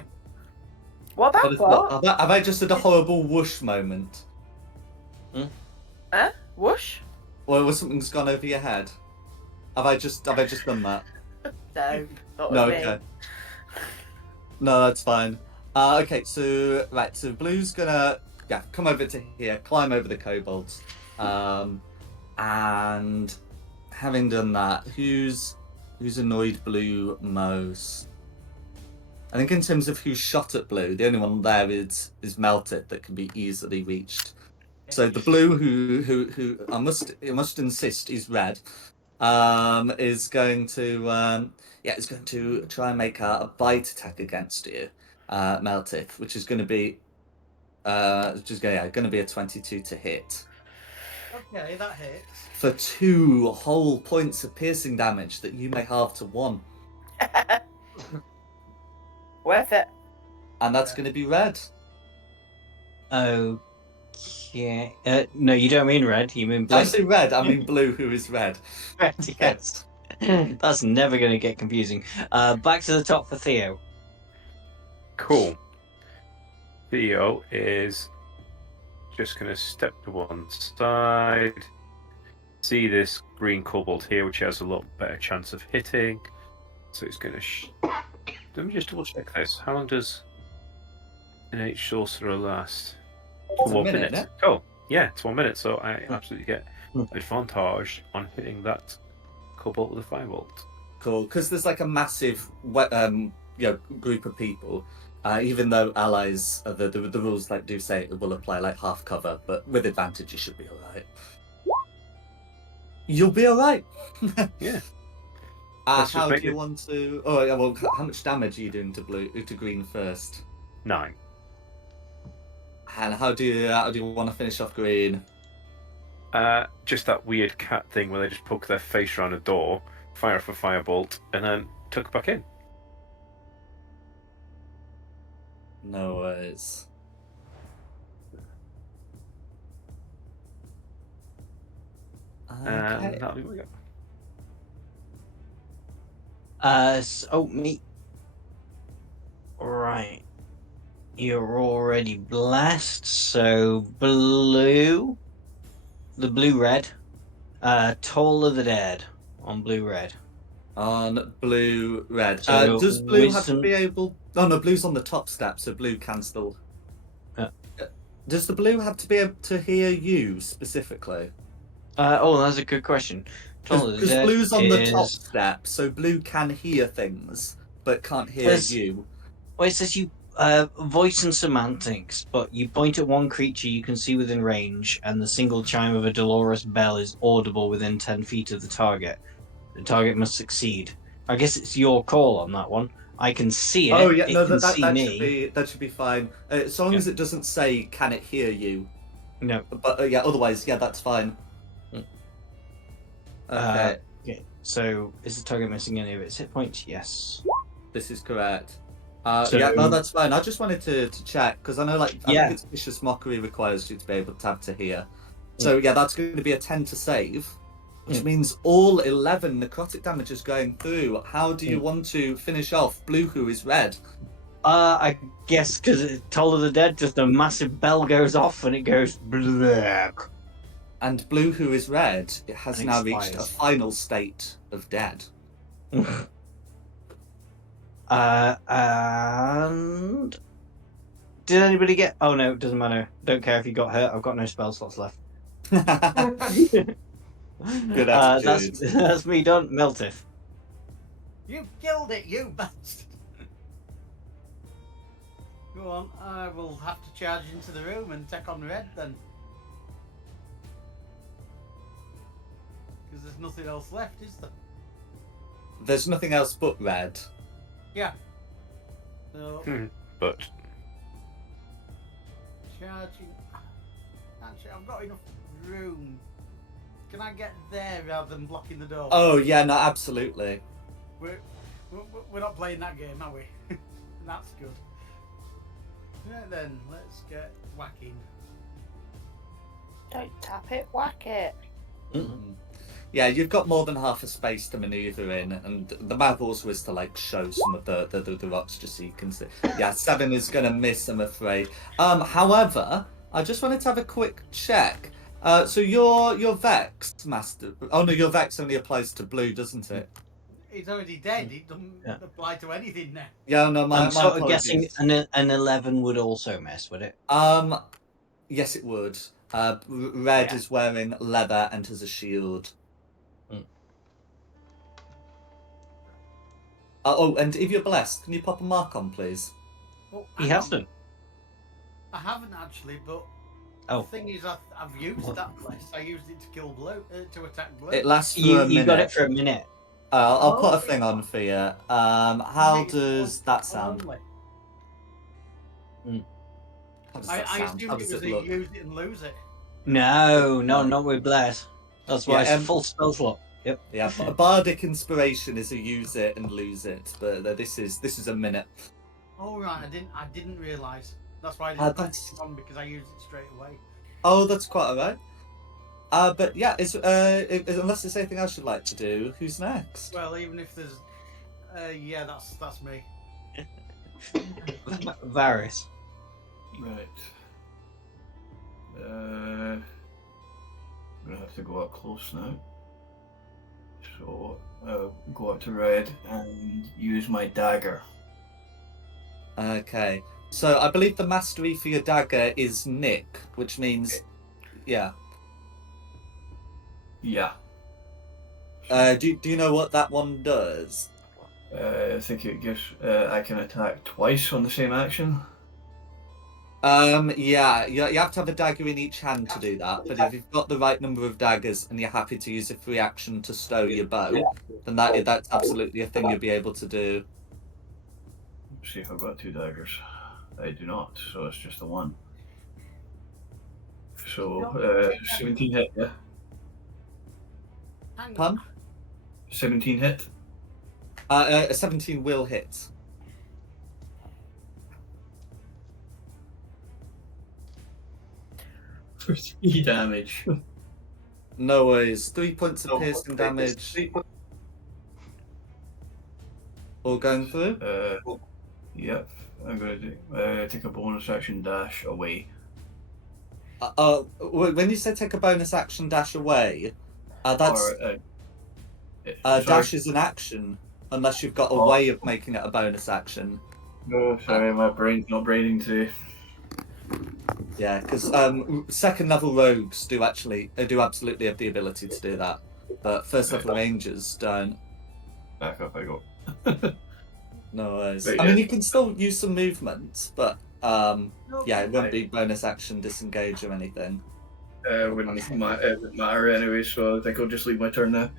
What about what? Have I just had a horrible whoosh moment? Whoosh? Or something's gone over your head? Have I just done that? No, not No, with me. okay. No, that's fine. Okay, so Blue's gonna come over to here, climb over the kobolds, and having done that, who's annoyed Blue most? I think in terms of who shot at Blue, the only one there is Melted that can be easily reached. So the Blue who I must insist is red, is going to try and make a bite attack against you, Melted, which is going to be going to be a 22 to hit. Okay, that hits. For 2 whole points of piercing damage that you may halve to 1. Worth it. And that's going to be red. Okay. No, you don't mean red. You mean blue. I say red. I mean Blue, who is red. Red, yes. That's never going to get confusing. Back to the top for Theo. Cool. Theo is just going to step to one side. See this green kobold here, which has a lot better chance of hitting. So he's going to. Let me just double check this. How long does an H sorcerer last? It's a 1 minute, minute. innit? Oh, yeah, it's 1 minute, so I absolutely get Hmm. advantage on hitting that kobold with a firebolt. Cool, because there's like a massive, group of people. Even though allies, the rules like do say it will apply like half cover, but with advantage you should be all right. You'll be all right. Yeah. Let's just How do make you it want to? Oh, yeah. Well, how much damage are you doing to green first? 9. And how do you want to finish off green? Just that weird cat thing where they just poke their face around a door, fire off a firebolt, and then tuck back in. No worries. Okay. That'll be my go. Me. Right. You're already blessed, so blue. The blue-red. Toll of the Dead on blue-red. On blue, red. So Does blue have to wisdom- be able? Oh no, blue's on the top step, so blue can still. Does the blue have to be able to hear you specifically? that's a good question. Toll of the Because Dead blue's on the top is... step, so blue can hear things, but can't hear Says- you. Well, it says you voice and semantics, but you point at one creature you can see within range, and the single chime of a dolorous bell is audible within 10 feet of the target. The target must succeed. I guess it's your call on that one. I can see it. Oh yeah, it no, can that see me. that should be fine. As long as it doesn't say "can it hear you." No. But yeah, otherwise, yeah, that's fine. Mm. Okay, Okay. So, is the target missing any of its hit points? Yes. this is correct. So- Yeah, no, that's fine. I just wanted to check because I know, like, I Yeah. think it's vicious mockery requires you to be able to have to hear. So yeah, that's going to be a 10 to save, which means all 11 necrotic damage is going through. How do you want to finish off blue, who is red? I guess because Toll of the Dead, just a massive bell goes off and it goes black. And blue, who is red, it has And now reached a expires. final state of dead. And did anybody get? Oh no, it doesn't matter. Don't care if you got hurt. I've got no spell slots left. Good attitude. That's me done. Meltif. You killed it, you bastard! Go on, I will have to charge into the room and take on red then. Because there's nothing else left, is there? There's nothing else but red. Yeah. So, But charging. Actually, I've got enough room. Can I get there rather than blocking the door? Oh yeah, no, absolutely. We're not playing that game, are we? That's good. Right then, let's get whacking. Don't tap it, whack it. Yeah, you've got more than half a space to maneuver in, and the map also is to like show some of the rocks just so you can see. Yeah, 7 is gonna miss, I'm afraid. However, I just wanted to have a quick check. So your Vex, Master. Oh no, your Vex only applies to blue, doesn't it? He's already dead. It doesn't apply to anything now. Yeah, no, my I'm sort of apologies. guessing an 11 would also mess with it. Yes, it would. Red is wearing leather and has a shield. Oh, and if you're blessed, can you pop a mark on, please? Well, He hang on. hasn't. I haven't actually, but Oh. the thing is, I've used that bless. I used it to kill blue, to attack blue. It lasts for a You minute. got it for a minute. I'll put a Oh. thing on for you. How does that sound? Only. How does I that sound? assumed How it does was it a look? use it and lose it. No, not with Bless. That's why Yeah, it's full spell slot. Yep. Yeah, a bardic inspiration is a use it and lose it, but this is a minute. Oh right, I didn't realise. That's why I didn't put it on because I used it straight away. Oh, that's quite alright. But yeah, unless there's anything else you'd like to do, who's next? Well, even if there's, yeah, that's me. Varys. Right. I'm gonna have to go up close now. So go up to red and use my dagger. Okay. So I believe the mastery for your dagger is Nick, which means, yeah. Yeah. Do you know what that one does? I think it gives. I can attack twice on the same action. Yeah, you have to have a dagger in each hand to do that. But if you've got the right number of daggers and you're happy to use a free action to stow your bow, then that's absolutely a thing you'll be able to do. Let's see if I've got 2 daggers. I do not, so it's just the one. So 17 hit, yeah. Hang on. Pun? 17 hit. A 17 will hit. For 3 damage. No worries. 3 points of piercing damage. All going through? Yep. I'm going to take a bonus action dash away. When you say take a bonus action dash away, that's Sorry. dash is an action unless you've got a way of making it a bonus action. No, sorry, my brain's not braining today. Yeah, because second level rogues do absolutely have the ability to do that, but first level rangers don't. Back up I go. No worries. But I mean, yeah. you can still use some movement, but yeah, it won't be bonus action disengage or anything. Wouldn't matter anyway, so I think I'll just leave my turn now.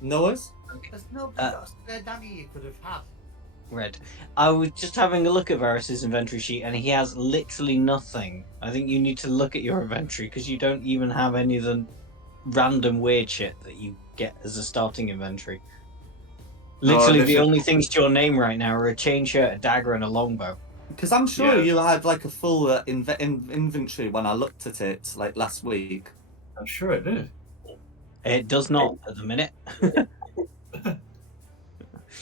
No worries. There's nobody got a spare dagger you could have had. Red. I was just having a look at Varus's inventory sheet, and he has literally nothing. I think you need to look at your inventory because you don't even have any of the random weird shit that you get as a starting inventory. Literally, this the is- only things to your name right now are a chain shirt, a dagger, and a longbow. Because I'm sure Yeah. you had like a full inventory when I looked at it like last week. I'm sure I did. It does not at the minute.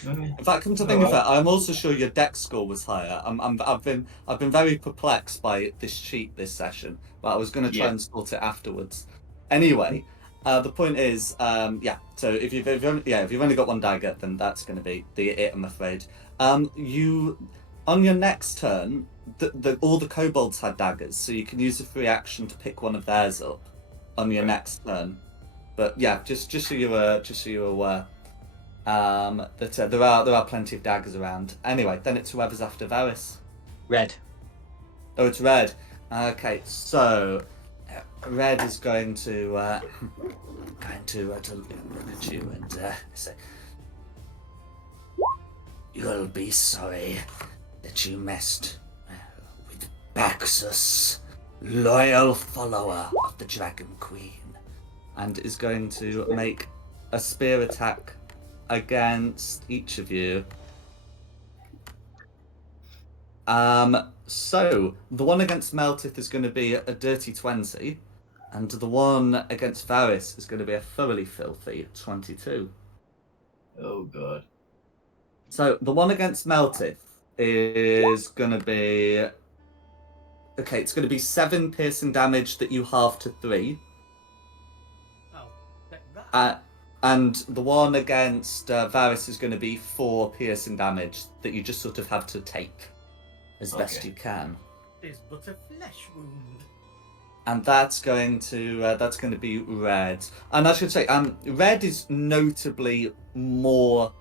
In fact, come to think of it, I'm also sure your dex score was higher. I've been very perplexed by this cheat this session, but I was going to try Yeah. and sort it afterwards. Anyway, the point is, yeah. So if you've only got 1 dagger, then that's going to be it. I'm afraid. You on your next turn, all the kobolds had daggers, so you can use a free action to pick one of theirs up on your next turn. But yeah, just so you're aware. That there are plenty of daggers around. Anyway, then it's whoever's after Varus. Red. Oh, it's Red. Okay, so Red is going to look at you and say, "You'll be sorry that you messed with Baxus, loyal follower of the Dragon Queen," and is going to make a spear attack against each of you. So the one against Meltith is going to be a dirty 20, and the one against Varus is going to be a thoroughly filthy 22. Oh god. So the one against Meltith is going to be okay. It's going to be 7 piercing damage that you halve to 3. Oh, take that. And the one against Varus is going to be 4 piercing damage that you just sort of have to take as best Okay. you can. It's but a flesh wound. And that's going to be Red. And I should say, Red is notably more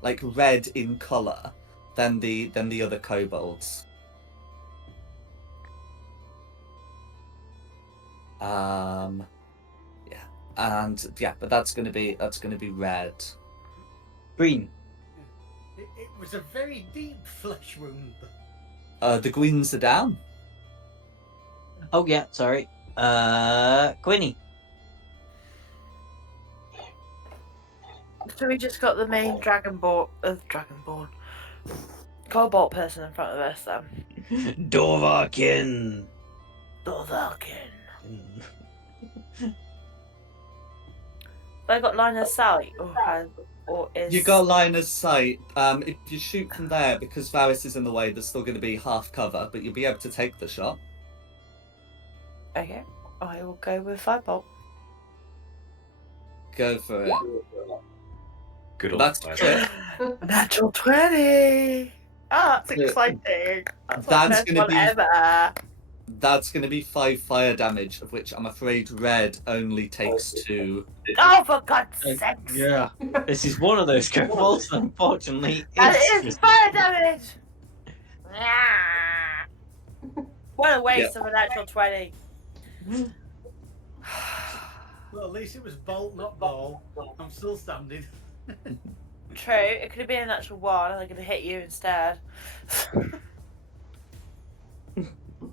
like red in colour than the other kobolds. But that's gonna be Red. Green. It was a very deep flesh wound. The Gweens are down. Oh yeah, sorry. Quinny. So we just got the main Dragonborn Cobalt person in front of us then. Dorvarkin. Dothraki. I got line of sight, or is You got line of sight. If you shoot from there, because Varus is in the way, there's still going to be half cover, but you'll be able to take the shot. Okay, I will go with Firebolt. Go for it. Good old That's fire. crit. Natural 20. Ah, that's Yeah. exciting. That's That's my first gonna one be- ever. That's going to be 5 fire damage, of which I'm afraid red only takes 2. Oh, for God's Uh, sakes! Yeah. This is one of those kobolds, unfortunately. That It's is fire damage! Ah. What a waste of a natural 20. Well, at least it was bolt, not ball. I'm still standing. True, it could have been a natural 1 and I could have hit you instead.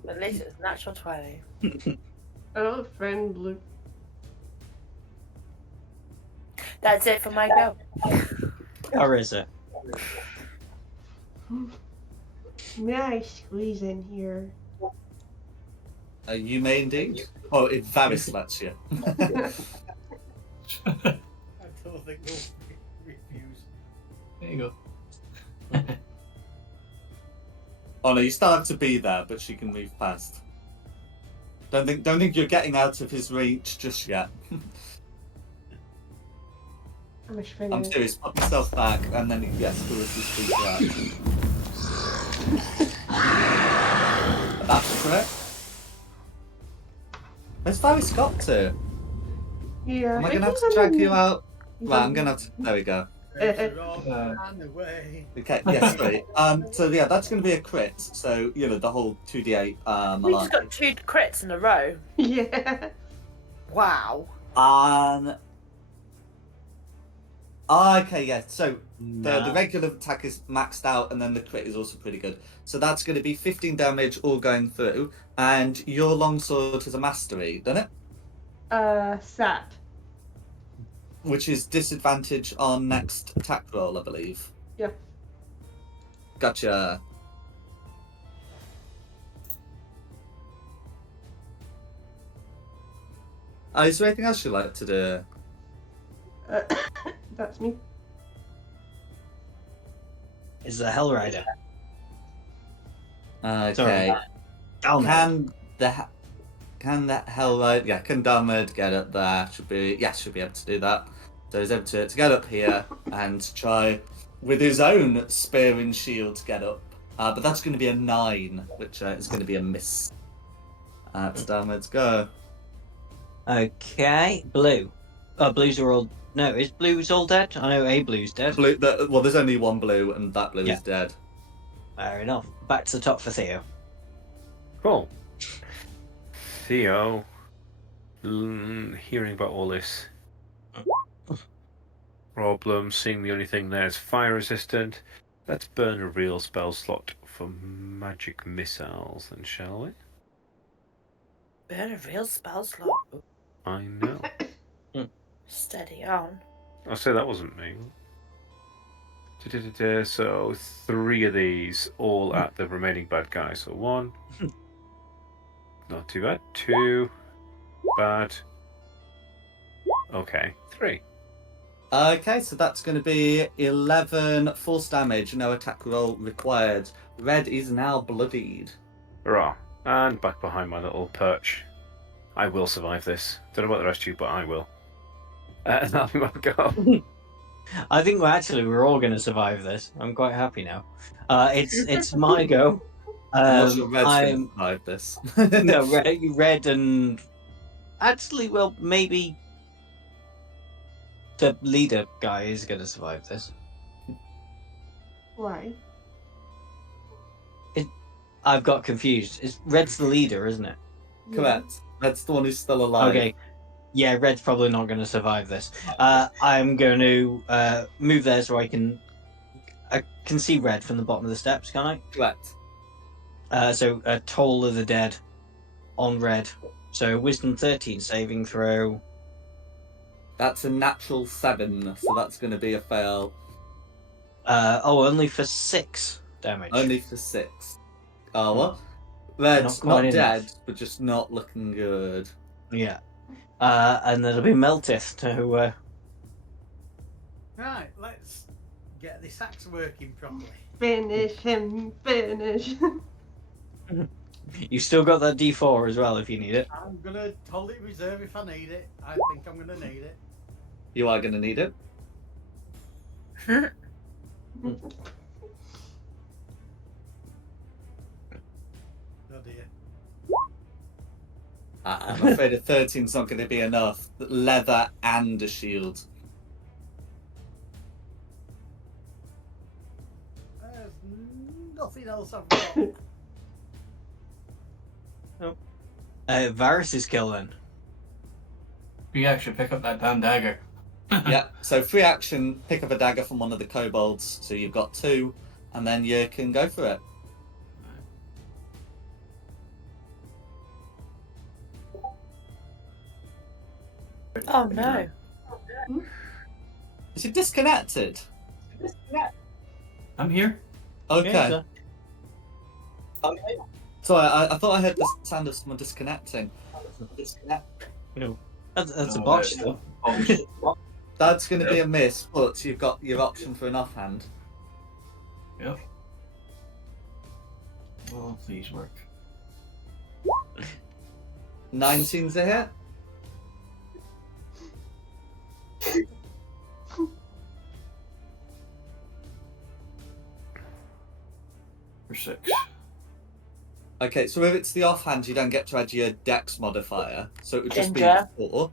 At least it was a natural 20. I got a friend blue. That's it for my go. Or is it? May I squeeze in here? You may indeed. Oh, it Varys lets you. I don't think we'll refuse. There you go. Oh no, you still have to be there, but she can move past. Don't think you're getting out of his reach just yet. I'm a friend. I'm serious. Pop yourself back, and then yes, do this speak action. That's correct. Where's Varys got to? Yeah. Am I think gonna have he's to on drag the- you out? he's Right, on I'm gonna have to. There we go. Raise her up and away. Okay, yes, sorry. So yeah, that's gonna be a crit. So you know the whole 2d8 We just malarkey. got 2 crits in a row. Yeah. Wow. Okay, yeah. So the Nah. regular attack is maxed out, and then the crit is also pretty good. So that's going to be 15 damage all going through, and your longsword is a mastery, doesn't it? Sap. Which is disadvantage on next attack roll, I believe. Yep. Gotcha. Is there anything else you'd like to do? That's me. Is the Hell Rider. Okay. Sorry. Dalmud. Can the Hellride? Yeah, can Dalmud get up there? Should be able to do that. So he's able to get up here and try with his own spear and shield to get up. But that's going to be a 9, which is going to be a miss. It's Dalmud's go. Okay, blue. Oh, blues are all. No, is blues all dead? I know a blue's dead. Blue. Well, there's only one blue, and that blue Yeah. is dead. Fair enough. Back to the top for Theo. Cool. Theo, hearing about all this problem, seeing the only thing there is fire resistant, let's burn a real spell slot for magic missiles, then, shall we? Burn a real spell slot. I know. Steady on. I'll say that wasn't me. So 3 of these, all at the remaining bad guy. So 1. Not too bad. 2. Bad. Okay. 3. Okay, so that's going to be 11 force damage. No attack roll required. Red is now bloodied. Hurrah. And back behind my little perch. I will survive this. Don't know about the rest of you, but I will. That'll be my go. I think we're all going to survive this. I'm quite happy now. It's my go. I'm not sure Red's going I'm to survive this. no red and actually, well, maybe the leader guy is going to survive this. Why? I've got confused. Red's the leader, isn't it? Correct. Red's the one who's still alive. Okay. Yeah, Red's probably not going to survive this. I'm going to move there so I can see Red from the bottom of the steps, can I? Correct. So Toll of the Dead on Red. So Wisdom 13 saving throw. That's a natural 7, so that's going to be a fail. Only for 6 damage. Only for 6. Oh, what? Red's Not quite not enough. dead, but just not looking good. Yeah. And there'll be Meltith to. Right, let's get this axe working properly. Finish him. Finish. You still got that D4 as well if you need it. I'm gonna hold it in reserve if I need it. I think I'm gonna need it. You are going to need it. I'm afraid a 13's not going to be enough. Leather and a shield. There's nothing else I've got. Varys' kill then. We actually pick up that damn dagger. Yeah, so free action, pick up a dagger from one of the kobolds. So you've got 2, and then you can go for it. Oh no. Is it disconnected? I'm here. Okay. Yeah, Sorry, I thought I heard the sound of someone disconnecting. that's a No, botch that- though. Oh, That's going to be a miss, but you've got your option for an offhand. yep. Oh, please work. 19's a hit. For 6. Okay, so if it's the offhand, you don't get to add your dex modifier, so it would just Ginger. be 4.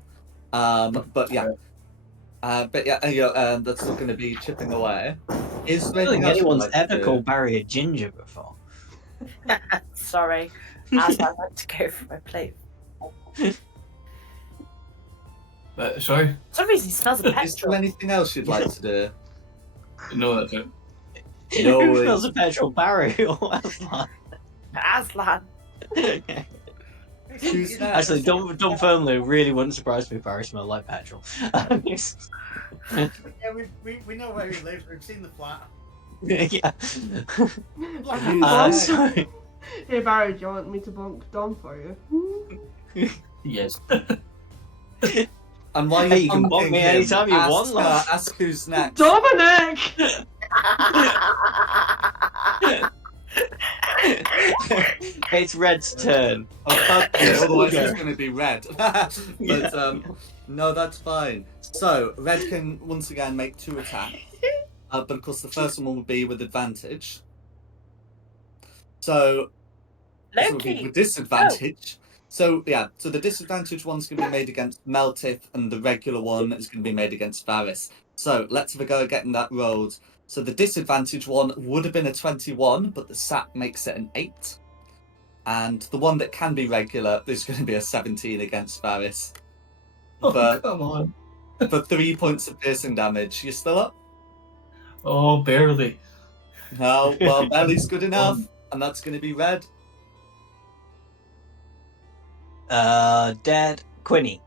But yeah, that's still going to be chipping away. Is I there don't think anything else you'd anyone's like to ever do? called Barry a ginger before. Sorry. As I like to go for my plate. Sorry? For some reason, he smells of Is there petrol. anything else you'd like to do? No, that's it. No Who worries. smells of petrol, Barry or Aslan? Aslan. Who's next? Actually, Dunfermline really wouldn't surprise me if Barry smelled like petrol. Yeah, we know where he lives. We've seen the flat. Yeah. Who's Sorry. Hey Barry, do you want me to bonk Dom for you? Yes. And while Hey, you're you can bonk bonking me him, anytime you want, love. ask who's next. Dominic! It's Red's turn. Okay, otherwise Okay. it's going to be red. But no, that's fine. So red can once again make 2 attacks, but of course the first one will be with advantage. So this will be Loki. with disadvantage. So yeah, so the disadvantage one's going to be made against Meltith, and the regular one is going to be made against Varys. So let's have a go at getting that rolled. So the disadvantage one would have been a 21, but the sap makes it an 8. And the one that can be regular is going to be a 17 against Varys. Oh, For, come on. for 3 points of piercing damage. You still up? Oh, barely. No, well, barely's good enough. And that's going to be red. Dead Quinny.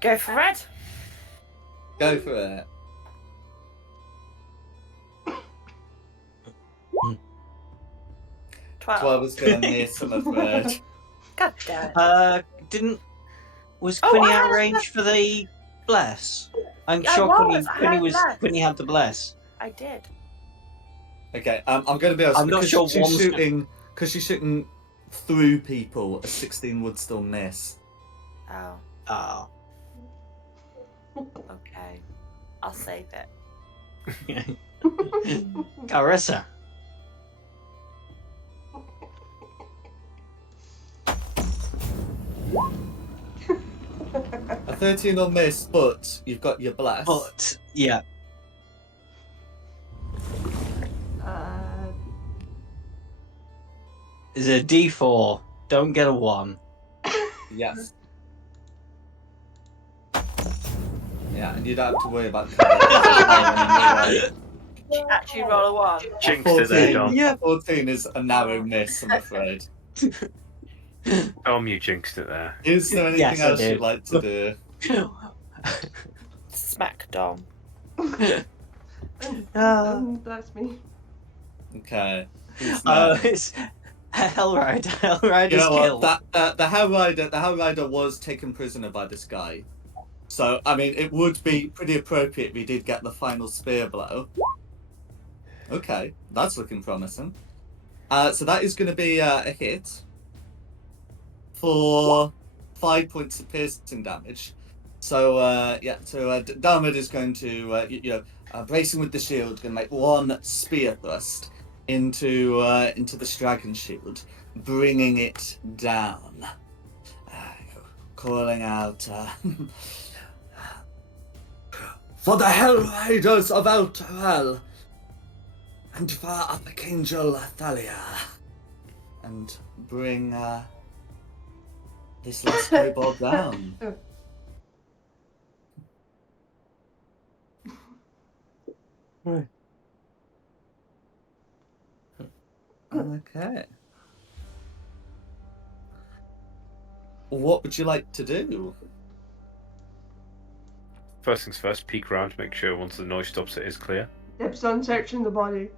Go for red. Go for it. Hmm. 12. 12 is going to miss, I'm afraid. God damn it. Was Oh, Quinny I had out a range for the bless? I'm I sure was, I had bless. Quinny had the bless. I did. Okay, I'm going to be honest. I'm not because sure she's one's shooting, because she's shooting through people, a 16 would still miss. Oh, Oh. okay. I'll save it. Carissa. A 13 will miss, but you've got your bless. But yeah. It's a D4. Don't get a 1. Yes. Yeah, and you don't have to worry about Actually, roll a 1. Jinxed it there, 14, Dom. Yeah. 14 is a narrow miss, I'm afraid. Dom, you jinxed it there. Is there anything Yes, I else did. you'd like to do? Smack Dom. That's me. Okay. Who's next? It's Hellrider. Hellrider's You know what? killed. The Hellrider was taken prisoner by this guy. So I mean, it would be pretty appropriate if he did get the final spear blow. Okay, that's looking promising. So that is going to be a hit for 5 points of piercing damage. So Darmid is going to bracing with the shield, going to make 1 spear thrust. into this dragon shield, bringing it down, calling out, "For the Hell Riders of Elturel, and for Archangel Thalia," and bring this last kobold down. Okay. What would you like to do? First things first, peek around to make sure once the noise stops, it is clear. Dibs on searching the body.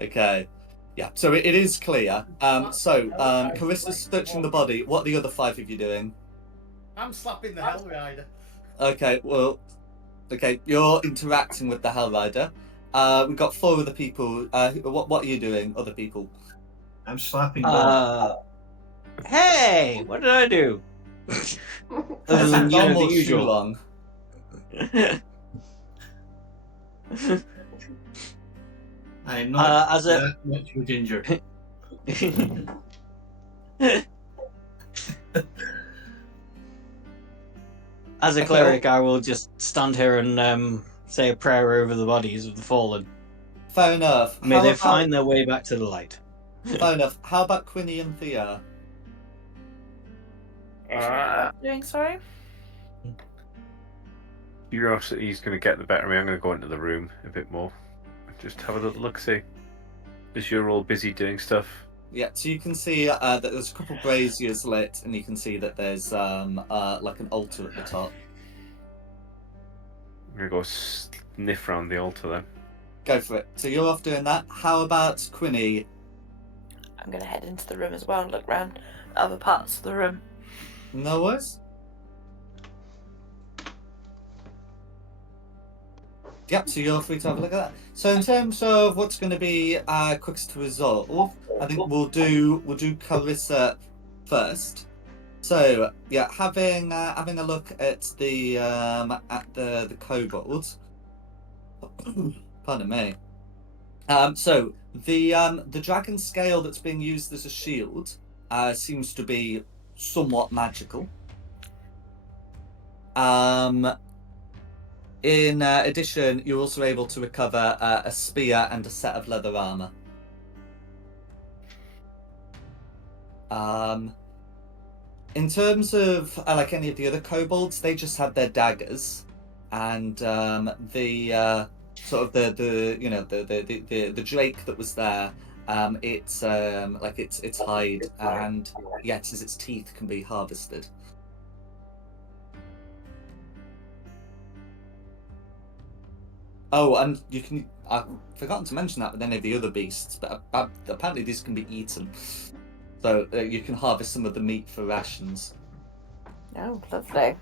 Okay. Yeah, so it is clear. Carissa's searching the body. What are the other 5 of you doing? I'm slapping the Hell Rider. Okay, well, you're interacting with the Hell Rider. We've got 4 other people. What are you doing, other people? I'm slapping Dom. Hey, what did I do? Other Is than, it Dom the or usual. Shulong? I'm not as a- that much of a ginger. As a cleric, I will just stand here and say a prayer over the bodies of the fallen. Fair enough. May they find their way back to the light. Fair enough. How about Quinny and Thea? Doing sorry? Curiosity's going to get the better of me. I'm going to go into the room a bit more. Just have a little look, see. As you're all busy doing stuff. Yeah, so you can see that there's a couple braziers lit, and you can see that there's like an altar at the top. I'm going to go sniff around the altar then. Go for it. So you're off doing that. How about Quinny? I'm going to head into the room as well and look around other parts of the room. No worries. Yep, so you're free to have a look at that. So in terms of what's going to be quickest to resolve, I think we'll do Carissa first. So yeah, having a look at the kobold. Pardon me. So the dragon scale that's being used as a shield seems to be somewhat magical. In addition, you're also able to recover a spear and a set of leather armor. In terms of like any of the other kobolds, they just had their daggers, and the drake that was there, it's hide, and yet its teeth can be harvested. Oh, and you can. I've forgotten to mention that with any of the other beasts, but apparently these can be eaten. So you can harvest some of the meat for rations. Oh, lovely.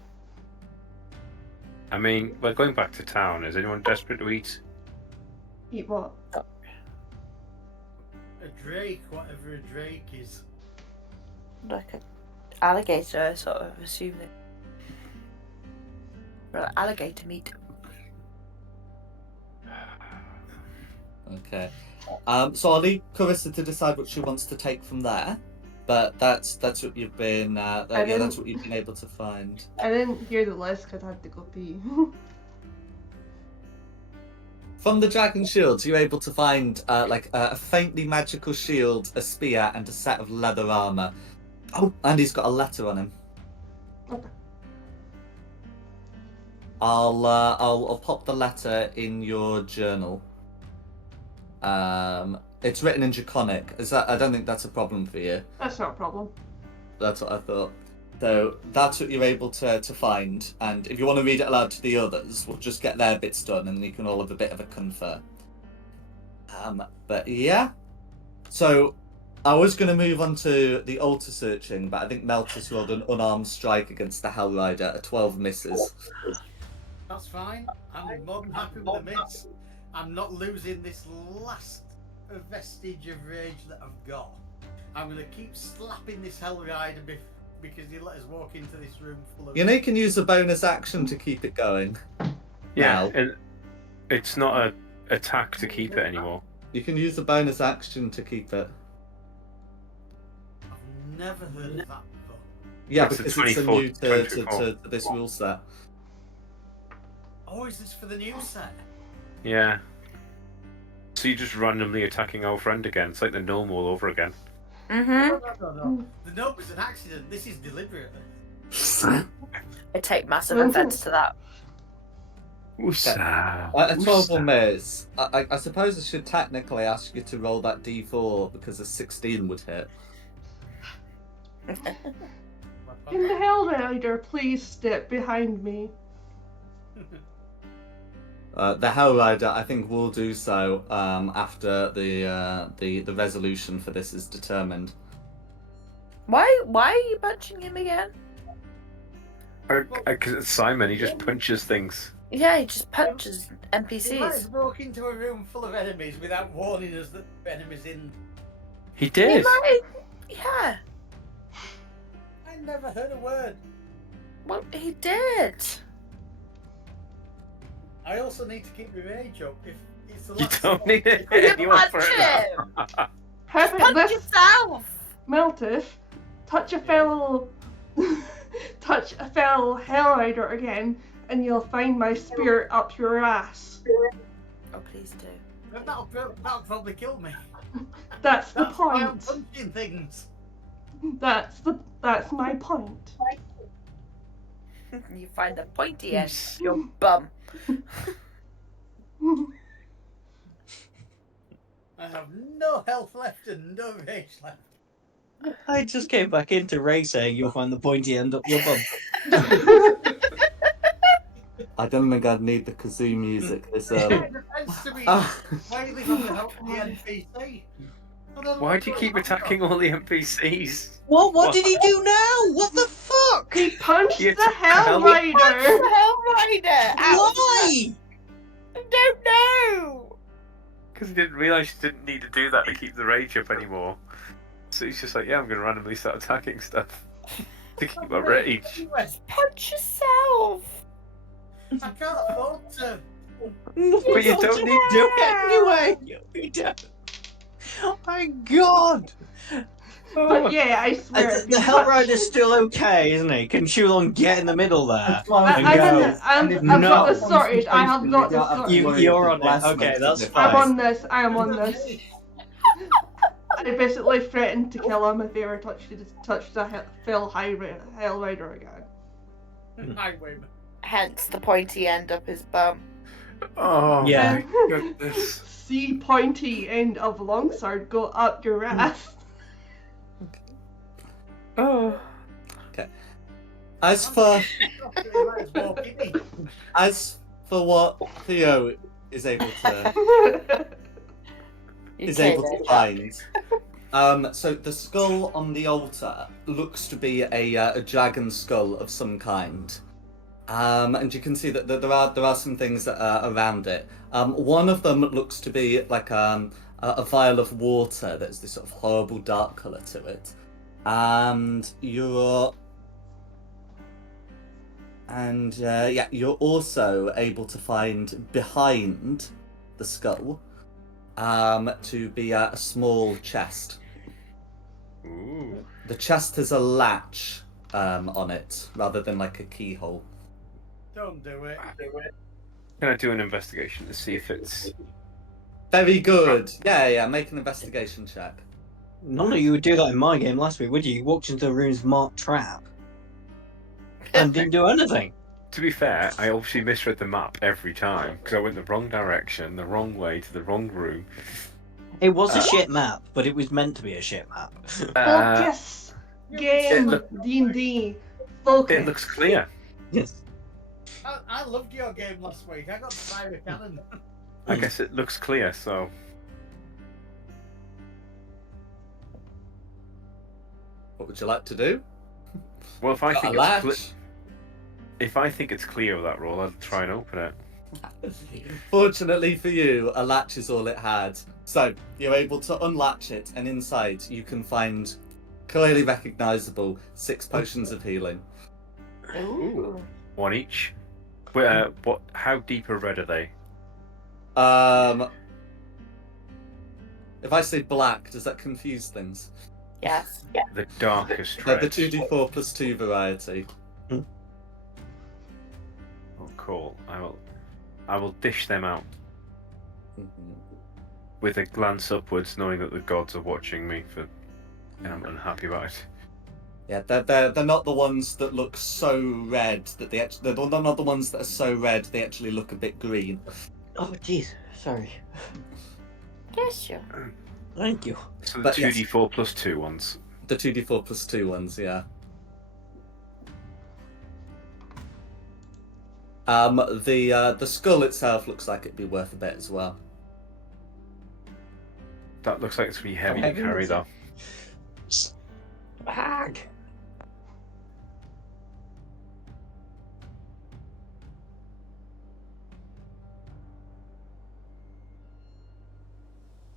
I mean, we're going back to town. Is anyone desperate to eat? Eat what? A drake, whatever a drake is. Like an alligator, I sort of assume that. Well, alligator meat. Okay. So I'll leave Carissa to decide what she wants to take from there. But that's what you've been that's what you've been able to find. I didn't hear the list because I had to go pee. From the dragon shields, you're able to find a faintly magical shield, a spear, and a set of leather armor. Oh, and he's got a letter on him. Okay. I'll pop the letter in your journal. It's written in Draconic. I don't think that's a problem for you. That's not a problem. That's what I thought. So that's what you're able to find. And if you want to read it aloud to the others, we'll just get their bits done, and then you can all have a bit of a confer. But yeah. So I was going to move on to the altar searching, but I think Meltus rolled an unarmed strike against the Hell Rider at 12 misses. That's fine. I'm more than happy with the miss. I'm not losing this last vestige of rage that I've got. I'm going to keep slapping this Hell Rider because he let us walk into this room full of... You know, you can use a bonus action to keep it going. Yeah, Now. and it's not an attack to keep it anymore. You can use a bonus action to keep it. I've never heard of that before. Yeah, That's the because it's a 24 new to 24. this rule set. Oh, is this for the new set? Yeah. So you're just randomly attacking our friend again. It's like the gnome all over again. Mm-hmm. No. The note was an accident. This is deliberately. I take massive offence to that. A 12 or miss. I suppose I should technically ask you to roll that d4 because a 16 would hit. Can the Hellrider please step behind me? The Hellrider, I think, will do so after the resolution for this is determined. Why are you punching him again? Because it's Simon, he just punches things. Yeah, he just punches He might NPCs. have walked into a room full of enemies without warning us that enemies in. He He did. might, yeah. I never heard a word. Well, he did. I also need to keep my rage up. If it's the You last don't need to You hit anyone punch for him. it. How about Punch this, yourself. Meltif? Touch a fellow Hellrider again, and you'll find my spirit up your ass. Oh, please do. That'll probably kill me. That's the That's why I'm point. punching things. That's my point. You find the pointy end, your bum. I have no health left and no rage left. I just came back into Ray saying you'll find the pointy end up your bum. I don't think I'd need the kazoo music this Yeah, it depends to me. Why do you think I'm gonna help the NPC? Why do you keep attacking all the NPCs? What did he do now? What the fuck? He punched You the attacked the Punch Hellrider! the Hellrider. Ow. Why? I don't know. Because he didn't realise he didn't need to do that to keep the rage up anymore. So he's just like, yeah, I'm going to randomly start attacking stuff to keep my rage. Punch yourself. I can't afford to. But you don't need do it anyway. You don't. Oh my god! But yeah, I swear. The Hellrider's still okay, isn't he? Can Chulon get in the middle there? I've got this sorted. I have got this sorted. You're on it. Okay, that's fine. I'm on this. I am on this. I basically threatened to kill him if he ever touched the Hellrider again. I win. Hence the pointy end up his bum. Oh Yeah. my goodness. See pointy end of longsword go up your ass. Oh. As for what Theo is able to find, so the skull on the altar looks to be a dragon skull of some kind, and you can see that there are some things that are around it. One of them looks to be like a vial of water that's this sort of horrible dark color to it, and you're also able to find behind the skull to be a small chest. Ooh. The chest has a latch on it rather than like a keyhole. Don't do it. Can I do an investigation to see if it's... Very good. Yeah, make an investigation check. None of you would do that in my game last week, would you? You walked into the room's marked trap and didn't do anything. To be fair, I obviously misread the map every time because I went the wrong direction, the wrong way to the wrong room. It was a shit map, but it was meant to be a shit map. Focus! Game! D&D! Focus! It looks clear. Yes. I loved your game last week. I got to fire a cannon. I guess it looks clear, so... What would you like to do? Well, if I Got think a latch? if I think it's clear with that roll, I'll try and open it. Fortunately for you, a latch is all it had. So you're able to unlatch it, and inside you can find clearly recognisable 6 potions of healing. Ooh. One each. Where? What? How deep a red are they? If I say black, does that confuse things? Yes. The darkest The red. 2d4 plus 2 variety. Oh, cool. I will dish them out Mhm. with a glance upwards, knowing that the gods are watching me. And I'm unhappy about it. Yeah, they're not the ones that look so red that they actually. They're not the ones that are so red they actually look a bit green. Oh, jeez. Sorry. Yes, you. Thank you. So the But yes. 2d4 plus 2 ones. The 2d4 plus 2 ones, yeah. The skull itself looks like it'd be worth a bit as well. That looks like it's going to be heavy to heavy, carry, is though. Bag.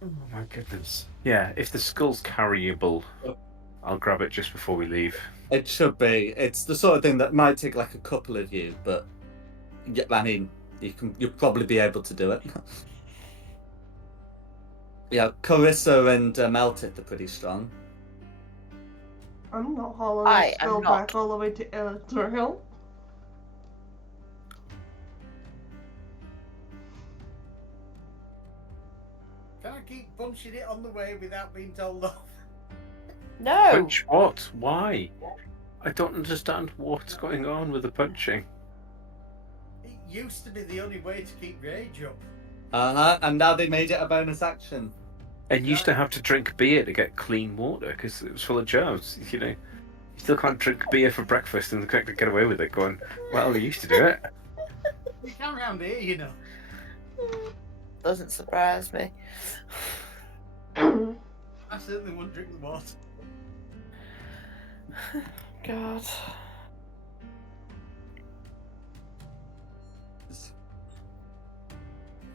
Oh my goodness. Yeah, if the skull's carryable, I'll grab it just before we leave. It should be. It's the sort of thing that might take like a couple of you, but yeah, I mean, you'll probably be able to do it. Yeah, Carissa and Meltith are pretty strong. I'm not hauling I this am skull not. back all the way to Elector Hill. Can I keep punching it on the way without being told off? No. Punch what? Why? I don't understand what's going on with the punching. It used to be the only way to keep rage up. And now they made it a bonus action. And you used to have to drink beer to get clean water because it was full of germs. You know, you still can't drink beer for breakfast and get away with it. Going, well, I used to do it. You can round here, you know. Doesn't surprise me. I certainly wouldn't drink the water. God.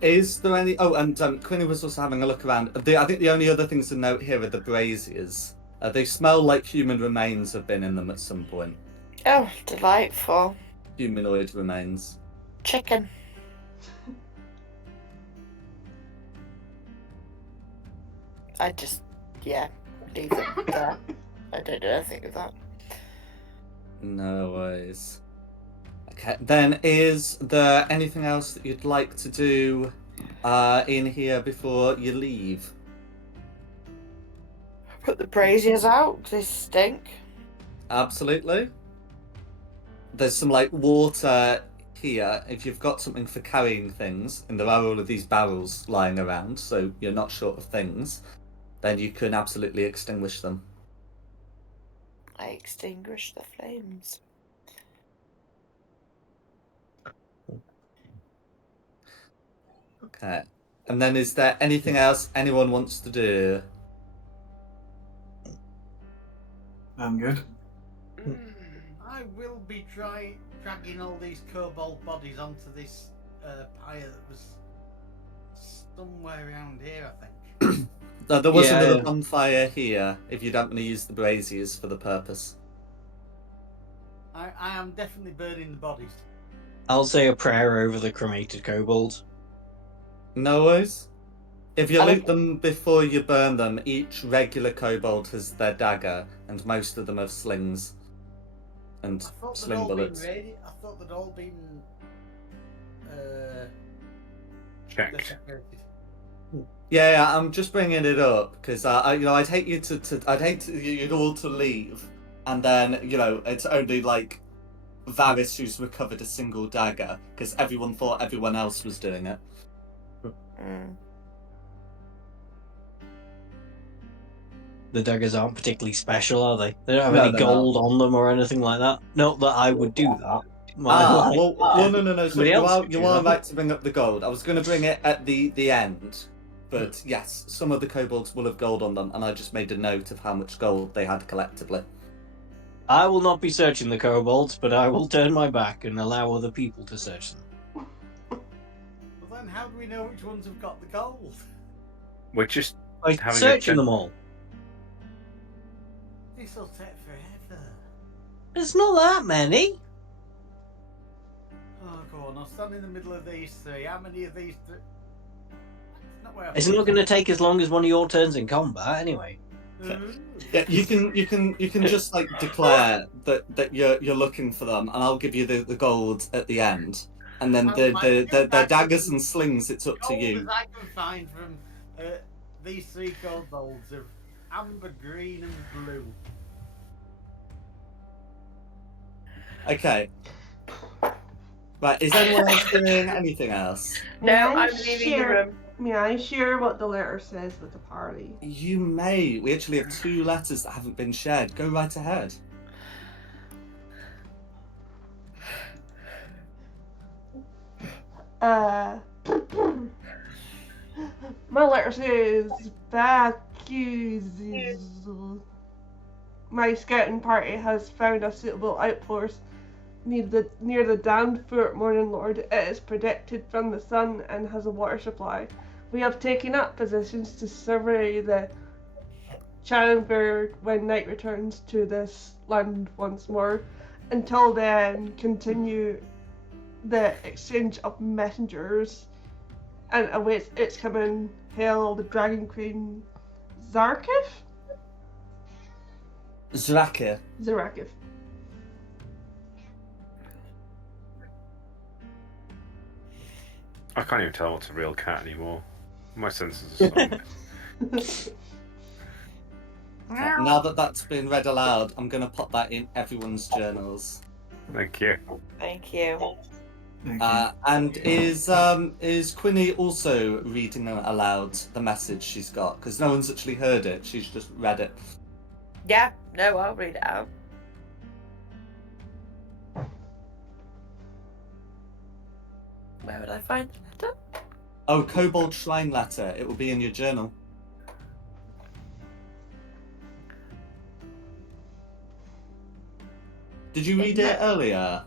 Is there any? Oh, and Quinny was also having a look around. I think the only other things to note here are the braziers. They smell like human remains have been in them at some point. Oh, delightful. Humanoid remains. Chicken. I just, leave them there. I don't do anything with that. No worries. Okay, then is there anything else that you'd like to do in here before you leave? Put the braziers out, they stink. Absolutely. There's some like water here if you've got something for carrying things, and there are all of these barrels lying around, so you're not short of things, then you can absolutely extinguish them. I extinguish the flames. Okay. And then is there anything else anyone wants to do? I'm good. I will be dragging all these kobold bodies onto this pyre that was somewhere around here, I think. There was Yeah. another bonfire here, if you don't want to use the braziers for the purpose. I am definitely burning the bodies. I'll say a prayer over the cremated kobold. No worries. If you I loot like- them before you burn them, each regular kobold has their dagger, and most of them have slings and I thought they'd sling all bullets. been ready. I thought they'd all been Checked. desecrated. Yeah, I'm just bringing it up because I'd hate you all to leave, and then it's only like Varys who's recovered a single dagger because everyone thought everyone else was doing it. Mm. The daggers aren't particularly special, are they? They don't have No, any they're gold on them or anything like that. Not that I would do that. No. So Somebody you else are could do you are that. right to bring up the gold. I was going to bring it at the end, but yes, some of the kobolds will have gold on them, and I just made a note of how much gold they had collectively. I will not be searching the kobolds, but I will turn my back and allow other people to search them. Well, then how do we know which ones have got the gold? We're just By having a searching them all. This'll take forever. There's not that many. Oh, go on. I'll stand in the middle of these three. How many of these three? It's not going to take as long as one of your turns in combat, anyway. Yeah, you can just like declare that you're looking for them, and I'll give you the gold at the end. And then the daggers and slings, it's up to Gold you. as I can find from these 3 kobolds of amber, green, and blue. Okay. Right, is anyone else doing anything else? No, I'm leaving the room. May I share what the letter says with the party? You may. We actually have 2 letters that haven't been shared. Go right ahead. My letter says, my scouting party has found a suitable outpost near the damned Fort Morning Lord. It is protected from the sun and has a water supply. We have taken up positions to survey the Challenberg when night returns to this land once more. Until then, continue the exchange of messengers and awaits its coming. Hail the Dragon Queen Zarakith? Zrakir. Zarakith. I can't even tell what's a real cat anymore. My senses are sunk. Now that that's been read aloud, I'm going to put that in everyone's journals. Thank you. Thank you. Thank you. And is Quinny also reading aloud the message she's got? Because no one's actually heard it. She's just read it. Yeah, no, I'll read it out. Where would I find the letter? Oh, Kobold Shrine Letter. It will be in your journal. Did you read it earlier?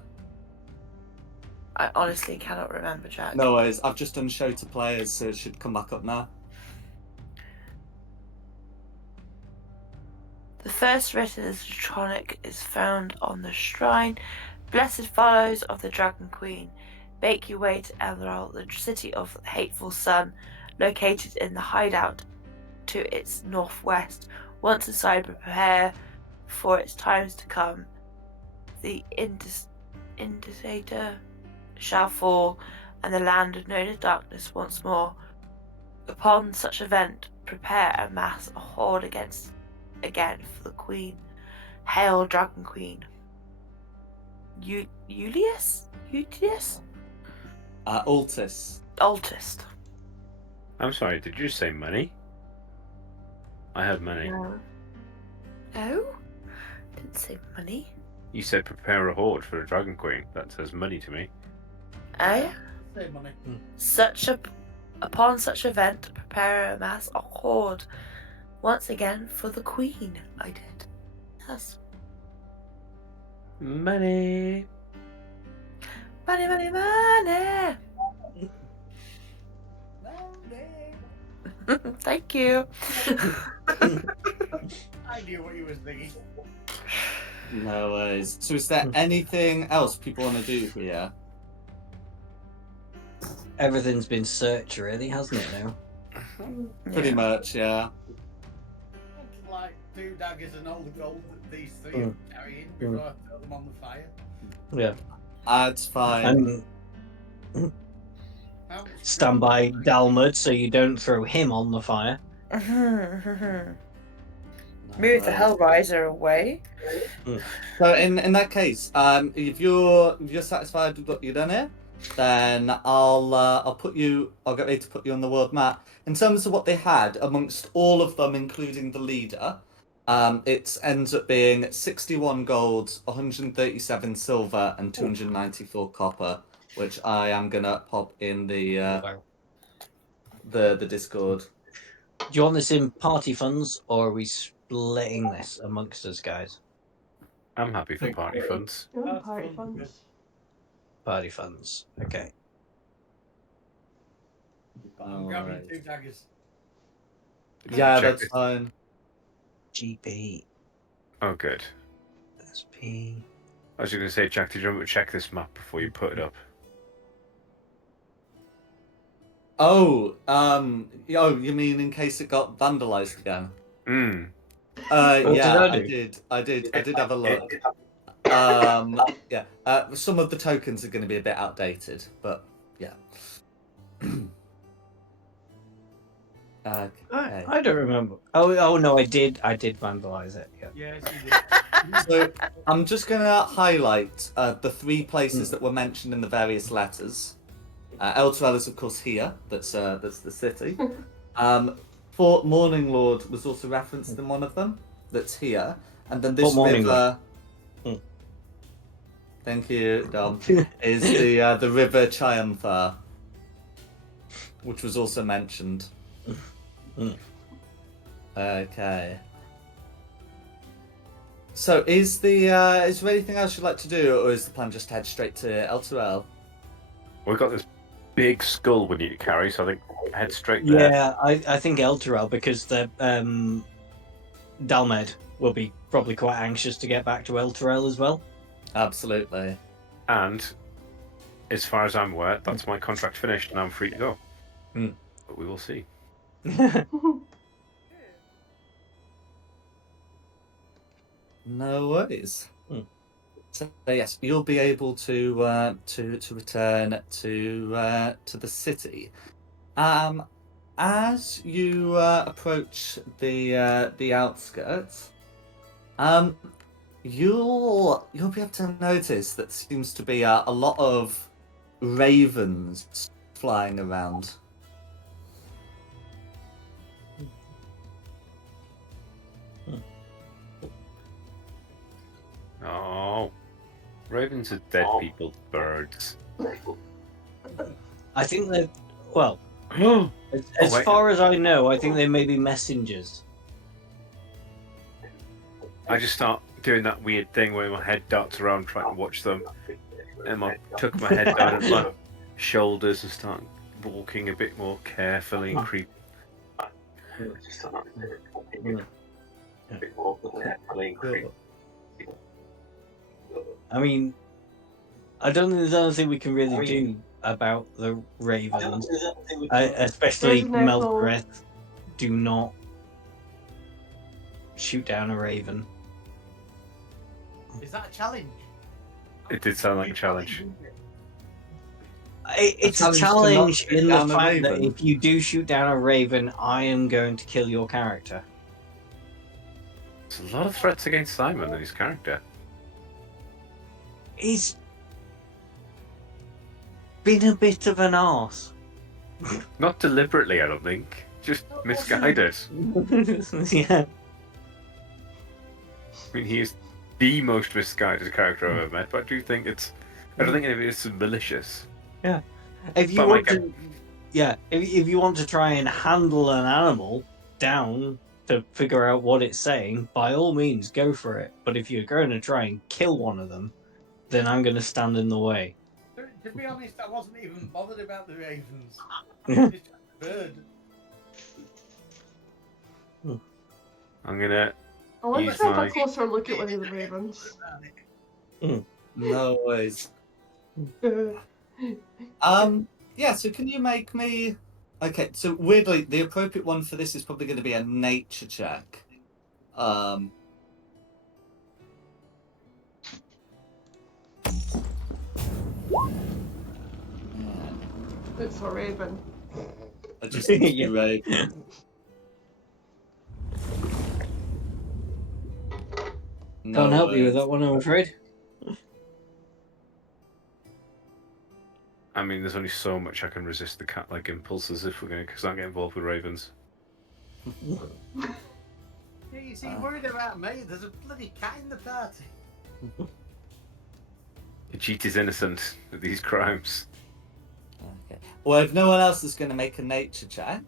I honestly cannot remember, Jack. No worries. I've just done show to players, so it should come back up now. The first written electronic is found on the shrine. Blessed follows of the Dragon Queen, make your way to Emerald, the city of the hateful sun, located in the hideout to its northwest. Once inside, prepare for its times to come. The indicator shall fall, and the land known as darkness once more. Upon such event, prepare and mass a horde again for the Queen. Hail, Dragon Queen. Ultius? Altus. Altist. I'm sorry, did you say money? I heard money. No. Didn't say money. You said prepare a horde for a Dragon Queen. That says money to me. Oh? Say money. Upon such event, prepare and mass a horde once again for the Queen. I did. Yes. Money. Money, money, money. Thank you. I knew what you were thinking. No worries. So is there anything else people want to do here? Everything's been searched, really, hasn't it, now? Pretty much, yeah. Like 2 daggers and all the gold that these 3 are carrying before I throw them on the fire. Yeah. That's fine. And How much stand by Dalmud so you don't throw him on the fire. Move the Hellraiser away. So in that case, if you're satisfied with what you've done here, then I'll get ready to put you on the world map. In terms of what they had amongst all of them, including the leader, it ends up being 61 gold, 137 silver, and 294 copper, which I am gonna pop in the Discord. Do you want this in party funds, or are we splitting this amongst us, guys? I'm happy for party funds. That's Party fun. funds. Party funds. Okay. I'm grabbing Alright. 2 daggers. Yeah, Check that's this. fine. GP. Oh, good. SP. I was just going to say, Jack, did you remember to check this map before you put it up? Oh, you mean in case it got vandalized again? Hmm. What Yeah, did I I do? did have a look. Yeah, some of the tokens are going to be a bit outdated, but yeah. Okay. I don't remember. Oh no, I did vandalize it. Yeah. Yes, you did. So I'm just going to highlight the 3 places that were mentioned in the various letters. Elturel is of course here. That's the city. Fort Morning Lord was also referenced in one of them. That's here, and then this Fort Morning river. Lord. Thank you, Dom. Is the river Chiamphar, which was also mentioned. Okay. So is there anything else you'd like to do, or is the plan just to head straight to Elturel? We've got this big skull we need to carry, so I think head straight there. Yeah, I think Elturel, because the Dalmed will be probably quite anxious to get back to Elturel as well. Absolutely. And as far as I'm aware, that's my contract finished and I'm free to go. But we will see. No worries. So yes, you'll be able to return to the city. As you approach the outskirts, you'll be able to notice that seems to be a lot of ravens flying around. Oh, ravens are dead people's birds. I think they're, well, as wait. far as I know, I think they may be messengers. I just start doing that weird thing where my head darts around trying to watch them, and I tuck my head down at my shoulders and start walking a bit more carefully and creepy. I mean, I don't think there's anything we can really do about the ravens, especially There's an Melt echo. Breath. Do not shoot down a raven. Is that a challenge? It did sound like a challenge. It's a challenge challenge to not shoot in the down a fact that raven. if you do shoot down a raven, I am going to kill your character. There's a lot of threats against Simon and his character. He's been a bit of an arse. Not deliberately, I don't think. Just misguided. Yeah. I mean, he is the most misguided character I've ever met, but I don't think any of it is malicious. Yeah. If you But want like to, yeah, if you want to try and handle an animal down to figure out what it's saying, by all means, go for it. But if you're going to try and kill one of them, then I'm going to stand in the way. To be honest, I wasn't even bothered about the ravens. It's just a bird. I'm gonna. I want Use to have my- a closer look at one of the ravens. No worries. Yeah, so can you make me... Okay, so weirdly, the appropriate one for this is probably going to be a nature check. It's a raven. I just need to Yeah. be right. No Can't help you with worries. that one, I'm afraid. I mean, there's only so much I can resist the cat-like impulses if we're going to start getting involved with ravens. Yeah, you seem worried about me. There's a bloody cat in the party. The cheat is innocent of these crimes. Okay. Well, if no one else is going to make a nature check,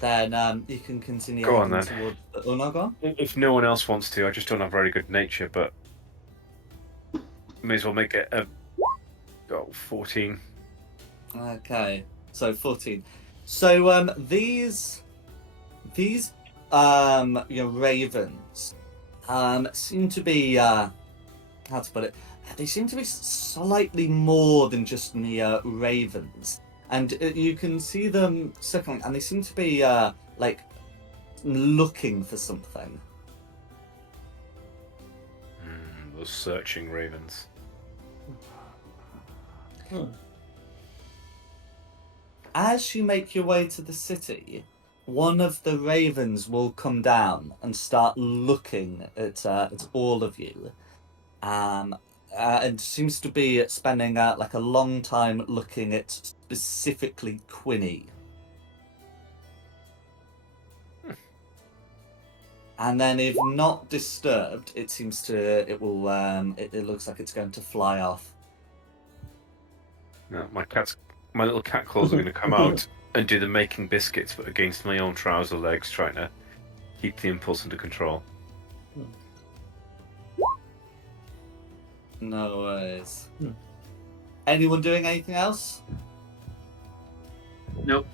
then you can continue Go on, heading then. towards... Oh, no, go on. If no one else wants to, I just don't have very good nature, but may as well make it a 14. Okay, so 14. So these ravens seem to be how to put it? They seem to be slightly more than just mere ravens. and you can see them circling, and they seem to be like looking for something. Those searching ravens. As you make your way to the city, one of the ravens will come down and start looking at all of you, and seems to be spending like a long time looking at specifically Quinny. And then, if not disturbed, it seems to it looks like it's going to fly off. No, my little cat claws are going to come out and do the making biscuits, but against my own trouser legs, trying to keep the impulse under control. No worries. Anyone doing anything else? Nope.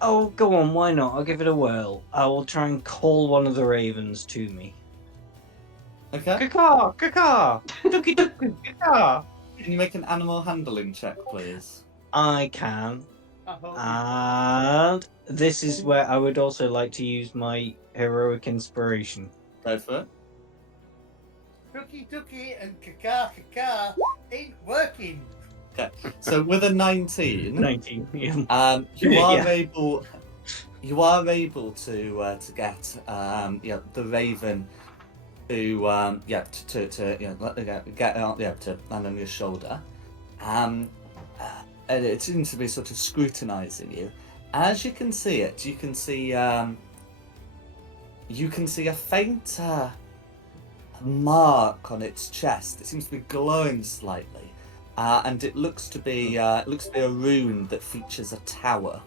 Oh, go on, why not? I'll give it a whirl. I will try and call one of the ravens to me. Okay. Caw, caw, dookie dookie, caw. Can you make an animal handling check, please? I can. And this is where I would also like to use my heroic inspiration. Go for it. Dookie dookie and caca ain't working. Okay. So with a 19, 19. Yeah. you are Yeah. able to get the raven to get out to land on your shoulder, and it seems to be sort of scrutinizing you. As you can see it, you can see a faint mark on its chest. It seems to be glowing slightly, and it looks to be a rune that features a tower.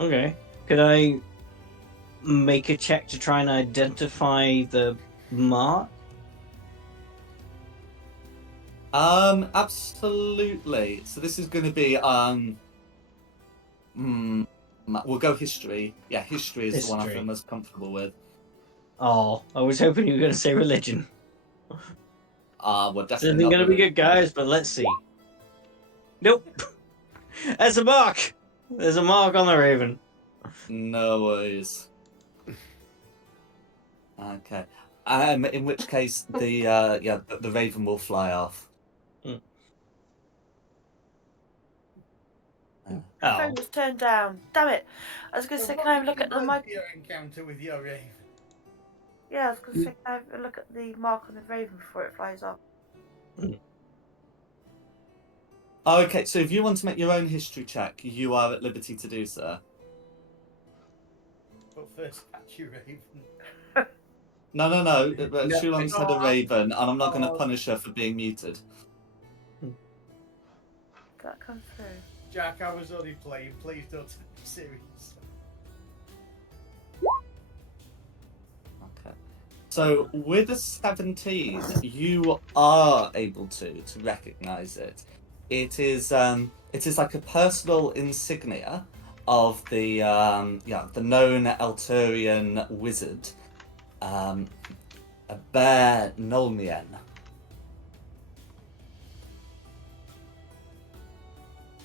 Okay. Could I make a check to try and identify the mark? Absolutely. So this is going to be we'll go history. Yeah, history is the one I feel most comfortable with. Oh, I was hoping you were going to say religion. We're This definitely isn't not going to be good, guys, but let's see. Nope. There's a mark. There's a mark on the raven. No worries. Okay. In which case the raven will fly off. My phone was turned down. Damn it! I was going to say, can I have a look at the mic? Your encounter with your raven. Yeah, I was going to say, can I have a look at the mark on the raven before it flies off? Okay, so if you want to make your own history check, you are at liberty to do so. But first, catch your raven. No. Shulong said a raven, and I'm not going to punish her for being muted. That comes through. Jack, I was only playing. Please don't take me serious. Okay. So with a 17, you are able to recognize it. It is like a personal insignia of the known Elturian wizard, a bear Nolmien.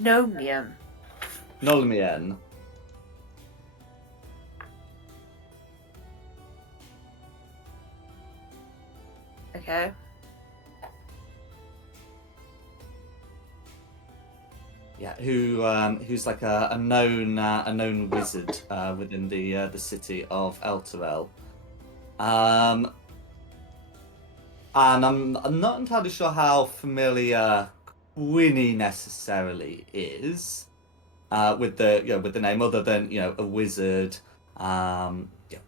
Nomium. Nolmien. Okay. Yeah, who's like a known wizard within the city of Elturel. And I'm not entirely sure how familiar Quinny necessarily is with the name, other than a wizard.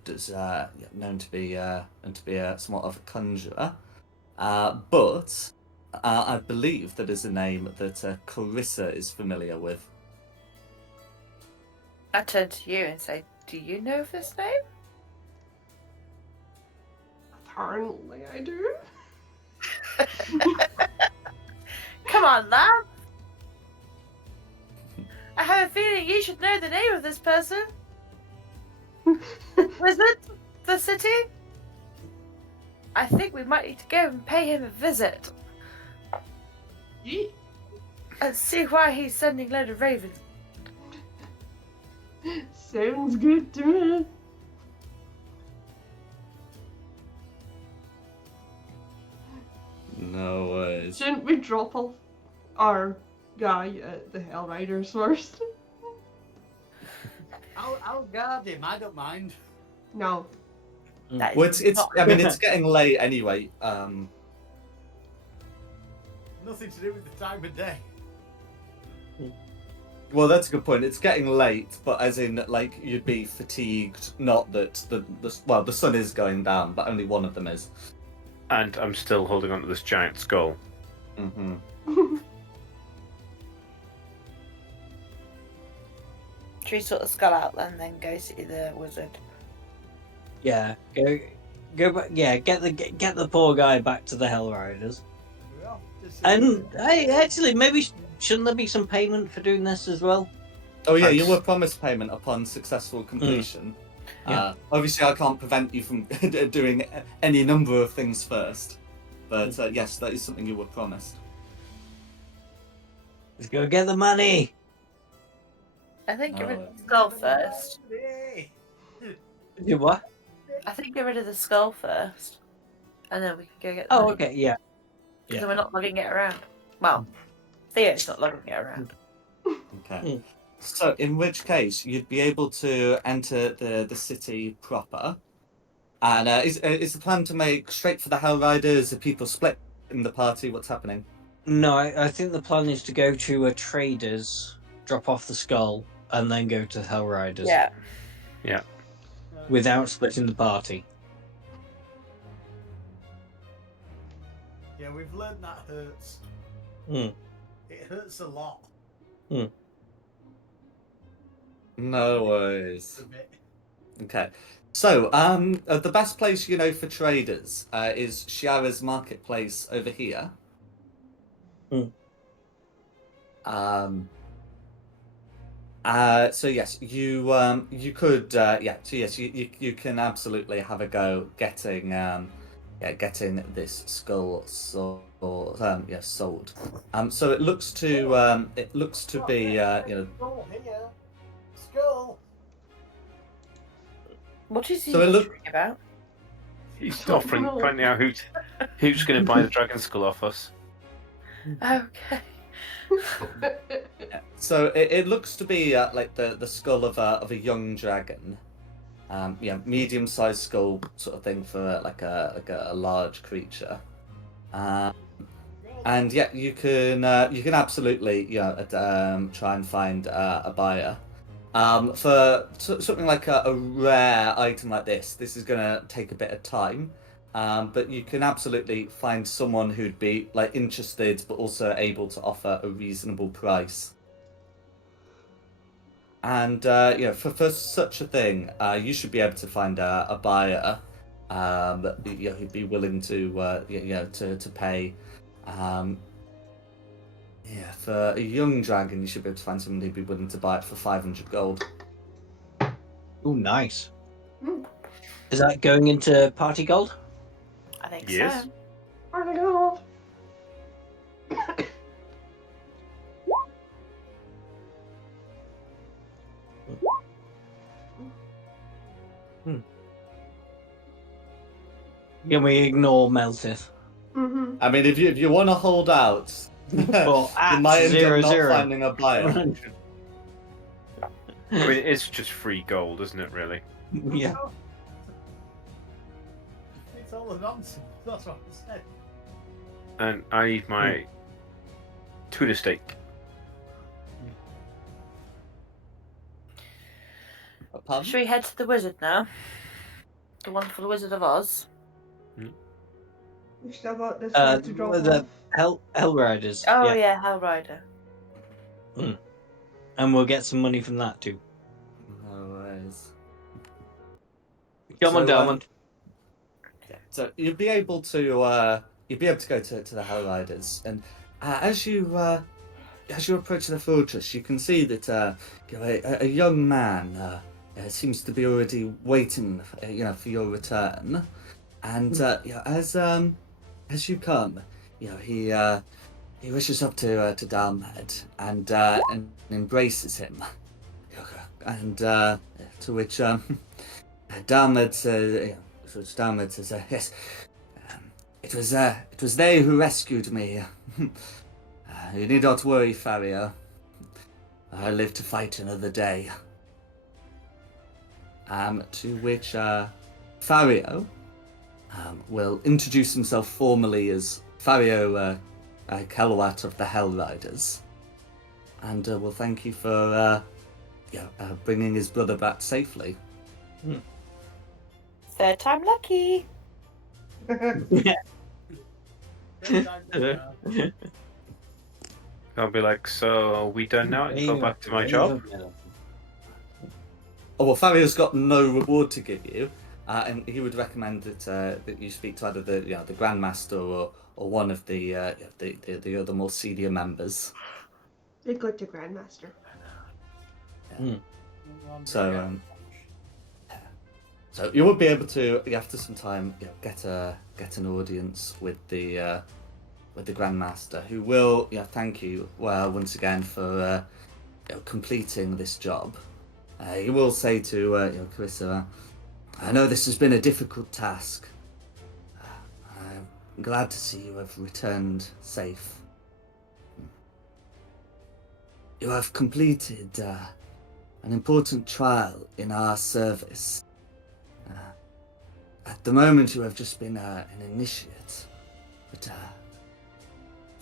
Does known to be somewhat of a conjurer, but I believe that is a name that Carissa is familiar with. I turn to you and say, do you know of this name? Apparently I do. Come on, lad. I have a feeling you should know the name of this person. Wizard? The city? I think we might need to go and pay him a visit. Yeet. Let's see why he's sending a load of ravens. Sounds good to me. No worries. Shouldn't we drop off our guy at the Hell Riders first? I'll guard him. I don't mind. No. That Well, is it's not I mean, it's getting late anyway. Nothing to do with the time of day. Well, that's a good point. It's getting late, but as in, like, you'd be fatigued. Not that the sun is going down, but only one of them is. And I'm still holding on to this giant skull. Mm-hmm. Should we sort the skull out and then go see the wizard? Yeah, go back. Yeah, get the poor guy back to the Hell Riders. Yeah, just And hey, actually, maybe shouldn't there be some payment for doing this as well? Oh yeah, you Thanks. were promised payment upon successful completion. Yeah. Obviously, I can't prevent you from doing any number of things first, but yes, that is something you were promised. Let's go get the money. I think get rid Oh. of the skull first. Yay. You what? I think get rid of the skull first. And then we can go get the Oh, money. okay, yeah. Because Yeah. we're not lugging it around. Well, Theo's not lugging it around. Okay. Mm. So, in which case, you'd be able to enter the city proper. And is the plan to make straight for the Hell Riders? Are people split in the party? What's happening? No, I think the plan is to go to a trader's, drop off the skull, and then go to Hell Riders. Yeah. Without splitting the party. Yeah, we've learned that hurts. Mm. It hurts a lot. No worries. A bit. Okay. So, the best place you know for traders is Shiara's marketplace over here. Mm. So yes, you could so yes, you can absolutely have a go getting this skull sold. Sold. So it looks to be Skull here. Skull. What is he So it look- talking about? He's offering, finding out who's going to buy the dragon skull off us. Okay. So it looks to be like the skull of a young dragon, medium-sized skull sort of thing for like a large creature, and yeah, you can absolutely try and find a buyer. For something like a rare item like this. This is gonna take a bit of time. But you can absolutely find someone who'd be like interested, but also able to offer a reasonable price. And for such a thing, you should be able to find a buyer, who'd be willing to to pay. For a young dragon, you should be able to find someone who'd be willing to buy it for 500 gold. Oh, nice. Mm. Is that going into party gold? I think Yes. so. Where'd I go? Can we ignore Meltith? Mm-hmm. I mean, if you want to hold out, Well, you might end up not 0-0. finding a buyer. I mean, it's just free gold, isn't it, really? Yeah. It's all a nonsense. That's what I said. And I need my tuna steak. Pardon? Should we head to the wizard now? The wonderful Wizard of Oz. We still got this Uh, one to drop the off. Hell Riders. Oh yeah, Hell Rider. And we'll get some money from that too. No worries. Come on, So, Diamond. So you'd be able to go to the Hell Riders, and as you approach the fortress, you can see that a young man seems to be already waiting, for your return, and as you come, he he rushes up to Dalmed and embraces him, and to which Dalmed says, yes, it was they who rescued me. You need not worry, Fario. I live to fight another day. To which Fario will introduce himself formally as Fario Kelwat of the Hell Riders, and will thank you for bringing his brother back safely. Third time lucky. I'll be like, so are we done now? I go back to my job. Oh well, Fario's got no reward to give you, and he would recommend that you speak to either the Grandmaster or one of the other more senior members. They go to Grandmaster. So you would be able to, after some time, get an audience with the Grandmaster, who will thank you once again for completing this job. He will say to Carissa, I know this has been a difficult task. I'm glad to see you have returned safe. You have completed an important trial in our service. At the moment, you have just been an initiate, but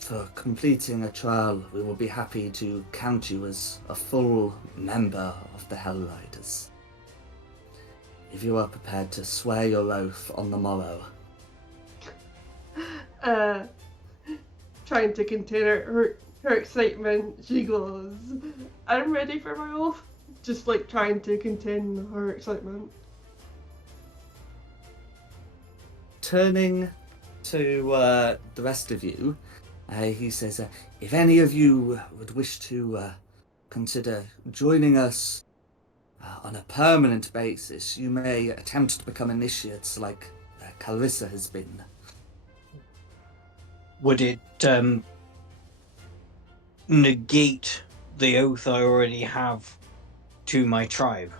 for completing a trial, we will be happy to count you as a full member of the Hell Riders. If you are prepared to swear your oath on the morrow. Trying to contain her excitement, she goes, I'm ready for my oath. Just like trying to contain her excitement. Turning to the rest of you, he says, if any of you would wish to consider joining us on a permanent basis, you may attempt to become initiates like Clarissa has been. Would it negate the oath I already have to my tribe?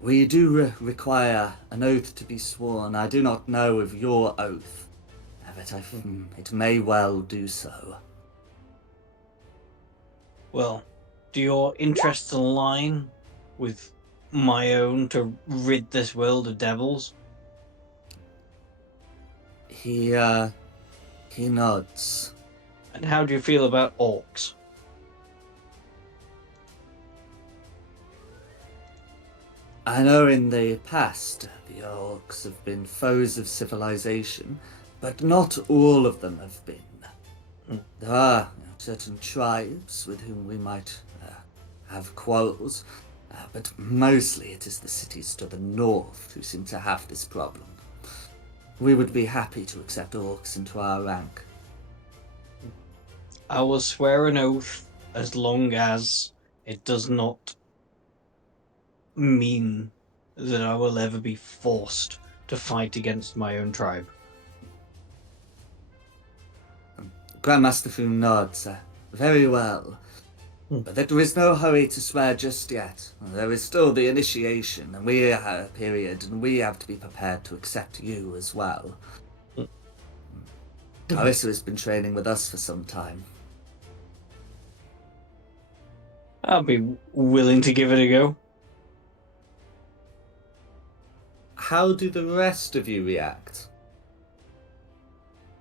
We do require an oath to be sworn. I do not know of your oath, but it may well do so. Well, do your interests align with my own to rid this world of devils? He nods. And how do you feel about orcs? I know in the past the orcs have been foes of civilization, but not all of them have been. There are certain tribes with whom we might have quarrels, but mostly it is the cities to the north who seem to have this problem. We would be happy to accept orcs into our rank. I will swear an oath as long as it does not mean that I will ever be forced to fight against my own tribe. Grandmaster Fu nods. Very well. But there is no hurry to swear just yet. There is still the initiation, and we have a period, and we have to be prepared to accept you as well. Clarissa has been training with us for some time. I'll be willing to give it a go. How do the rest of you react?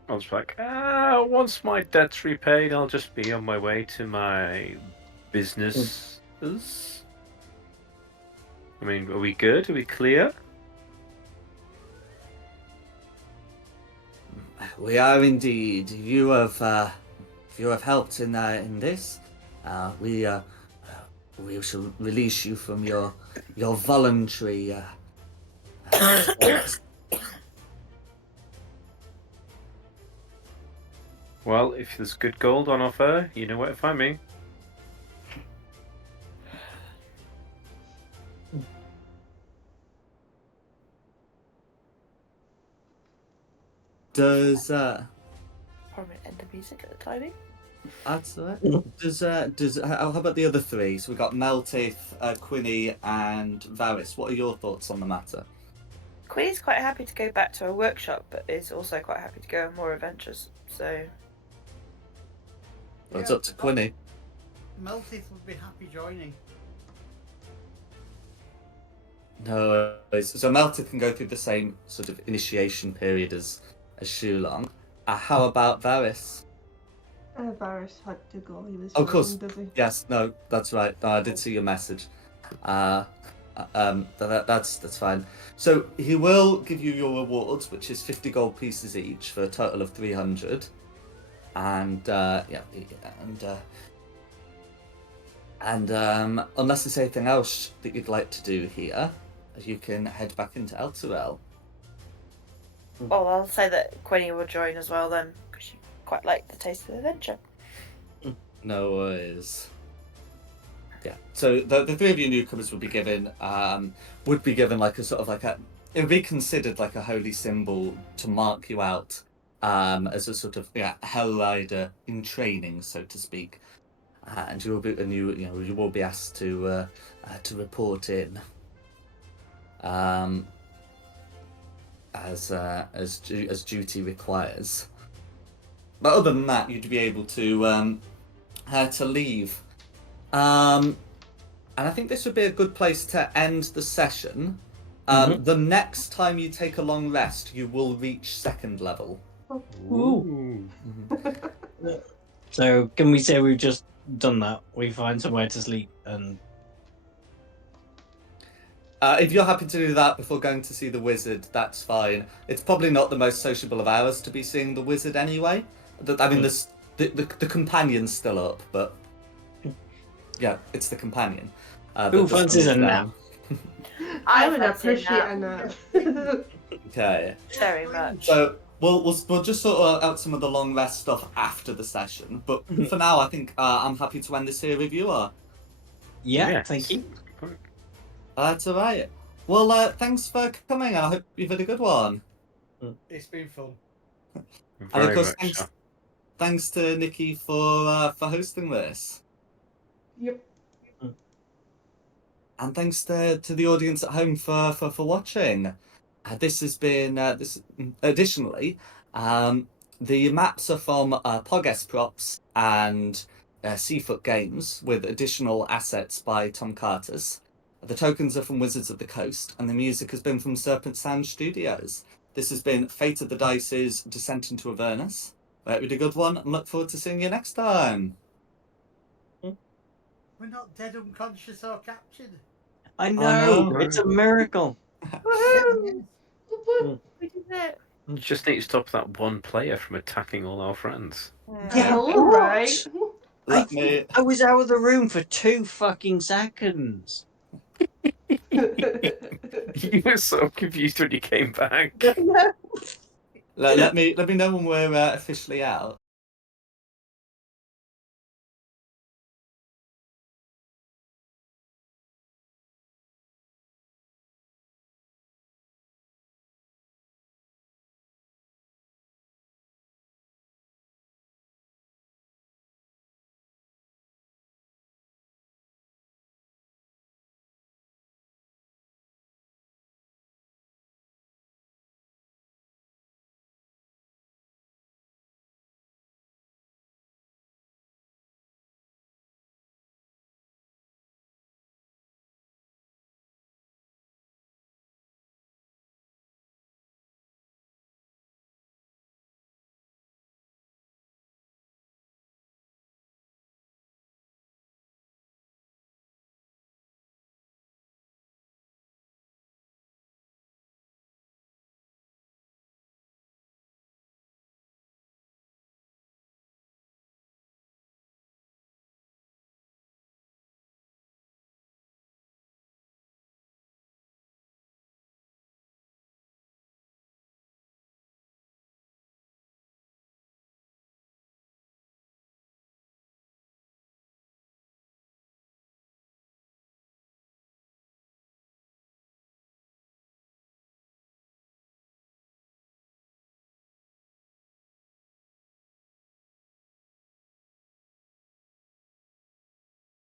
I was like, once my debt's repaid, I'll just be on my way to my businesses. I mean, are we good? Are we clear? We are indeed. You have helped in this. We shall release you from your voluntary. Well, if there's good gold on offer, you know where to find me. Does Probably end the music at the timing. that's all right. Does how about the other three? So we got Meltith, Quinny, and Varys. What are your thoughts on the matter? Queenie's quite happy to go back to her workshop, but is also quite happy to go on more adventures. So Well, it's up to Quinny. Meltith would be happy joining. No, so Meltith can go through the same sort of initiation period as Shulong. How about Varys? Varys had to go. He was Of course. busy. Yes, no, that's right. No, I did see your message. That's fine. So he will give you your rewards, which is 50 gold pieces each for a total of 300. And unless there's anything else that you'd like to do here, you can head back into Elturel. well, I'll say that Queenie will join as well then, because she quite liked the taste of adventure. No worries. Yeah. So the three of you newcomers would be given like a sort of like a, it would be considered like a holy symbol to mark you out as a sort of hell rider in training, so to speak. And you will be asked to report in as duty requires. But other than that, you'd be able to leave. And I think this would be a good place to end the session. The next time you take a long rest, you will reach 2nd level. Ooh. So can we say we've just done that? We find somewhere to sleep and. If you're happy to do that before going to see the wizard, that's fine. It's probably not the most sociable of hours to be seeing the wizard anyway. I mean, the companion's still up, but yeah, it's the companion. Who fancies a nap? I would fancy appreciate a a nap. Okay. Very much. So we'll just sort of out some of the long rest stuff after the session. But for now, I think I'm happy to end this here if you are. Yeah, Yes. thank you. That's all right. Well, thanks for coming. I hope you've had a good one. It's been fun. And of Very course, much so. thanks to Nikki for hosting this. Yep. And thanks to the audience at home for watching. This has been additionally, the maps are from Poges Props and Seafoot Games with additional assets by Tom Curtis. The tokens are from Wizards of the Coast, and the music has been from Serpent Sound Studios. This has been Fate of the Dice's Descent into Avernus. Hope you had a good one, and look forward to seeing you next time. We're not dead, unconscious, or captured. I know, know. it's a miracle. Woohoo! Mm. We did it. You just need to stop that one player from attacking all our friends. Yeah, All right. Let me. I was out of the room for 2 fucking seconds. You were so confused when you came back. Let me know when we're officially out.